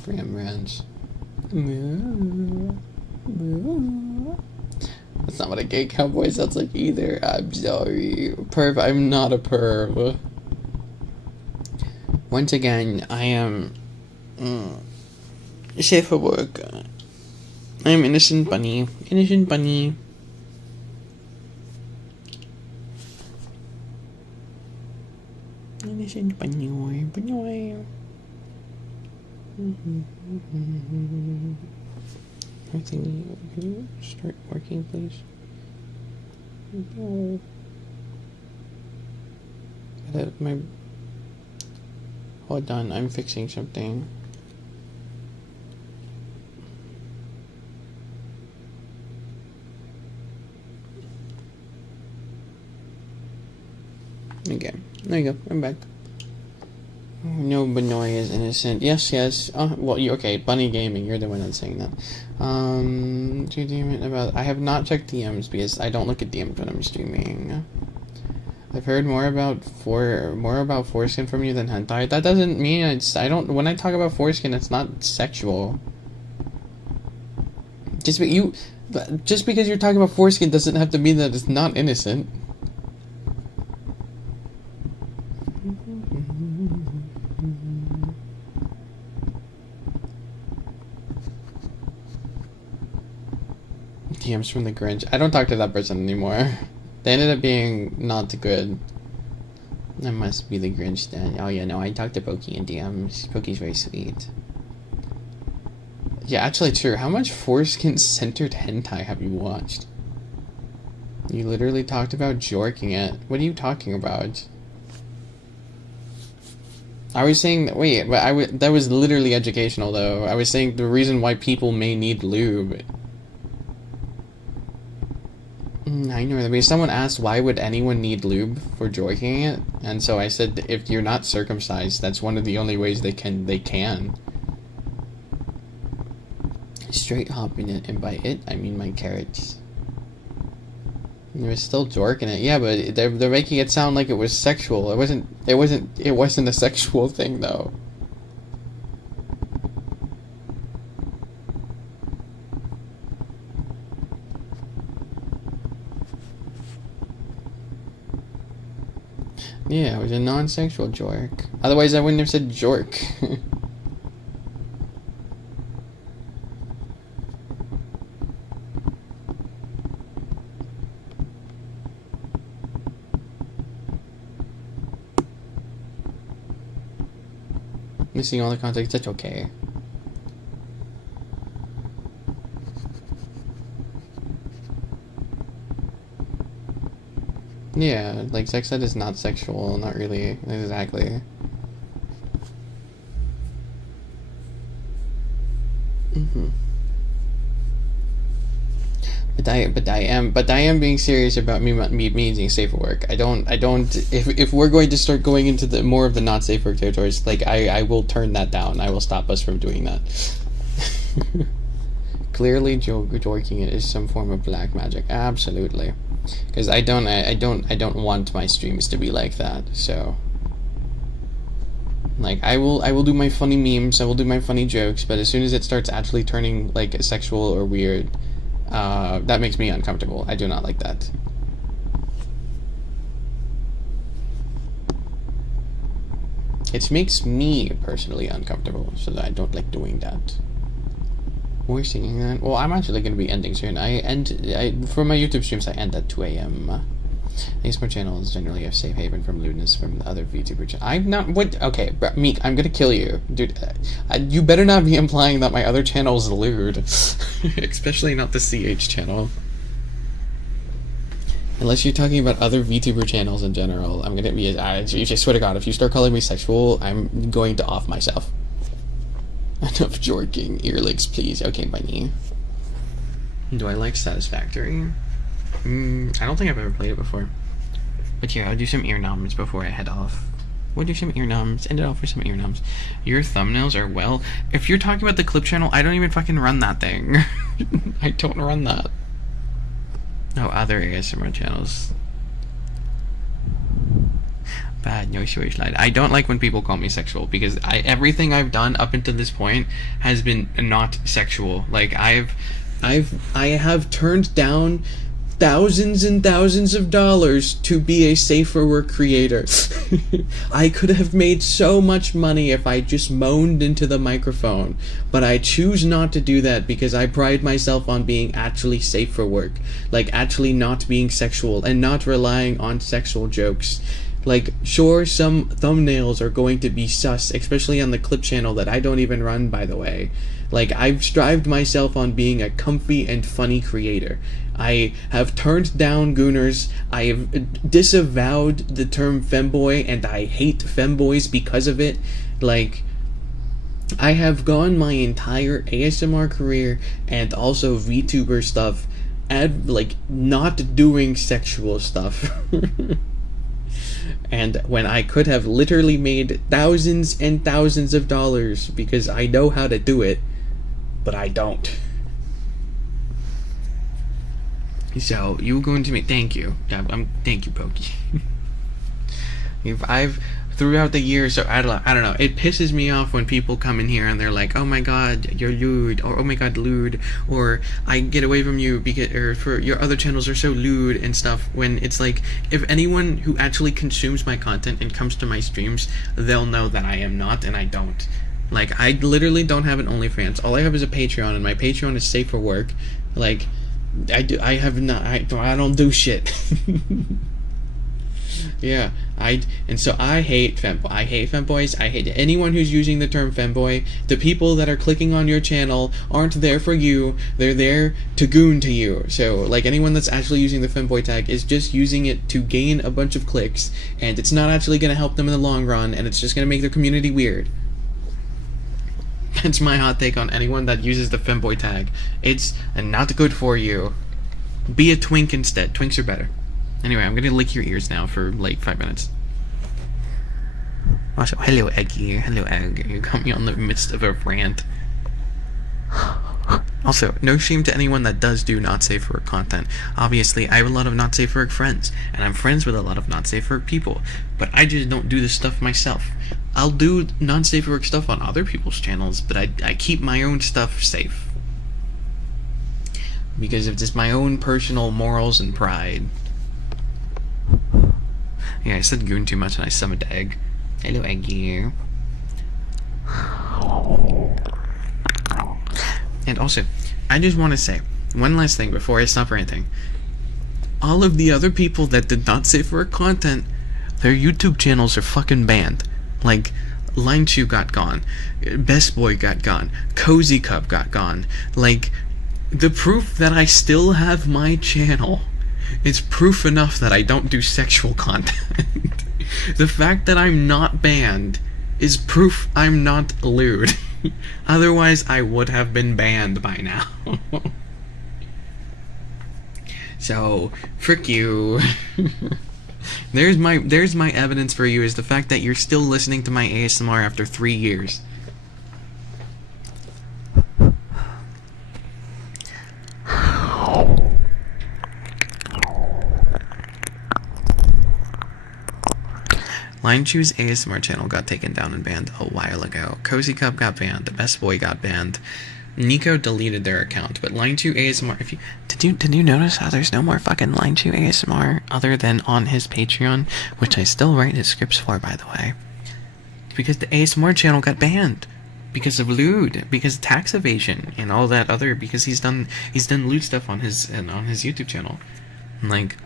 Graham Ranch. That's not what a gay cowboy sounds like either. I'm sorry. Perv, I'm not a perv. Once again, I am safe for work. I'm innocent bunny. Innocent bunny. innocent bunny, bunny. Everything, can you start working, please? No. Hold on, I'm fixing something. Okay, there you go, I'm back. No, Benoy is innocent. Yes, yes. Well, okay, Bunny Gaming, you're the one that's saying that. I have not checked DMs because I don't look at DMs when I'm streaming. I've heard more about foreskin from you than hentai. That doesn't mean when I talk about foreskin, it's not sexual. Just because you're talking about foreskin doesn't have to mean that it's not innocent. DMs from the Grinch. I don't talk to that person anymore. They ended up being not good. That must be the Grinch then. Oh yeah, no, I talked to Pokey in DMs. Pokey's very sweet. Yeah, actually true. How much foreskin-centered hentai have you watched? You literally talked about jorking it. What are you talking about? I was saying that, wait, but that was literally educational though. I was saying the reason why people may need lube. I know that because someone asked why would anyone need lube for jorking it, and so I said if you're not circumcised, that's one of the only ways they can. Straight hopping it, and by it I mean my carrots. They were still jorking it, yeah, but they're making it sound like it was sexual. It wasn't a sexual thing though. Yeah, it was a non-sexual jork. Otherwise, I wouldn't have said jork. Missing all the context, that's okay. Yeah, like sex ed is not sexual, not really, exactly. But I am being serious about me being safe for work. I don't, if we're going to start going into the more of the not safe work territories, like I will turn that down. I will stop us from doing that. Clearly, jorking it is some form of black magic. Absolutely. Because I don't want my streams to be like that. So, like, I will do my funny memes, I will do my funny jokes, but as soon as it starts actually turning like sexual or weird, that makes me uncomfortable. I do not like that. It makes me personally uncomfortable, so that I don't like doing that. We're singing that. Well, I'm actually going to be ending soon. For my YouTube streams, I end at 2 a.m. ASMR channel is generally a safe haven from lewdness from the other VTuber channel. I'm not. What? Okay, Meek, I'm gonna kill you, dude. You better not be implying that my other channel is lewd, especially not the CH channel. Unless you're talking about other VTuber channels in general, I'm gonna be. I swear to God, if you start calling me sexual, I'm going to off myself. Enough jorking. Earlicks, please. Okay, bunny. Do I like Satisfactory? I don't think I've ever played it before. But yeah, I'll do some ear noms before I head off. We'll do some ear noms. End it off with some ear noms. Your thumbnails are well. If you're talking about the clip channel, I don't even fucking run that thing. I don't run that. No other ASMR channels. Bad, no sewage slide. I don't like when people call me sexual because everything I've done up until this point has been not sexual. Like I have turned down thousands and thousands of dollars to be a safer work creator. I could have made so much money if I just moaned into the microphone, but I choose not to do that because I pride myself on being actually safe for work, like actually not being sexual and not relying on sexual jokes. Like, sure, some thumbnails are going to be sus, especially on the clip channel that I don't even run, by the way. Like, I've strived myself on being a comfy and funny creator. I have turned down gooners. I have disavowed the term femboy, and I hate femboys because of it. Like, I have gone my entire ASMR career and also VTuber stuff like not doing sexual stuff. And when I could have literally made thousands and thousands of dollars because I know how to do it, but I don't. So you're going to make thank you. Yeah, thank you, Pokey. I've throughout the years, so I don't know. It pisses me off when people come in here and they're like, "Oh my God, you're lewd," or "Oh my God, lewd," or "I get away from you because or for your other channels are so lewd," and stuff. When it's like, if anyone who actually consumes my content and comes to my streams, they'll know that I am not, and I don't. Like, I literally don't have an OnlyFans. All I have is a Patreon, and my Patreon is safe for work. Like, I don't do shit. Yeah, so I hate femboy. I hate femboys. I hate anyone who's using the term femboy. The people that are clicking on your channel aren't there for you. They're there to goon to you. So, like, anyone that's actually using the femboy tag is just using it to gain a bunch of clicks, and it's not actually going to help them in the long run, and it's just going to make their community weird. That's my hot take on anyone that uses the femboy tag. It's not good for you. Be a twink instead. Twinks are better. Anyway, I'm gonna lick your ears now for like 5 minutes. Also, hello Eggy. Hello Egg. You got me on the midst of a rant. Also, no shame to anyone that does do not safe for work content. Obviously, I have a lot of not safe for work friends, and I'm friends with a lot of not safe for work people, but I just don't do this stuff myself. I'll do non safe for work stuff on other people's channels, but I keep my own stuff safe. Because of just my own personal morals and pride. Yeah, I said goon too much and I summoned Egg. Hello, Eggy. And also, I just want to say one last thing before I stop ranting. All of the other people that did not safe for work content, their YouTube channels are fucking banned. Like, Line Chew got gone, Best Boy got gone, Cozy Cup got gone. Like, the proof that I still have my channel is proof enough that I don't do sexual content. The fact that I'm not banned is proof I'm not lewd. Otherwise, I would have been banned by now. So, frick you. There's my evidence for you, is the fact that you're still listening to my ASMR after 3 years. Line Chew's ASMR channel got taken down and banned a while ago. Cozy Cup got banned. The Best Boy got banned. Nico deleted their account, but Line Chew ASMR. Did you notice how there's no more fucking Line Chew ASMR other than on his Patreon, which I still write his scripts for, by the way, because the ASMR channel got banned because of lewd, because of tax evasion and all that other. Because he's done lewd stuff on his YouTube channel, like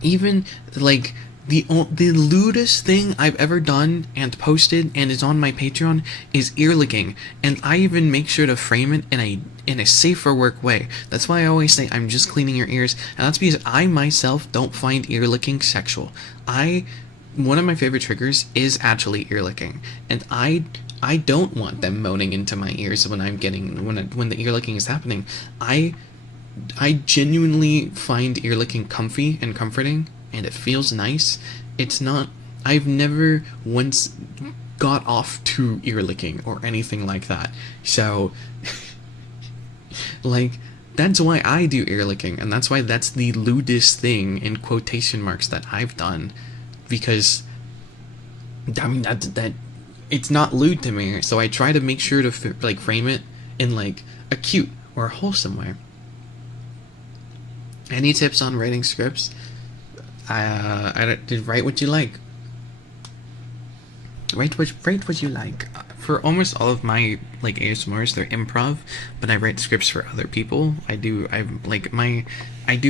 even like. The lewdest thing I've ever done and posted and is on my Patreon is ear licking, and I even make sure to frame it in a safe for work way. That's why I always say I'm just cleaning your ears, and that's because I myself don't find ear licking sexual. One of my favorite triggers is actually ear licking, and I don't want them moaning into my ears when the ear licking is happening. I genuinely find ear licking comfy and comforting, and it feels nice. It's not, I've never once got off to ear licking or anything like that. So, like, that's why I do ear licking, and that's why that's the lewdest thing, in quotation marks, that I've done. Because, I mean, that it's not lewd to me, so I try to make sure to, frame it in, like, a cute or a wholesome way. Any tips on writing scripts? Write what you like. Write what you like. for almost all of my like ASMRs, they're improv, but I write scripts for other people. I do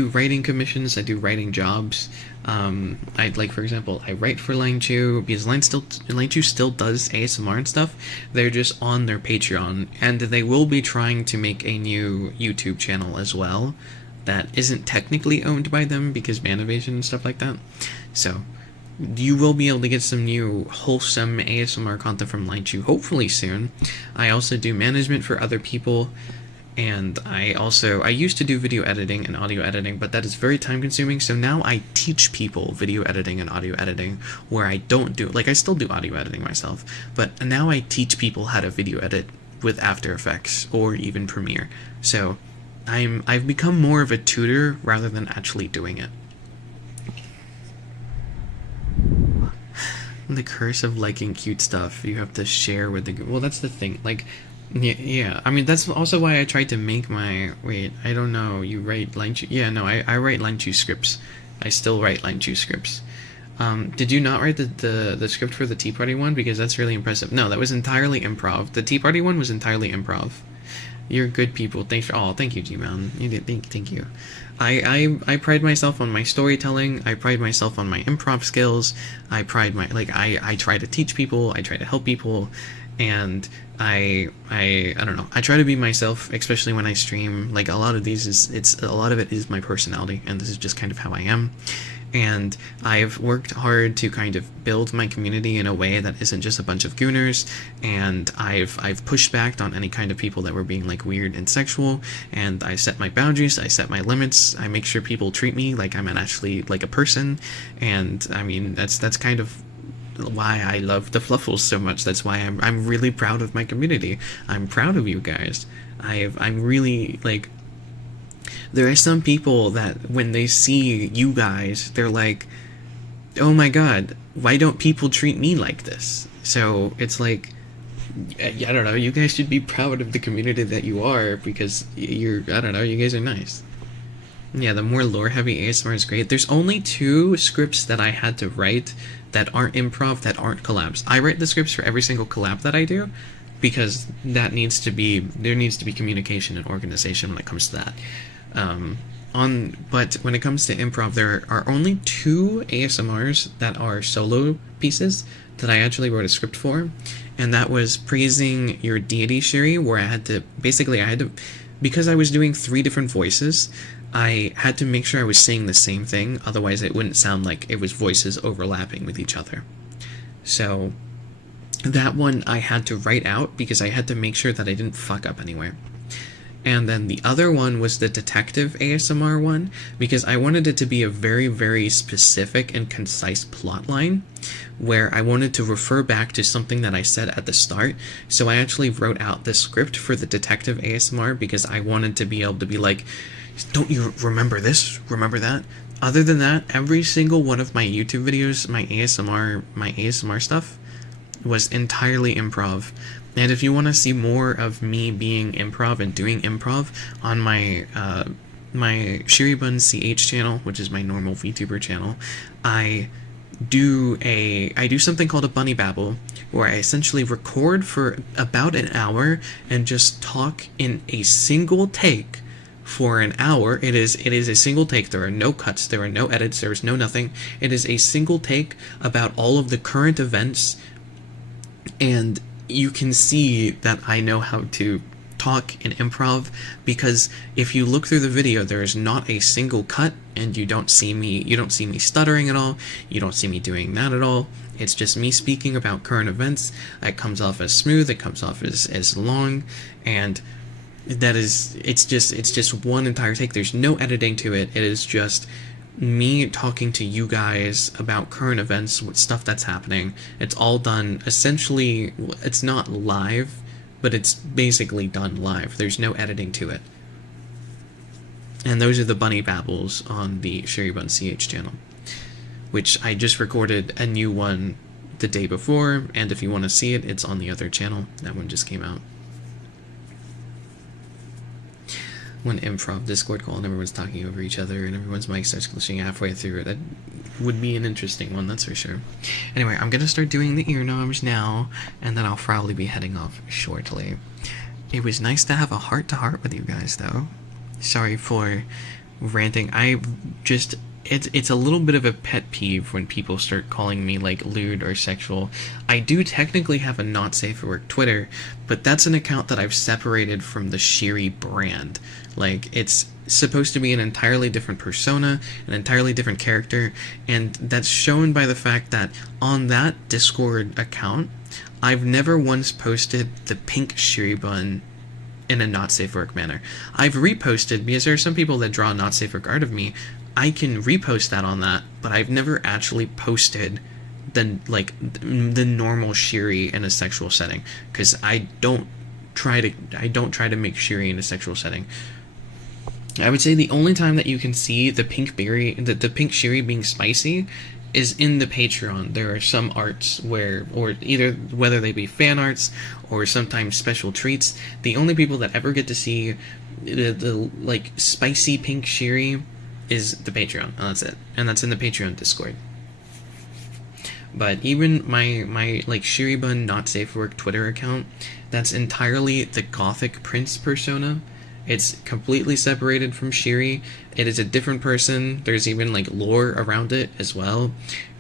writing commissions, I do writing jobs. I like, for example, I write for Lang Chu because Lang Chu still does ASMR and stuff. They're just on their Patreon, and they will be trying to make a new YouTube channel as well that isn't technically owned by them because ban evasion and stuff like that. So you will be able to get some new wholesome ASMR content from Lang Chu hopefully soon. I also do management for other people, and I used to do video editing and audio editing, but that is very time consuming, so now I teach people video editing and audio editing, where I don't do, like, I still do audio editing myself, but now I teach people how to video edit with After Effects or even Premiere. So I've become more of a tutor rather than actually doing it. The curse of liking cute stuff you have to share with the... Well, that's the thing. Like, yeah. I mean, that's also why I tried to make my... Wait, I don't know. You write Lang Chu... Yeah, no, I write Lang Chu scripts. I still write Lang Chu scripts. Did you not write the script for the Tea Party one? Because that's really impressive. No, that was entirely improv. The Tea Party one was entirely improv. You're good people. Thanks for... Oh, thank you, G-Man. You did. Thank you. I pride myself on my storytelling. I pride myself on my improv skills. I try to teach people. I try to help people. And I don't know. I try to be myself, especially when I stream. Like, a lot of it is my personality, and this is just kind of how I am. And I've worked hard to kind of build my community in a way that isn't just a bunch of gooners, and I've pushed back on any kind of people that were being like weird and sexual, and I set my boundaries, I set my limits, I make sure people treat me like I'm actually like a person, and I mean that's kind of why I love the Fluffles so much. That's why I'm really proud of my community. I'm proud of you guys. I'm really like... There are some people that when they see you guys, they're like, oh my god, why don't people treat me like this? So it's like, I don't know, you guys should be proud of the community that you are, because I don't know, you guys are nice. Yeah, the more lore-heavy ASMR is great. There's only 2 scripts that I had to write that aren't improv, that aren't collabs. I write the scripts for every single collab that I do, because there needs to be communication and organization when it comes to that. But when it comes to improv, there are only 2 ASMRs that are solo pieces that I actually wrote a script for, and that was praising your deity, Shiri, where I had to, because I was doing 3 different voices, I had to make sure I was saying the same thing, otherwise it wouldn't sound like it was voices overlapping with each other. So that one I had to write out because I had to make sure that I didn't fuck up anywhere. And then the other one was the detective ASMR one, because I wanted it to be a very, very specific and concise plot line, where I wanted to refer back to something that I said at the start. So I actually wrote out the script for the detective ASMR because I wanted to be able to be like, don't you remember this? Remember that? Other than that, every single one of my YouTube videos, my ASMR stuff, was entirely improv. And if you want to see more of me being improv and doing improv on my my Shiribun CH channel, which is my normal VTuber channel, I do something called a bunny babble, where I essentially record for about an hour and just talk in a single take for an hour. It is a single take. There are no cuts, there are no edits, there is no nothing. It is a single take about all of the current events, and you can see that I know how to talk in improv, because if you look through the video, there is not a single cut, and you don't see me stuttering at all, you don't see me doing that at all. It's just me speaking about current events. It comes off as smooth, it comes off as long, and it's just one entire take. There's no editing to it. It is just me talking to you guys about current events, what stuff that's happening. It's all done essentially, it's not live, but it's basically done live. There's no editing to it. And those are the bunny babbles on the Shiribun CH channel, which I just recorded a new one the day before, and if you want to see it, it's on the other channel. That one just came out. When improv Discord call and everyone's talking over each other and everyone's mic starts glitching halfway through, would be an interesting one, that's for sure. Anyway, I'm gonna start doing the ear knobs now, and then I'll probably be heading off shortly. It was nice to have a heart-to-heart with you guys, though. Sorry for ranting. It's a little bit of a pet peeve when people start calling me, like, lewd or sexual. I do technically have a not safe for work Twitter, but that's an account that I've separated from the Shiri brand. Like, it's supposed to be an entirely different persona, an entirely different character, and that's shown by the fact that on that Discord account, I've never once posted the pink Shiri bun in a not safe work manner. I've reposted, because there are some people that draw not safe work art of me. I can repost that on that, but I've never actually posted the normal Shiri in a sexual setting, because I don't try to make Shiri in a sexual setting. I would say the only time that you can see the pink Shiri being spicy is in the Patreon. There are some arts whether they be fan arts or sometimes special treats. The only people that ever get to see the like spicy pink Shiri is the Patreon, and that's it. And that's in the Patreon Discord. But even my like Shiribun Not Safe for Work Twitter account, that's entirely the Gothic Prince persona. It's completely separated from Shiri. It is a different person. There's even like lore around it as well.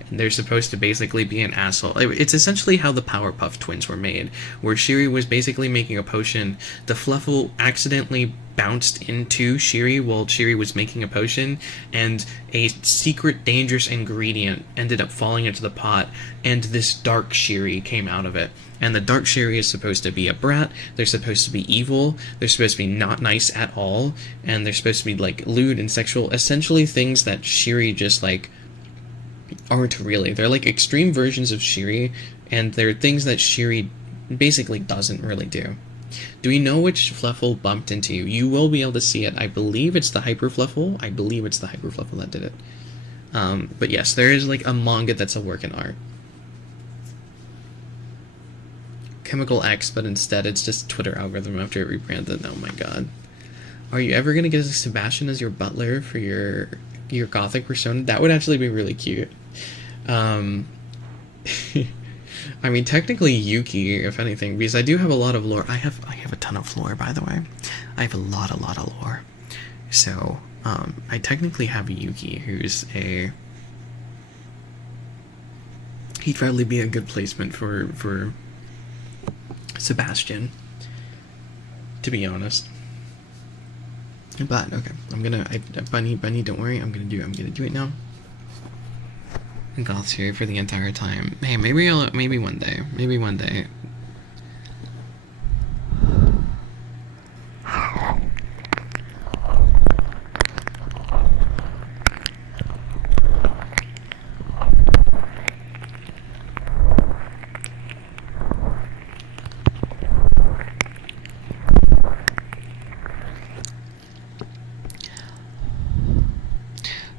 And they're supposed to basically be an asshole. It's essentially how the Powerpuff Twins were made, where Shiri was basically making a potion. The Fluffle accidentally bounced into Shiri while Shiri was making a potion, and a secret dangerous ingredient ended up falling into the pot, and this dark Shiri came out of it. And the dark Shiri is supposed to be a brat, they're supposed to be evil, they're supposed to be not nice at all, and they're supposed to be like lewd and sexual, essentially things that Shiri just like aren't really. They're like extreme versions of Shiri, and they're things that Shiri basically doesn't really do. Do we know which Fluffle bumped into you? You will be able to see it. I believe it's the Hyper Fluffle. I believe it's the Hyper Fluffle that did it. But yes, there is like a manga that's a work in art. Chemical X, but instead it's just Twitter algorithm after it rebranded. Oh my god. Are you ever gonna get Sebastian as your butler for your Gothic persona? That would actually be really cute. I mean, technically Yuki, if anything, because I do have a lot of lore. I have a ton of lore, by the way. I have a lot of lore. So, I technically have Yuki, who's he'd probably be a good placement for Sebastian, to be honest. But okay, Bunny, don't worry, I'm gonna do it now. Goth's here for the entire time. Hey, maybe one day.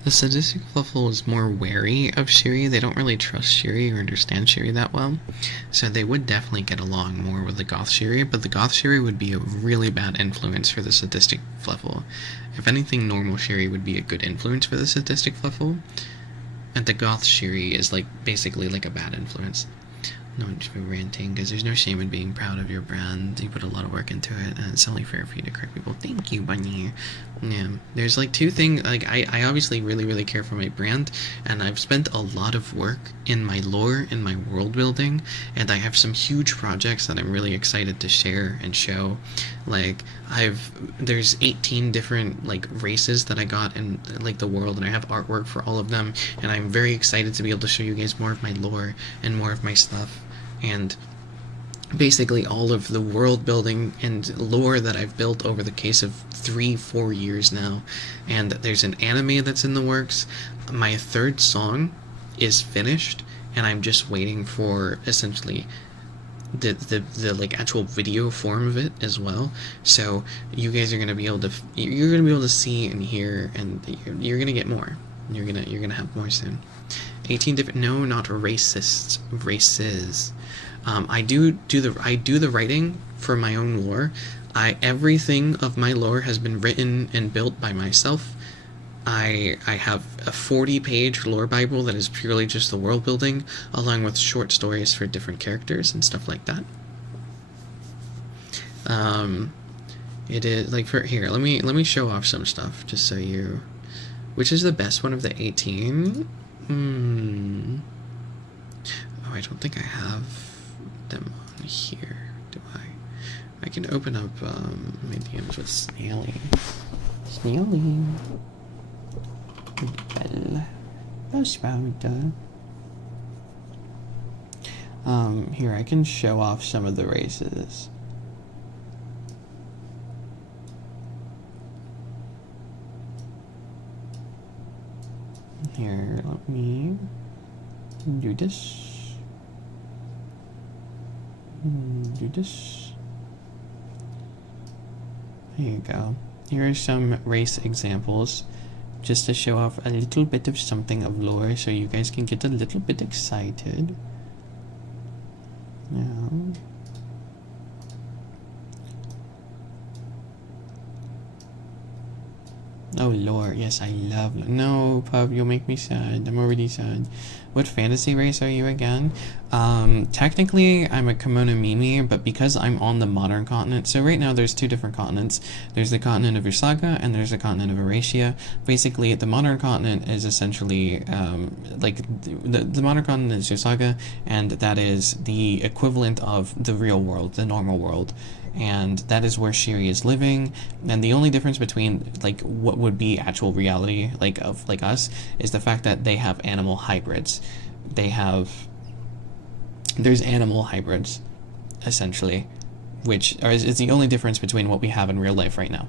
The sadistic Fluffle is more wary of Shiri. They don't really trust Shiri or understand Shiri that well. So they would definitely get along more with the Goth Shiri, but the Goth Shiri would be a really bad influence for the sadistic Fluffle. If anything, normal Shiri would be a good influence for the sadistic Fluffle. And the Goth Shiri is like basically like a bad influence. No one should be ranting, because there's no shame in being proud of your brand. You put a lot of work into it, and it's only fair for you to correct people. Thank you, Bunny. Yeah, there's like two things, like I obviously really care for my brand, and I've spent a lot of work in my lore, in my world building, and I have some huge projects that I'm really excited to share and show. Like, there's 18 different like races that I got in like the world, and I have artwork for all of them, and I'm very excited to be able to show you guys more of my lore and more of my stuff. And basically all of the world building and lore that I've built over the case of 3-4 years now. And there's an anime that's in the works. My third song is finished, and I'm just waiting for essentially the like actual video form of it as well. So you guys are gonna be able to see and hear, and you're gonna get more. You're gonna have more soon. 18 different, no, not racists, races. I do the writing for my own lore. Everything of my lore has been written and built by myself. I have a 40-page lore bible that is purely just the world building, along with short stories for different characters and stuff like that. It is like for here. Let me show off some stuff just so you. Which is the best one of the 18? Oh, I don't think I have them on here. Do I? I can open up my DMs with Snaily. Snaily. Well, that's about here I can show off some of the races. Here, let me do this. Do this. There you go. Here are some race examples, just to show off a little bit of something of lore so you guys can get a little bit excited. Now, oh lore, yes, I love lore. No, Pub, you'll make me sad. I'm already sad. What fantasy race are you again? Technically, I'm a Kimono Mimi, but because I'm on the modern continent, so right now there's two different continents. There's the continent of Ursaga, and there's the continent of Eurasia. Basically, the modern continent is essentially, like, the modern continent is Ursaga, and that is the equivalent of the real world, the normal world. And that is where Shiri is living, and the only difference between like what would be actual reality like of like us is the fact that they have animal hybrids. There's animal hybrids essentially, which is the only difference between what we have in real life right now.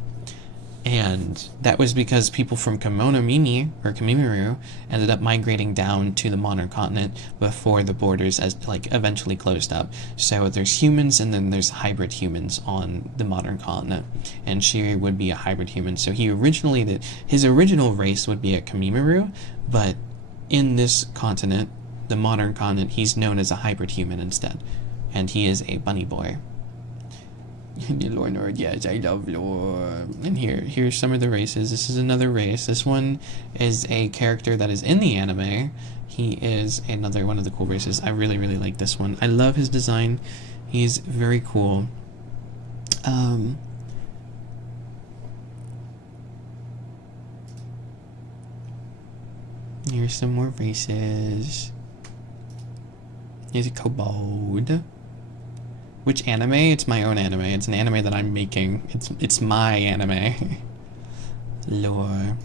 And that was because people from Kimono Mimi or Kamimaru ended up migrating down to the modern continent before the borders as like eventually closed up. So there's humans and then there's hybrid humans on the modern continent, and Shiri would be a hybrid human. So his original race would be a Kamimaru, but in this continent, the modern continent, he's known as a hybrid human instead, and he is a bunny boy. The lore nerd, yes, I love lore. And here's some of the races. This is another race. This one is a character that is in the anime. He is another one of the cool races. I really, really like this one. I love his design. He's very cool. Here's some more races. Here's a kobold. Which anime? It's my own anime. It's an anime that I'm making. It's my anime. Lore.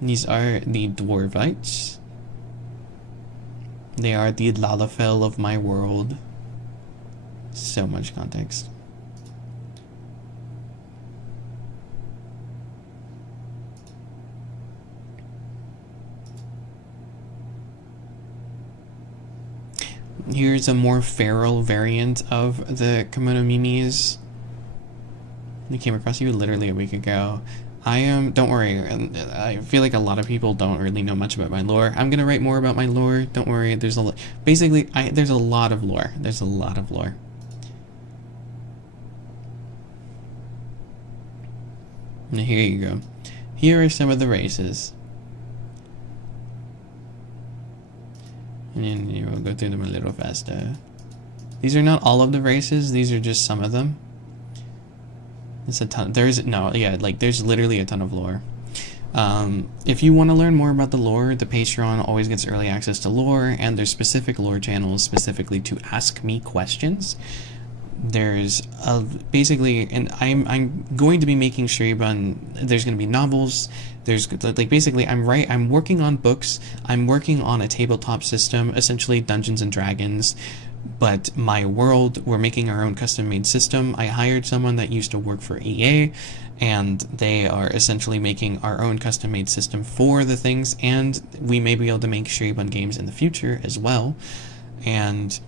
These are the Dwarvites. They are the Lalafell of my world. So much context. Here's a more feral variant of the Kimono Mimis. I came across you literally a week ago. Don't worry, I feel like a lot of people don't really know much about my lore. I'm gonna write more about my lore, don't worry. There's a lot of lore. There's a lot of lore. Now here you go. Here are some of the races. And we'll go through them a little faster. These are not all of the races, these are just some of them. It's a ton. There's literally a ton of lore. If you want to learn more about the lore, the Patreon always gets early access to lore, and there's specific lore channels specifically to ask me questions. There's basically, and I'm going to be making Shiribun. There's going to be novels. There's like basically I'm working on books. I'm working on a tabletop system, essentially Dungeons and Dragons. But my world, we're making our own custom-made system. I hired someone that used to work for EA, and they are essentially making our own custom-made system for the things, and we may be able to make Shiribun games in the future as well. And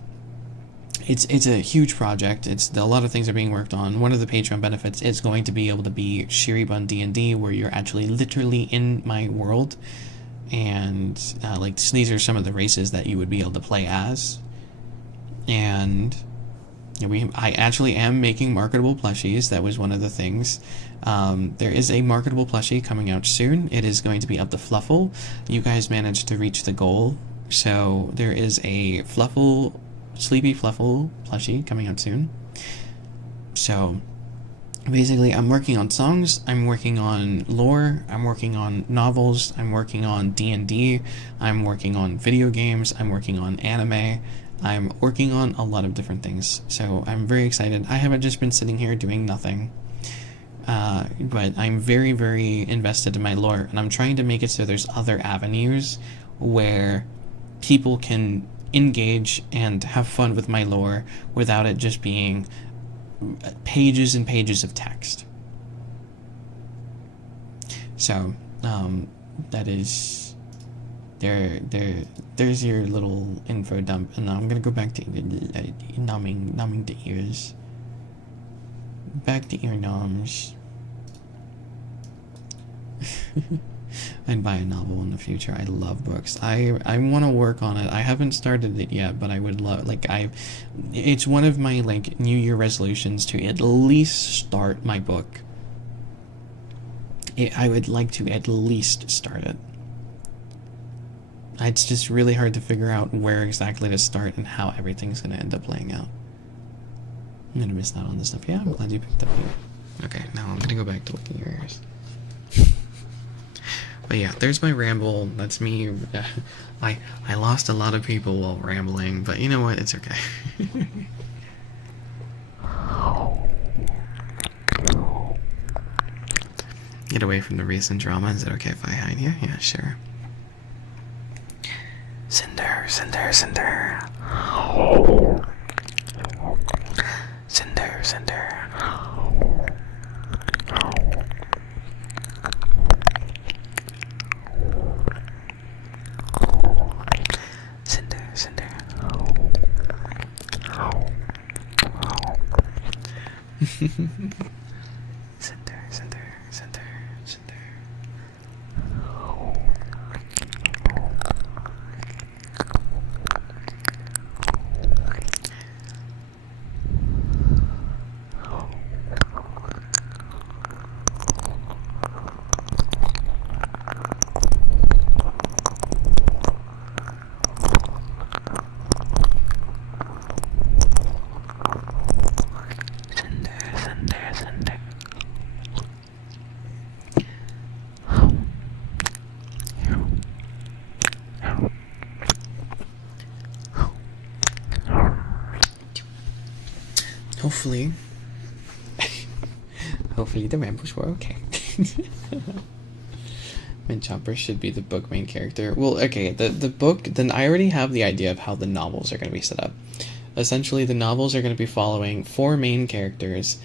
it's a huge project. A lot of things are being worked on. One of the Patreon benefits is going to be able to be Shiribun D&D, where you're actually literally in my world, and these are some of the races that you would be able to play as. And I actually am making marketable plushies. That was one of the things. There is a marketable plushie coming out soon. It is going to be of the Fluffle. You guys managed to reach the goal. So there is a Sleepy Fluffle plushie coming out soon. So basically, I'm working on songs, I'm working on lore, I'm working on novels, I'm working on D&D, I'm working on video games, I'm working on anime, I'm working on a lot of different things. So I'm very excited. I haven't just been sitting here doing nothing. But I'm very, very invested in my lore, and I'm trying to make it so there's other avenues where people can engage and have fun with my lore without it just being pages and pages of text. So, that is there's your little info dump, and now I'm gonna go back to numbing the ears. Back to ear noms. I'd buy a novel in the future. I love books. I want to work on it. I haven't started it yet, but I would love, it's one of my New Year resolutions to at least start my book. I would like to at least start it. It's just really hard to figure out where exactly to start and how everything's going to end up playing out. I'm going to miss out on this stuff. Yeah, I'm glad you picked up here. Okay, now I'm going to go back to looking at your ears. But yeah, there's my ramble. That's me. I lost a lot of people while rambling, but you know what? It's okay. Get away from the recent drama. Is it okay if I hide you? Yeah, sure. Cinder, Cinder, Cinder. Cinder, Cinder. Cinder, Cinder, Cinder, Cinder. Hopefully the rambles were okay. And Chopper should be the book main character. Well, okay, the book, then I already have the idea of how the novels are going to be set up. Essentially, the novels are going to be following 4 main characters.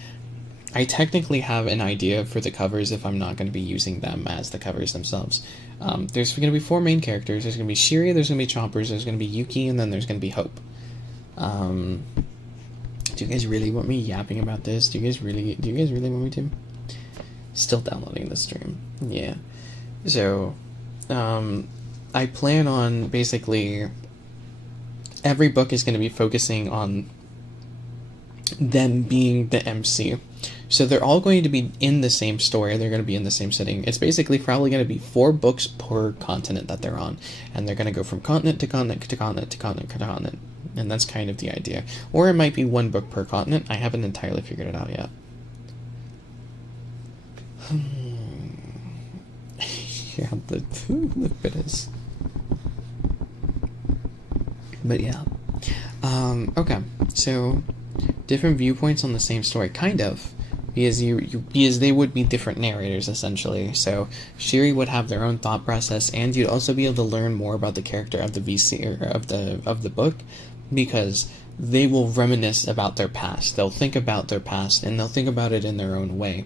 I technically have an idea for the covers if I'm not going to be using them as the covers themselves. There's going to be 4 main characters. There's going to be Shiri, there's going to be Chompers, there's going to be Yuki, and then there's going to be Hope. Do you guys really want me yapping about this? Do you guys really want me to? Still downloading the stream. Yeah. So, I plan on basically every book is going to be focusing on them being the MC. So they're all going to be in the same story. They're going to be in the same setting. It's basically probably going to be 4 books per continent that they're on. And they're going to go from continent to continent to continent to continent to continent. And that's kind of the idea. Or it might be 1 book per continent. I haven't entirely figured it out yet. Yeah, the bit is. But yeah. Okay, so different viewpoints on the same story, kind of. Because they would be different narrators essentially. So Shiri would have their own thought process, and you'd also be able to learn more about the character of the VC or of the book, because they will reminisce about their past. They'll think about their past, and they'll think about it in their own way.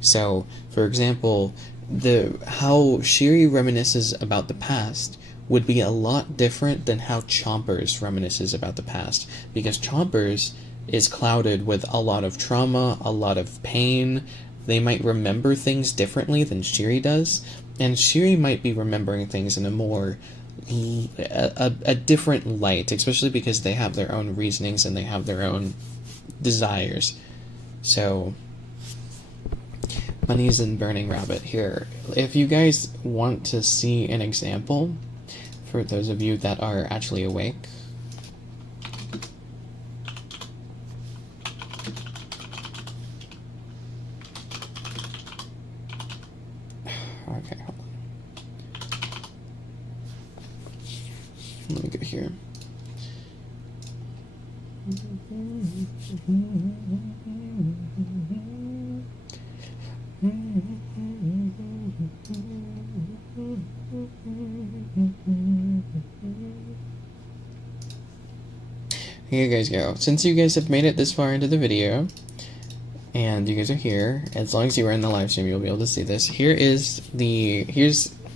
So, for example, how Shiri reminisces about the past would be a lot different than how Chompers reminisces about the past, because Chompers is clouded with a lot of trauma, a lot of pain. They might remember things differently than Shiri does, and Shiri might be remembering things in a more a different light, especially because they have their own reasonings and they have their own desires. So, Bunnies and Burning Rabbit here. If you guys want to see an example, for those of you that are actually awake, okay, hold on. Let me go here. Here you guys go. Since you guys have made it this far into the video, and you guys are here, as long as you are in the live stream, you'll be able to see this. Here's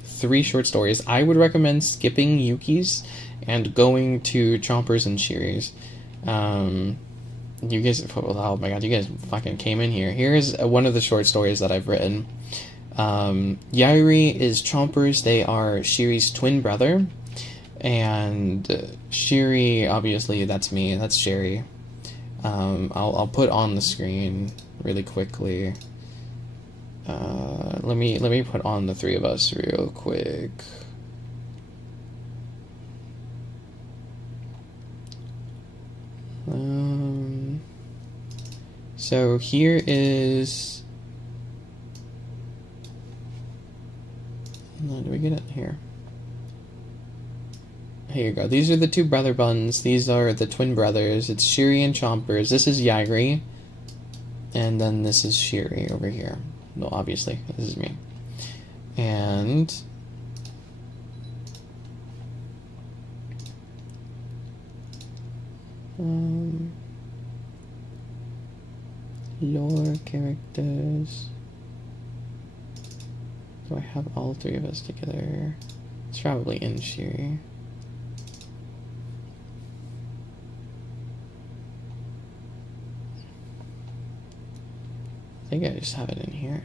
3 short stories. I would recommend skipping Yuki's and going to Chompers and Shiri's. You guys, oh my god, you guys fucking came in here. Here's one of the short stories that I've written. Yairi is Chompers. They are Shiri's twin brother. And Shiri, obviously, that's me. That's Sherry. I'll put on the screen really quickly. Let me put on the 3 of us real quick. So here is. How do we get it here? Here you go. These are the 2 brother buns. These are the twin brothers. It's Shiri and Chompers. This is Yairi. And then this is Shiri over here. Well, obviously, this is me. And lore characters. Do I have all 3 of us together? It's probably in Shiri. I think I just have it in here.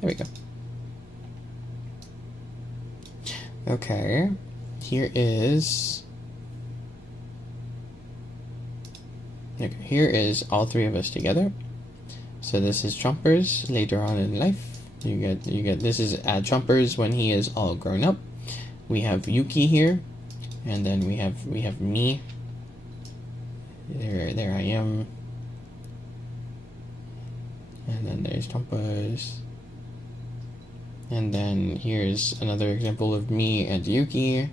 There we go. Okay, here is all 3 of us together. So this is Chompers later on in life. You get this is Chompers when he is all grown up. We have Yuki here, and then we have me. There I am. And then there's Chompers. And then here's another example of me and Yuki.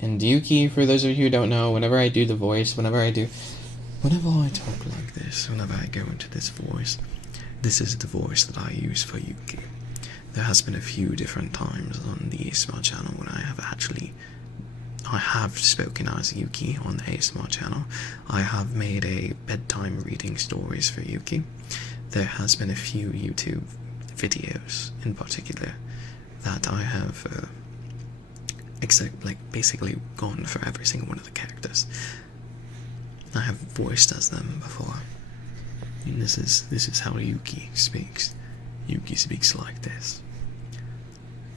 And Yuki, for those of you who don't know, whenever I do the voice, whenever I talk like this, whenever I go into this voice, this is the voice that I use for Yuki. There has been a few different times on the ASMR channel when I have spoken as Yuki on the ASMR channel. I have made a bedtime reading stories for Yuki. There has been a few YouTube videos in particular that I have basically gone for every single one of the characters. I have voiced as them before. And this is how Yuki speaks. Yuki speaks like this.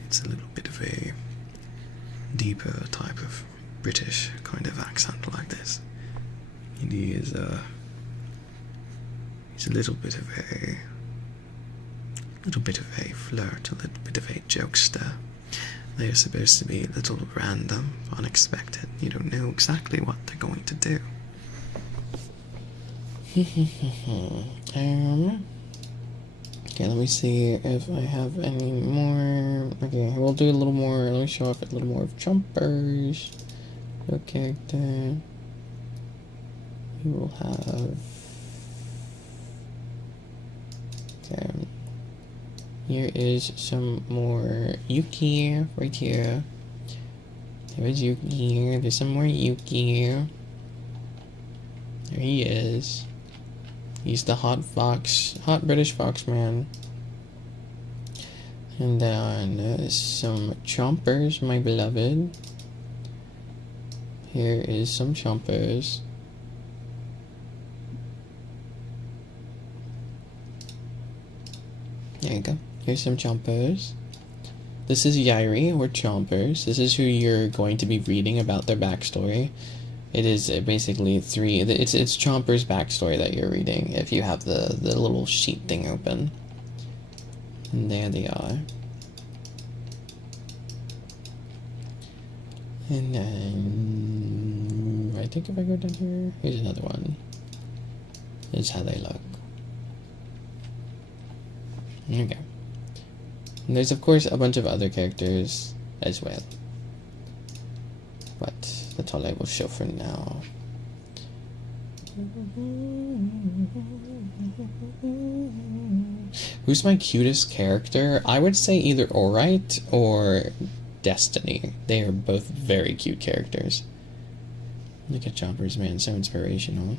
It's a little bit of a deeper type of British kind of accent like this. And he is he's a little bit of a flirt, a little bit of a jokester. They're supposed to be a little random, unexpected. You don't know exactly what they're going to do. Okay, let me see if I have any more. Okay, we'll do a little more. Let me show off a little more of Chompers. No character. We will have. Okay. Here is some more Yuki right here. There's Yuki. There's some more Yuki. There he is. He's the hot British fox man. And then some chompers, my beloved. Here is some chompers. There you go. Here's some chompers. This is Yairi, or Chompers. This is who you're going to be reading about their backstory. It is basically it's Chomper's backstory that you're reading if you have the little sheet thing open. And there they are. And then I think if I go down here, here's another one. This is how they look. Okay. And there's of course a bunch of other characters as well. But that's all I will show for now. Who's my cutest character? I would say either Alright or Destiny. They are both very cute characters. Look at Chompers, man, so inspirational.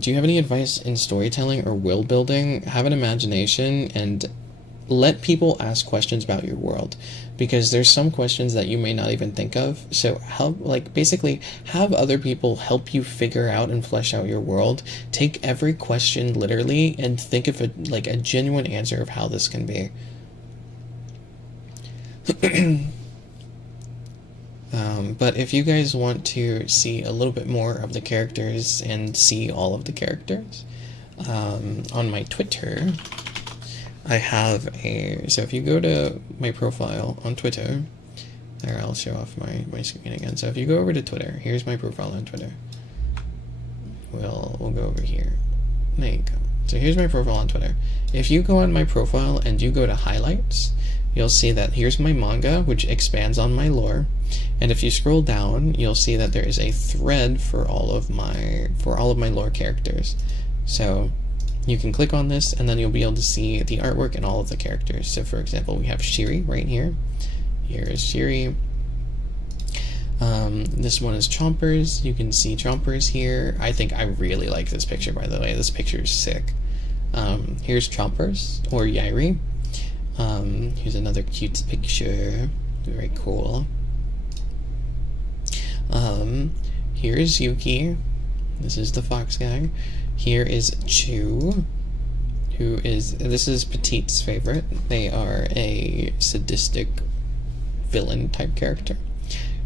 Do you have any advice in storytelling or world building? Have an imagination and let people ask questions about your world, because there's some questions that you may not even think of. So basically have other people help you figure out and flesh out your world. Take every question literally and think of a genuine answer of how this can be. But if you guys want to see a little bit more of the characters and see all of the characters, on my Twitter, I have so if you go to my profile on Twitter, there, I'll show off my screen again. So if you go over to Twitter, here's my profile on Twitter. We'll go over here. There you go. So here's my profile on Twitter. If you go on my profile and you go to highlights, you'll see that here's my manga, which expands on my lore. And if you scroll down, you'll see that there is a thread for all of my lore characters. So you can click on this and then you'll be able to see the artwork and all of the characters. So for example, we have Shiri right here. Here is Shiri. This one is Chompers. You can see Chompers here. I really like this picture, by the way. This picture is sick. Here's Chompers, or Yairi. Here's another cute picture. Very cool. Here's Yuki. This is the fox guy. Here is Chu, this is Petite's favorite. They are a sadistic villain type character.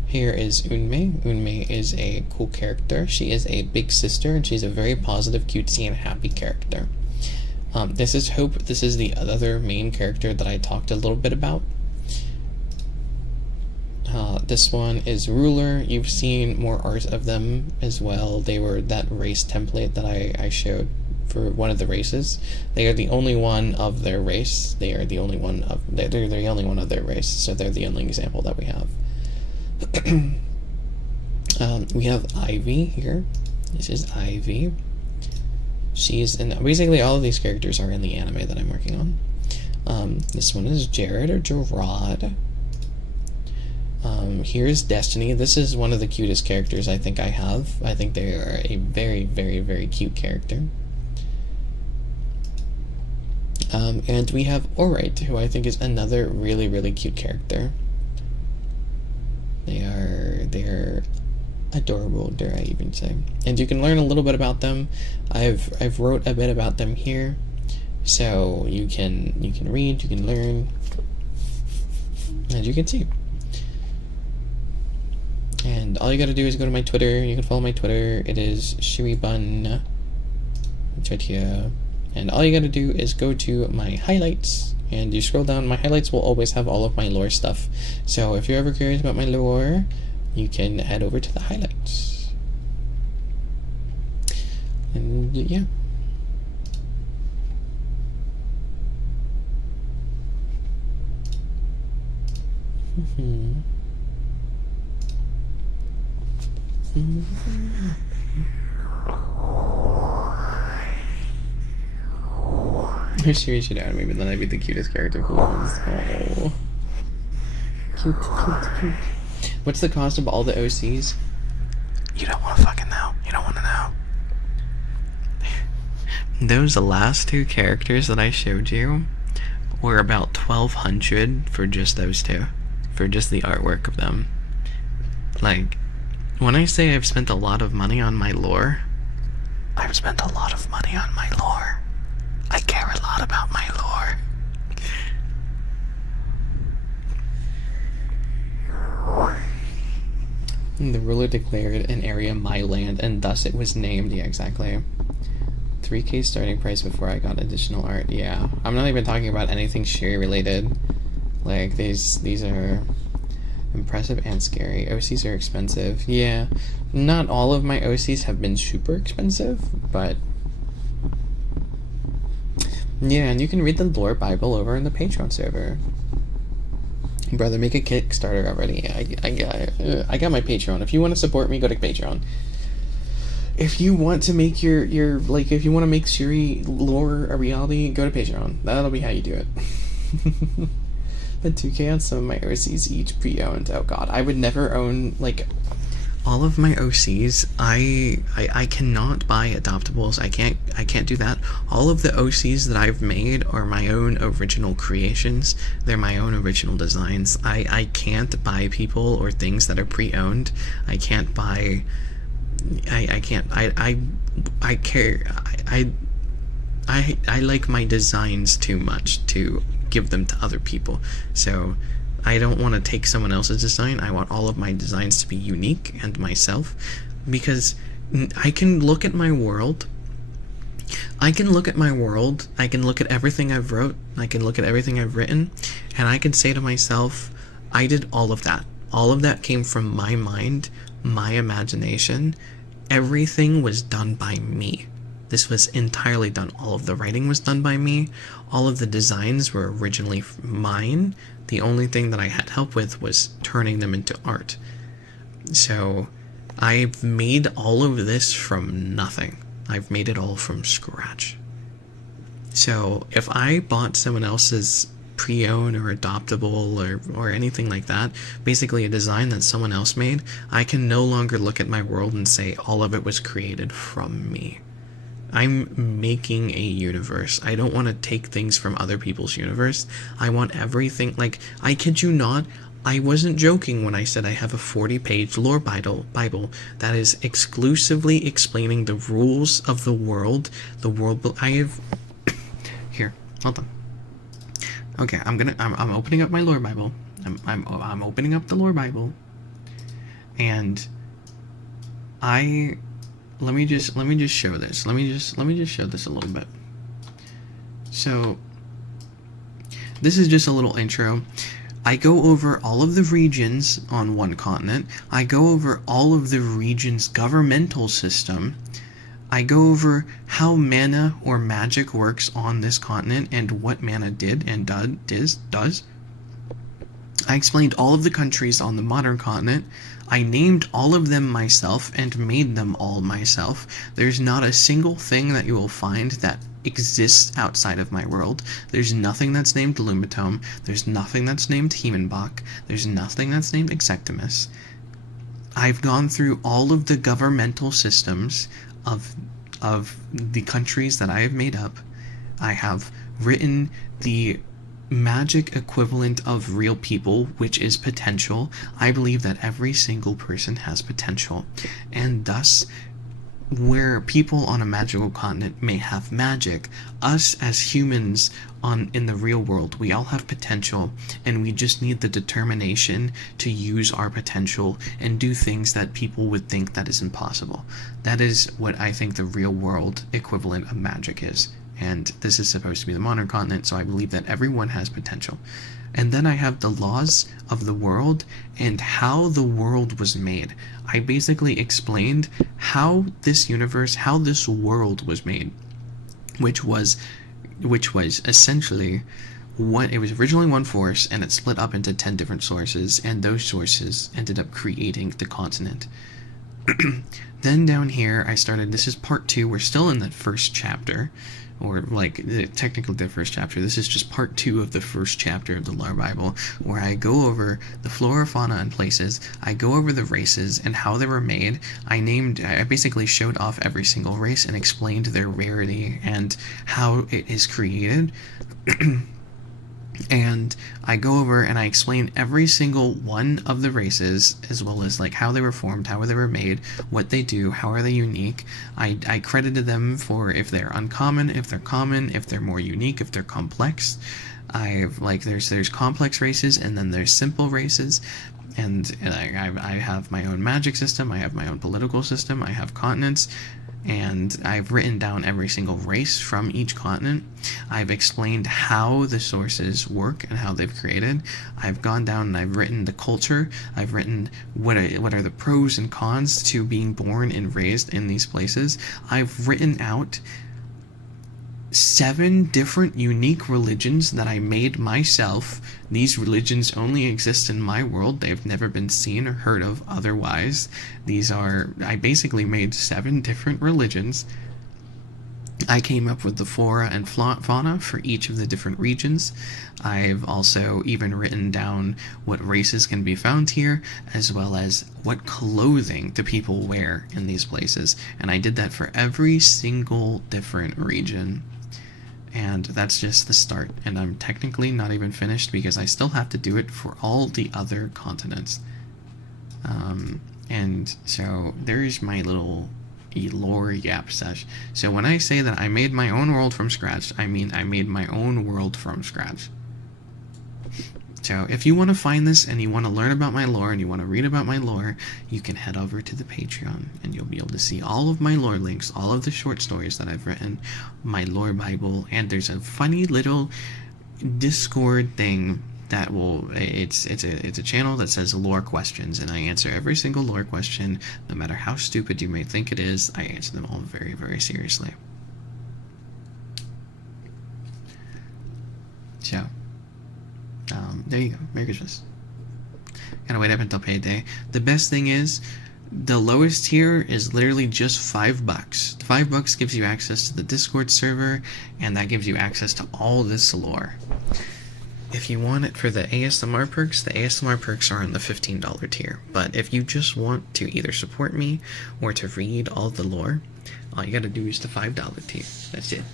Here is Unmei. Unmei is a cool character. She is a big sister, and she's a very positive, cutesy, and happy character. This is Hope. This is the other main character that I talked a little bit about. This one is Ruler. You've seen more art of them as well. They were that race template that I showed for one of the races. They are the only one of their race. They're the only one of their race, so they're the only example that we have. We have Ivy here. This is Ivy. She's in basically all of these characters are in the anime that I'm working on. This one is Jared or Gerard. Here's Destiny. This is one of the cutest characters I think I have. I think they are a very, very, very cute character. And we have Alright, who I think is another really, really cute character. They're adorable, dare I even say. And you can learn a little bit about them. I've wrote a bit about them here, so you can read, you can learn, as you can see. And all you gotta do is go to my Twitter. You can follow my Twitter. It is Shiribun. It's right here. And all you gotta do is go to my highlights, and you scroll down. My highlights will always have all of my lore stuff. So if you're ever curious about my lore, you can head over to the highlights. And yeah. I seriously should add me, but then I'd be the cutest character. Oh. Cute. What's the cost of all the OCs? You don't want to fucking know. You don't want to know. those last two characters that I showed you were about 1,200 for just those two, for just the artwork of them. Like, when I say I've spent a lot of money on my lore, I've spent a lot of money on my lore. I care a lot about my lore. The ruler declared an area my land, and thus it was named. Yeah, exactly. 3K starting price before I got additional art. Yeah, I'm not even talking about anything Sherry related. Like, these are impressive and scary. OCs are expensive. Yeah, not all of my OCs have been super expensive, but yeah, and you can read the lore Bible over in the Patreon server. Brother, make a Kickstarter already. I got my Patreon. If you want to support me, go to Patreon. If you want to make your like, if you want to make Shuri lore a reality, go to Patreon. That'll be how you do it. The 2K on some of my OCs each pre-owned. Oh god, I would never own, like, all of my OCs. I cannot buy adoptables. I can't do that. All of the OCs that I've made are my own original creations. They're my own original designs. I can't buy people or things that are pre-owned. I can't buy. I can't. I care. I like my designs too much to give them to other people. So I don't want to take someone else's design. I want all of my designs to be unique and myself, because I can look at my world. I can look at everything I've wrote. I can look at everything I've written, and I can say to myself, I did all of that. All of that came from my mind, my imagination. Everything was done by me. This was entirely done. All of the writing was done by me. All of the designs were originally mine. The only thing that I had help with was turning them into art. So I've made all of this from nothing. I've made it all from scratch. So if I bought someone else's pre-owned or adoptable or anything like that, basically a design that someone else made, I can no longer look at my world and say all of it was created from me. I'm making a universe. I don't want to take things from other people's universe. I want everything. Like, I kid you not, I wasn't joking when I said I have a 40-page lore Bible that is exclusively explaining the rules of the world. I have here. Hold on. Okay, I'm opening up my lore Bible. I'm opening up the lore Bible, and let me just show this. Let me just show this a little bit. So this is just a little intro. I go over all of the regions on one continent. I go over all of the regions' governmental system. I go over how mana or magic works on this continent and what mana did and does. I explained all of the countries on the modern continent. I named all of them myself and made them all myself. There's not a single thing that you will find that exists outside of my world. There's nothing that's named Lumitome. There's nothing that's named Hemenbach. There's nothing that's named Exectimus. I've gone through all of the governmental systems of the countries that I have made up. I have written the magic equivalent of real people, which is potential. I believe that every single person has potential, and thus where people on a magical continent may have magic, us as humans in the real world, we all have potential, and we just need the determination to use our potential and do things that people would think that is impossible. That is what I think the real world equivalent of magic is. And this is supposed to be the modern continent, so I believe that everyone has potential. And then I have the laws of the world and how the world was made. I basically explained how this universe, how this world was made, which was essentially it was originally one force, and it split up into 10 different sources, and those sources ended up creating the continent. Then down here I started, this is part 2, we're still in that first chapter, or like technically the first chapter. This is just part 2 of the first chapter of the Lore Bible, where I go over the flora, fauna, and places. I go over the races and how they were made. I basically showed off every single race and explained their rarity and how it is created. And I go over and I explain every single one of the races, as well as like how they were formed, how they were made, what they do, how are they unique. I credited them for if they're uncommon, if they're common, if they're more unique, if they're complex. There's complex races, and then there's simple races. And I have my own magic system, I have my own political system, I have continents, and I've written down every single race from each continent. I've explained how the sources work and how they've created. I've gone down and I've written the culture. I've written what are the pros and cons to being born and raised in these places. I've written out 7 different unique religions that I made myself. These religions only exist in my world. They've never been seen or heard of otherwise. I basically made 7 different religions. I came up with the flora and fauna for each of the different regions. I've also even written down what races can be found here, as well as what clothing do people wear in these places. And I did that for every single different region. And that's just the start, and I'm technically not even finished because I still have to do it for all the other continents. And so there's my little lore yap sesh. So when I say that I made my own world from scratch, I mean I made my own world from scratch. So if you want to find this and you want to learn about my lore and you want to read about my lore, you can head over to the Patreon and you'll be able to see all of my lore links, all of the short stories that I've written, my lore Bible, and there's a funny little Discord thing that it's a channel that says lore questions, and I answer every single lore question, no matter how stupid you may think it is. I answer them all very, very seriously. So there you go. Merry Christmas. Gotta wait up until payday. The best thing is, the lowest tier is literally just $5. $5 gives you access to the Discord server, and that gives you access to all this lore. If you want it for the ASMR perks are on the $15 tier. But if you just want to either support me or to read all the lore, all you gotta do is the $5 tier. That's it.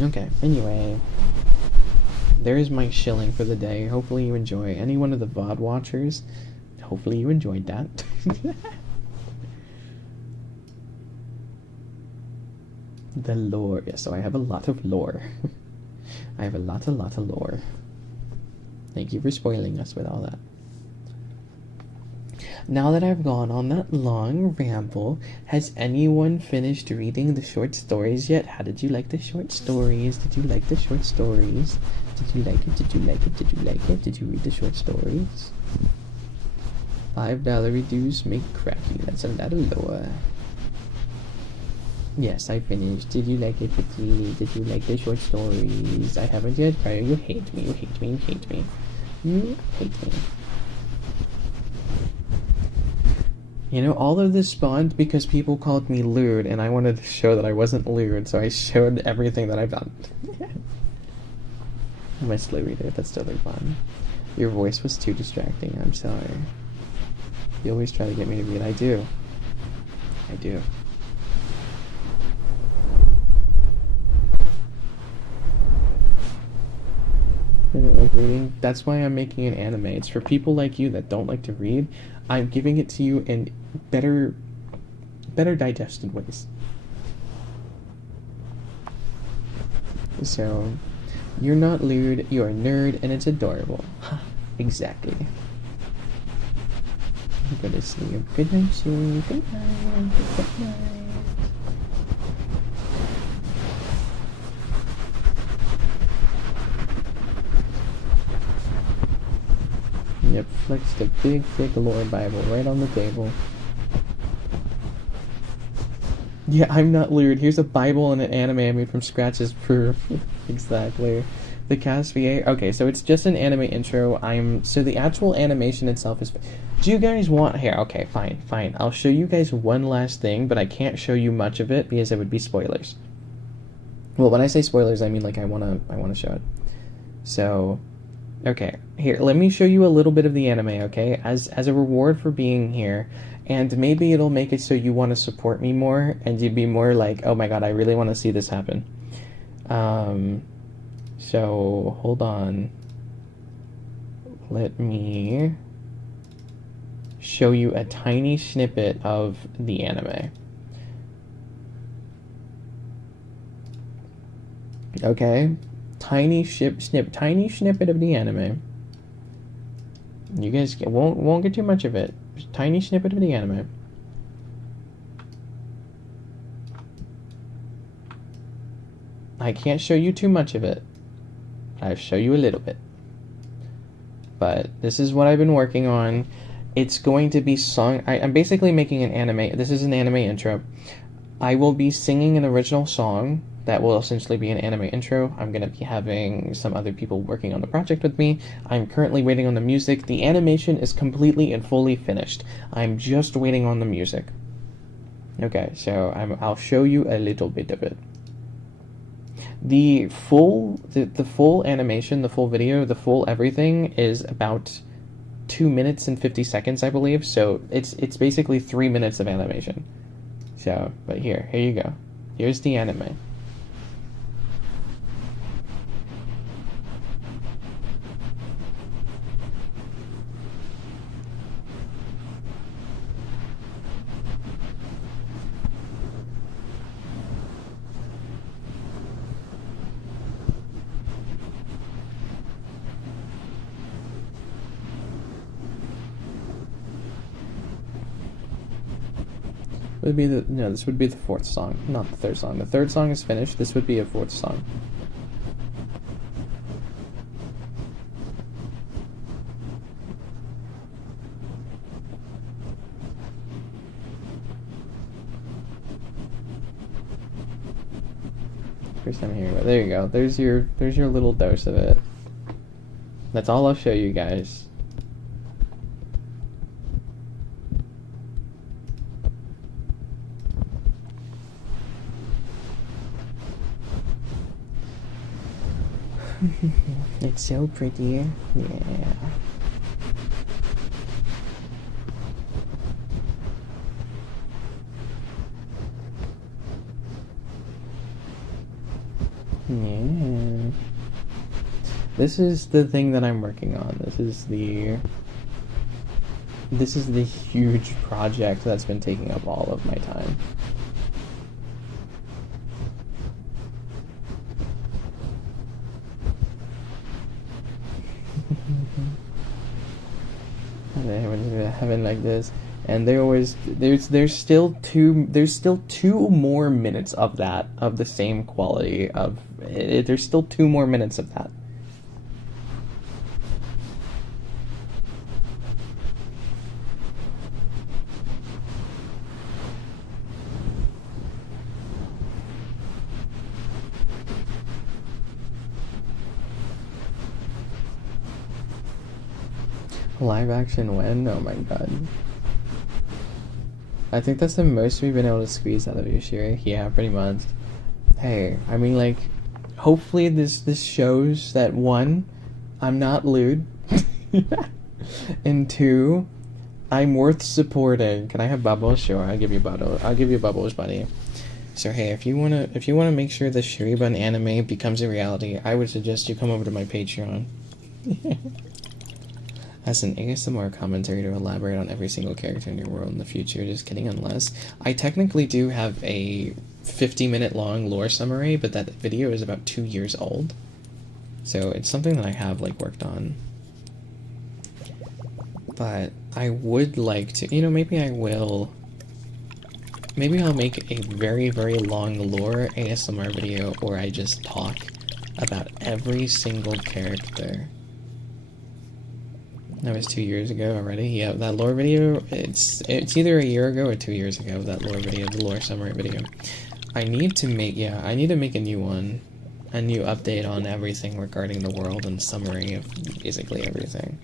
Okay, anyway, there's my shilling for the day. Hopefully you enjoy. Any one of the VOD watchers, hopefully you enjoyed that. The lore. Yeah, so I have a lot of lore. I have a lot of lore. Thank you for spoiling us with all that. Now that I've gone on that long ramble, has anyone finished reading the short stories yet? How did you like the short stories? Did you like the short stories? Did you like it? Did you like it? Did you like it? Did you read the short stories? $5 reduce, make crappy. That's a lot of lore. Yes, I finished. Did you like it, Vicky? Did you like the short stories? I haven't yet. Prior, you hate me. You hate me. You hate me. You hate me. You know, all of this spawned because people called me lewd, and I wanted to show that I wasn't lewd, so I showed everything that I've done. I'm a slow reader, that's totally fun. Your voice was too distracting, I'm sorry. You always try to get me to read. I do. I do. I don't like reading. That's why I'm making an anime. It's for people like you that don't like to read. I'm giving it to you in better digested ways. So, you're not lewd, you're a nerd, and it's adorable. Exactly. Go to sleep. Good night, Sue. Good night. Good night. Yep, flex the big, thick lore Bible right on the table. Yeah, I'm not lewd. Here's a Bible and an anime I made from scratch as proof. Exactly. The cast VA. Okay, so it's just an anime intro. So the actual animation itself is. Do you guys want here? Okay, fine. I'll show you guys one last thing, but I can't show you much of it because it would be spoilers. Well, when I say spoilers, I mean like I wanna show it. So, okay, here, let me show you a little bit of the anime, okay? As a reward for being here, and maybe it'll make it so you want to support me more, and you'd be more like, oh my god, I really want to see this happen. So, hold on. Let me show you a tiny snippet of the anime. Okay? Tiny snippet of the anime. You guys won't get too much of it. Just tiny snippet of the anime. I can't show you too much of it. I'll show you a little bit. But this is what I've been working on. It's going to be song. I'm basically making an anime. This is an anime intro. I will be singing an original song that will essentially be an anime intro. I'm going to be having some other people working on the project with me. I'm currently waiting on the music. The animation is completely and fully finished. I'm just waiting on the music. Okay, so I'll show you a little bit of it. The full animation, the full video, the full everything is about 2 minutes and 50 seconds, I believe. So it's basically 3 minutes of animation. So, but here you go. Here's the anime. This would be the fourth song, not the third song. The third song is finished. This would be a fourth song. First time hearing about it. There you go. There's your little dose of it. That's all I'll show you guys. It's so pretty. Yeah. Yeah. This is the thing that I'm working on. This is the huge project that's been taking up all of my time. Having like this, and there's still two more minutes of that, of the same quality of it. There's still 2 more minutes of that. Live action when? Oh my god. I think that's the most we've been able to squeeze out of you, Shiri. Yeah, pretty much. Hey, I mean, like, hopefully this shows that 1, I'm not lewd, and 2, I'm worth supporting. Can I have bubbles? Sure, I'll give you bubbles. I'll give you bubbles, buddy. So hey, if you wanna make sure the Shiribun anime becomes a reality, I would suggest you come over to my Patreon. As an ASMR commentary to elaborate on every single character in your world in the future. Just kidding, unless I technically do have a 50-minute long lore summary, but that video is about 2 years old. So it's something that I have like worked on. But I would like to, maybe I'll make a very, very long lore ASMR video where I just talk about every single character. That was 2 years ago already. Yeah, that lore video, it's either a year ago or 2 years ago, that lore video, the lore summary video. I need to make a new one. a new update on everything regarding the world and summary of basically everything.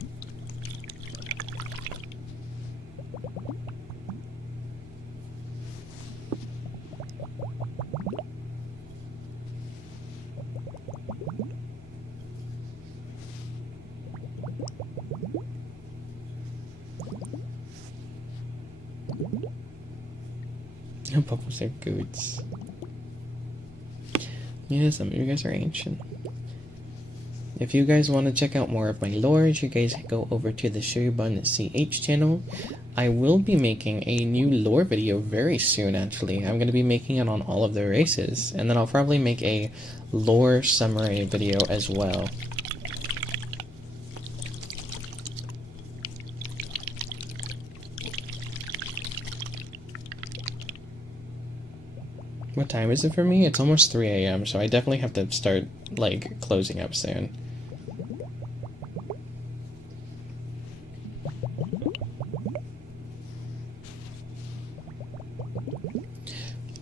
Bubbles are goods. Yeah, some of you guys are ancient. If you guys want to check out more of my lore, you guys go over to the everybun CH channel. I will be making a new lore video very soon, actually. I'm going to be making it on all of the races, and then I'll probably make a lore summary video as well. What time is it for me? It's almost 3 a.m., so I definitely have to start, like, closing up soon.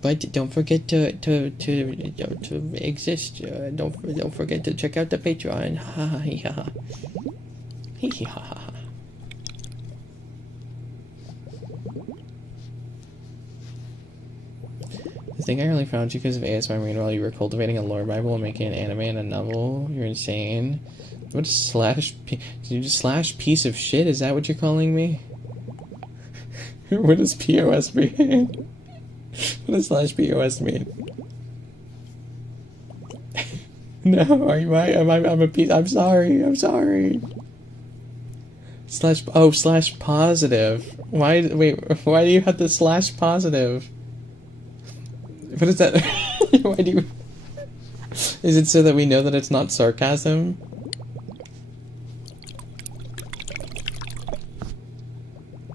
But don't forget to exist. Don't forget to check out the Patreon. Ha ha ha. Hee hee ha ha. I think I only found you because of ASMR while you were cultivating a lore Bible and making an anime and a novel. You're insane. What is slash P? Did you just slash piece of shit? Is that what you're calling me? What does POS mean? What does slash POS mean? No, are you right? I'm a piece. I'm sorry. Slash, oh, slash positive. Why, wait, why do you have the slash positive? What is that? Why do you... Is it so that we know that it's not sarcasm?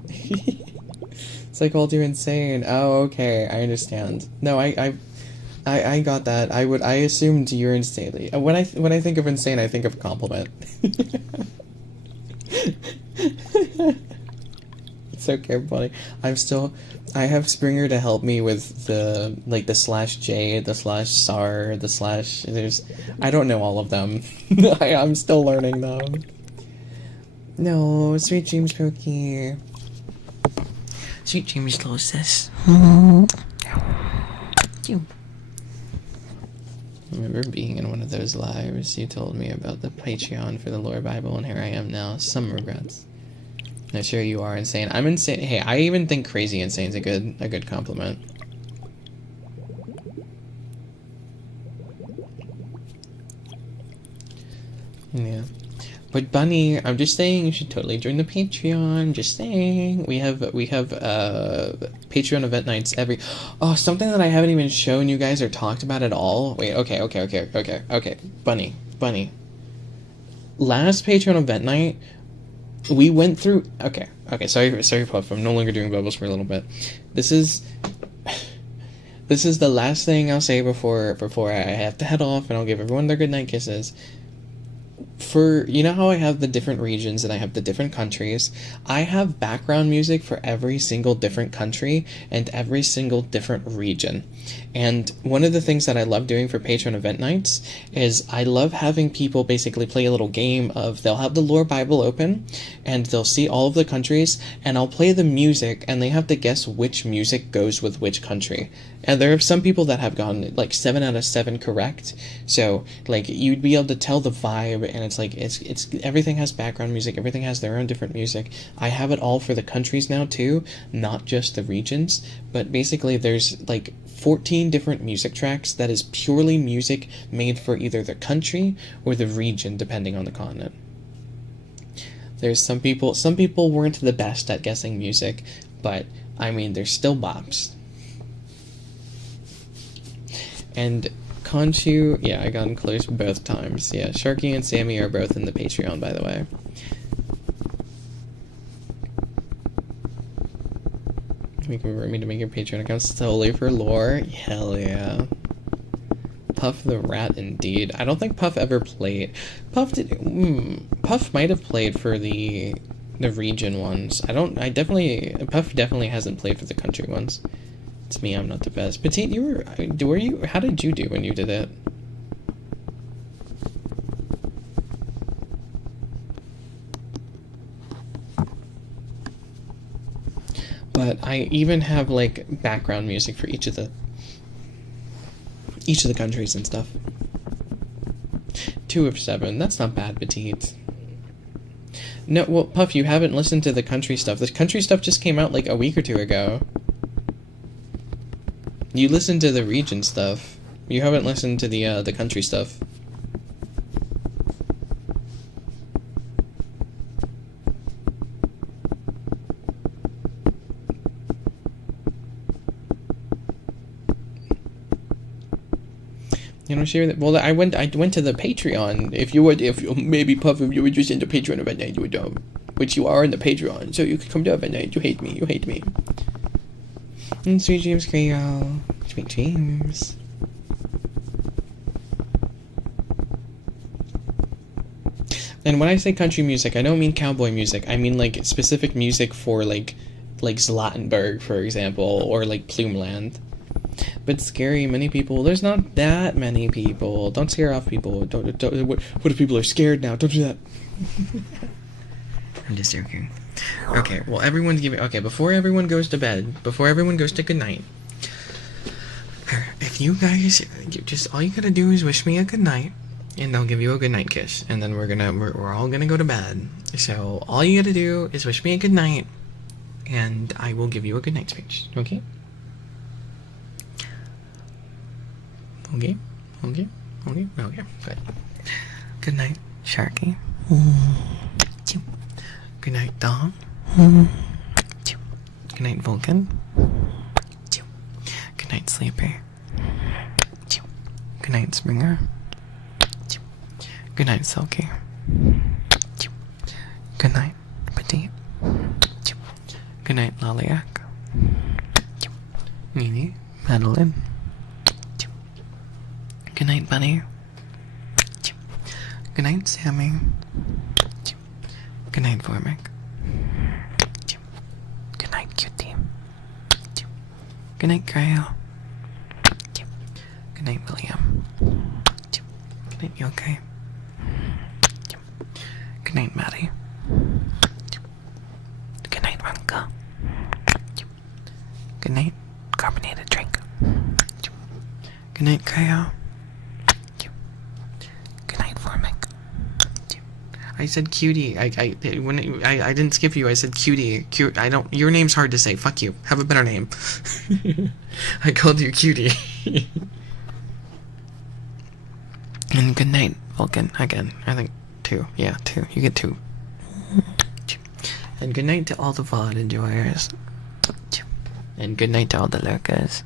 It's like, called you insane. Oh, okay, I understand. No, I got that. I assumed you're insane. When I think of insane, I think of compliment. It's okay, buddy. I have Springer to help me with the, like, the slash J, the slash SAR, the slash, I don't know all of them. I'm still learning them. No, sweet dreams, Pokey. Sweet dreams, little sis. I remember being in one of those lives. You told me about the Patreon for the lore Bible, and here I am now. Some regrets. No, sure you are insane. I'm insane. Hey, I even think crazy insane's a good compliment. Yeah. But Bunny, I'm just saying you should totally join the Patreon. Just saying. We have Patreon event nights every... Oh, something that I haven't even shown you guys or talked about at all. Wait, okay. Bunny. Last Patreon event night, we went through... Okay, sorry, Puff. I'm no longer doing bubbles for a little bit. This is the last thing I'll say before I have to head off, and I'll give everyone their goodnight kisses. You know how I have the different regions and I have the different countries? I have background music for every single different country and every single different region. And one of the things that I love doing for Patreon event nights is I love having people basically play a little game of, they'll have the lore Bible open and they'll see all of the countries, and I'll play the music and they have to guess which music goes with which country. And there are some people that have gotten like 7 out of 7 correct. So like you'd be able to tell the vibe, and it's like it's everything has background music, everything has their own different music. I have it all for the countries now too, not just the regions, but basically there's like 14 different music tracks that is purely music made for either the country or the region, depending on the continent. There's some people weren't the best at guessing music, but I mean they're still bops. And Conchu, yeah, I got him close both times. Yeah, Sharky and Sammy are both in the Patreon, by the way. You can remind me to make your Patreon account solely for lore. Hell yeah. Puff the Rat, indeed. I don't think Puff ever played. Puff might have played for the region ones. Puff definitely hasn't played for the country ones. It's me, I'm not the best. Petite, how did you do when you did it? but I even have like background music for each of the countries and stuff. 2 of 7. That's not bad, Petite. No, well, Puff, you haven't listened to the country stuff. The country stuff just came out like a week or 2 ago. You listened to the region stuff. You haven't listened to the country stuff. You know, share that. Well, I went to the Patreon. If you maybe Puff, if you were just into Patreon event night, you would which you are in the Patreon, so you could come to event night. You hate me. And sweet dreams, Creole. Sweet dreams. And when I say country music, I don't mean cowboy music. I mean like specific music for like Zlatenberg, for example, or like Plumeland. But scary, many people. There's not that many people. Don't scare off people. Don't what if people are scared now? Don't do that. I'm just joking. Okay, well, everyone's giving. Okay, before everyone goes to bed, before everyone goes to good night, if you guys just all you gotta do is wish me a good night, and I'll give you a good night kiss, and then we're all gonna go to bed. So all you gotta do is wish me a good night, and I will give you a good night speech. Okay. Okay. Good. Good night, Sharky. Good night, Dom. Good night, Vulcan. Good night, Sleeper. Good night, Springer. Good night, Silky. Good night, Petite. Good night, Laliac. Nini, Madeline. Good night, Bunny. Good night, Sammy. Good night, Vormic. Good night, Cutie. Good night, Grail. Good night, William. Good night, Yokai. Good night, Maddie. Good night, Runka. Good night, carbonated drink. Good night, Grail. I said cutie. I didn't skip you. I said cutie. Cute. I don't. Your name's hard to say. Fuck you. Have a better name. I called you cutie. And good night, Vulcan. Again, I think 2. Yeah, 2. You get 2. And good night to all the VOD enjoyers. And good night to all the lurkers.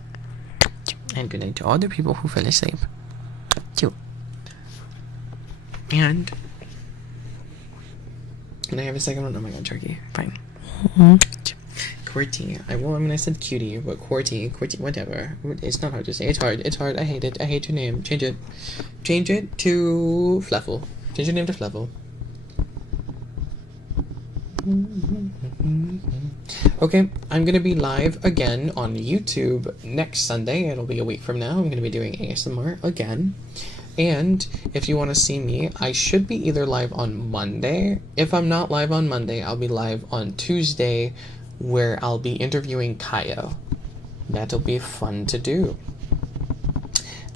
And good night to all the people who fell asleep. And can I have a second one? Oh my god, Turkey. Fine. QWERTY. I mean, I said cutie, but QWERTY, whatever. It's not hard to say. It's hard. I hate it. I hate your name. Change it. Change it to Fluffle. Change your name to Fluffle. Okay, I'm gonna be live again on YouTube next Sunday. It'll be a week from now. I'm gonna be doing ASMR again. And if you want to see me, I should be either live on Monday. If I'm not live on Monday, I'll be live on Tuesday, where I'll be interviewing Kaio. That'll be fun to do.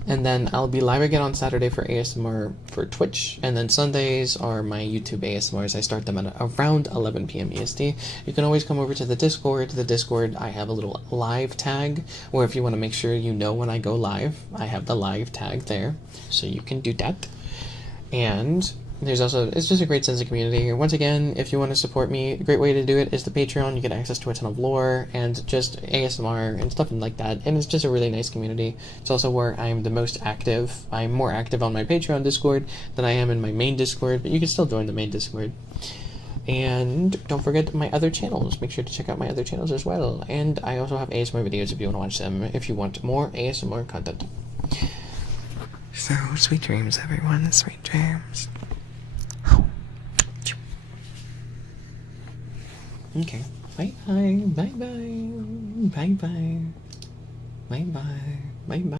And then I'll be live again on Saturday for ASMR for Twitch. And then Sundays are my YouTube ASMRs. I start them at around 11 p.m. EST. You can always come over to the Discord. The Discord, I have a little live tag, or if you want to make sure you know when I go live, I have the live tag there. So you can do that. And there's also, it's just a great sense of community. Once again, if you want to support me, a great way to do it is the Patreon. You get access to a ton of lore and just ASMR and stuff like that. And it's just a really nice community. It's also where I'm the most active. I'm more active on my Patreon Discord than I am in my main Discord, but you can still join the main Discord. And don't forget my other channels. Make sure to check out my other channels as well. And I also have ASMR videos if you want to watch them, if you want more ASMR content. So, sweet dreams, everyone. Sweet dreams. Okay. Bye-bye. Bye-bye. Bye-bye. Bye-bye. Bye-bye.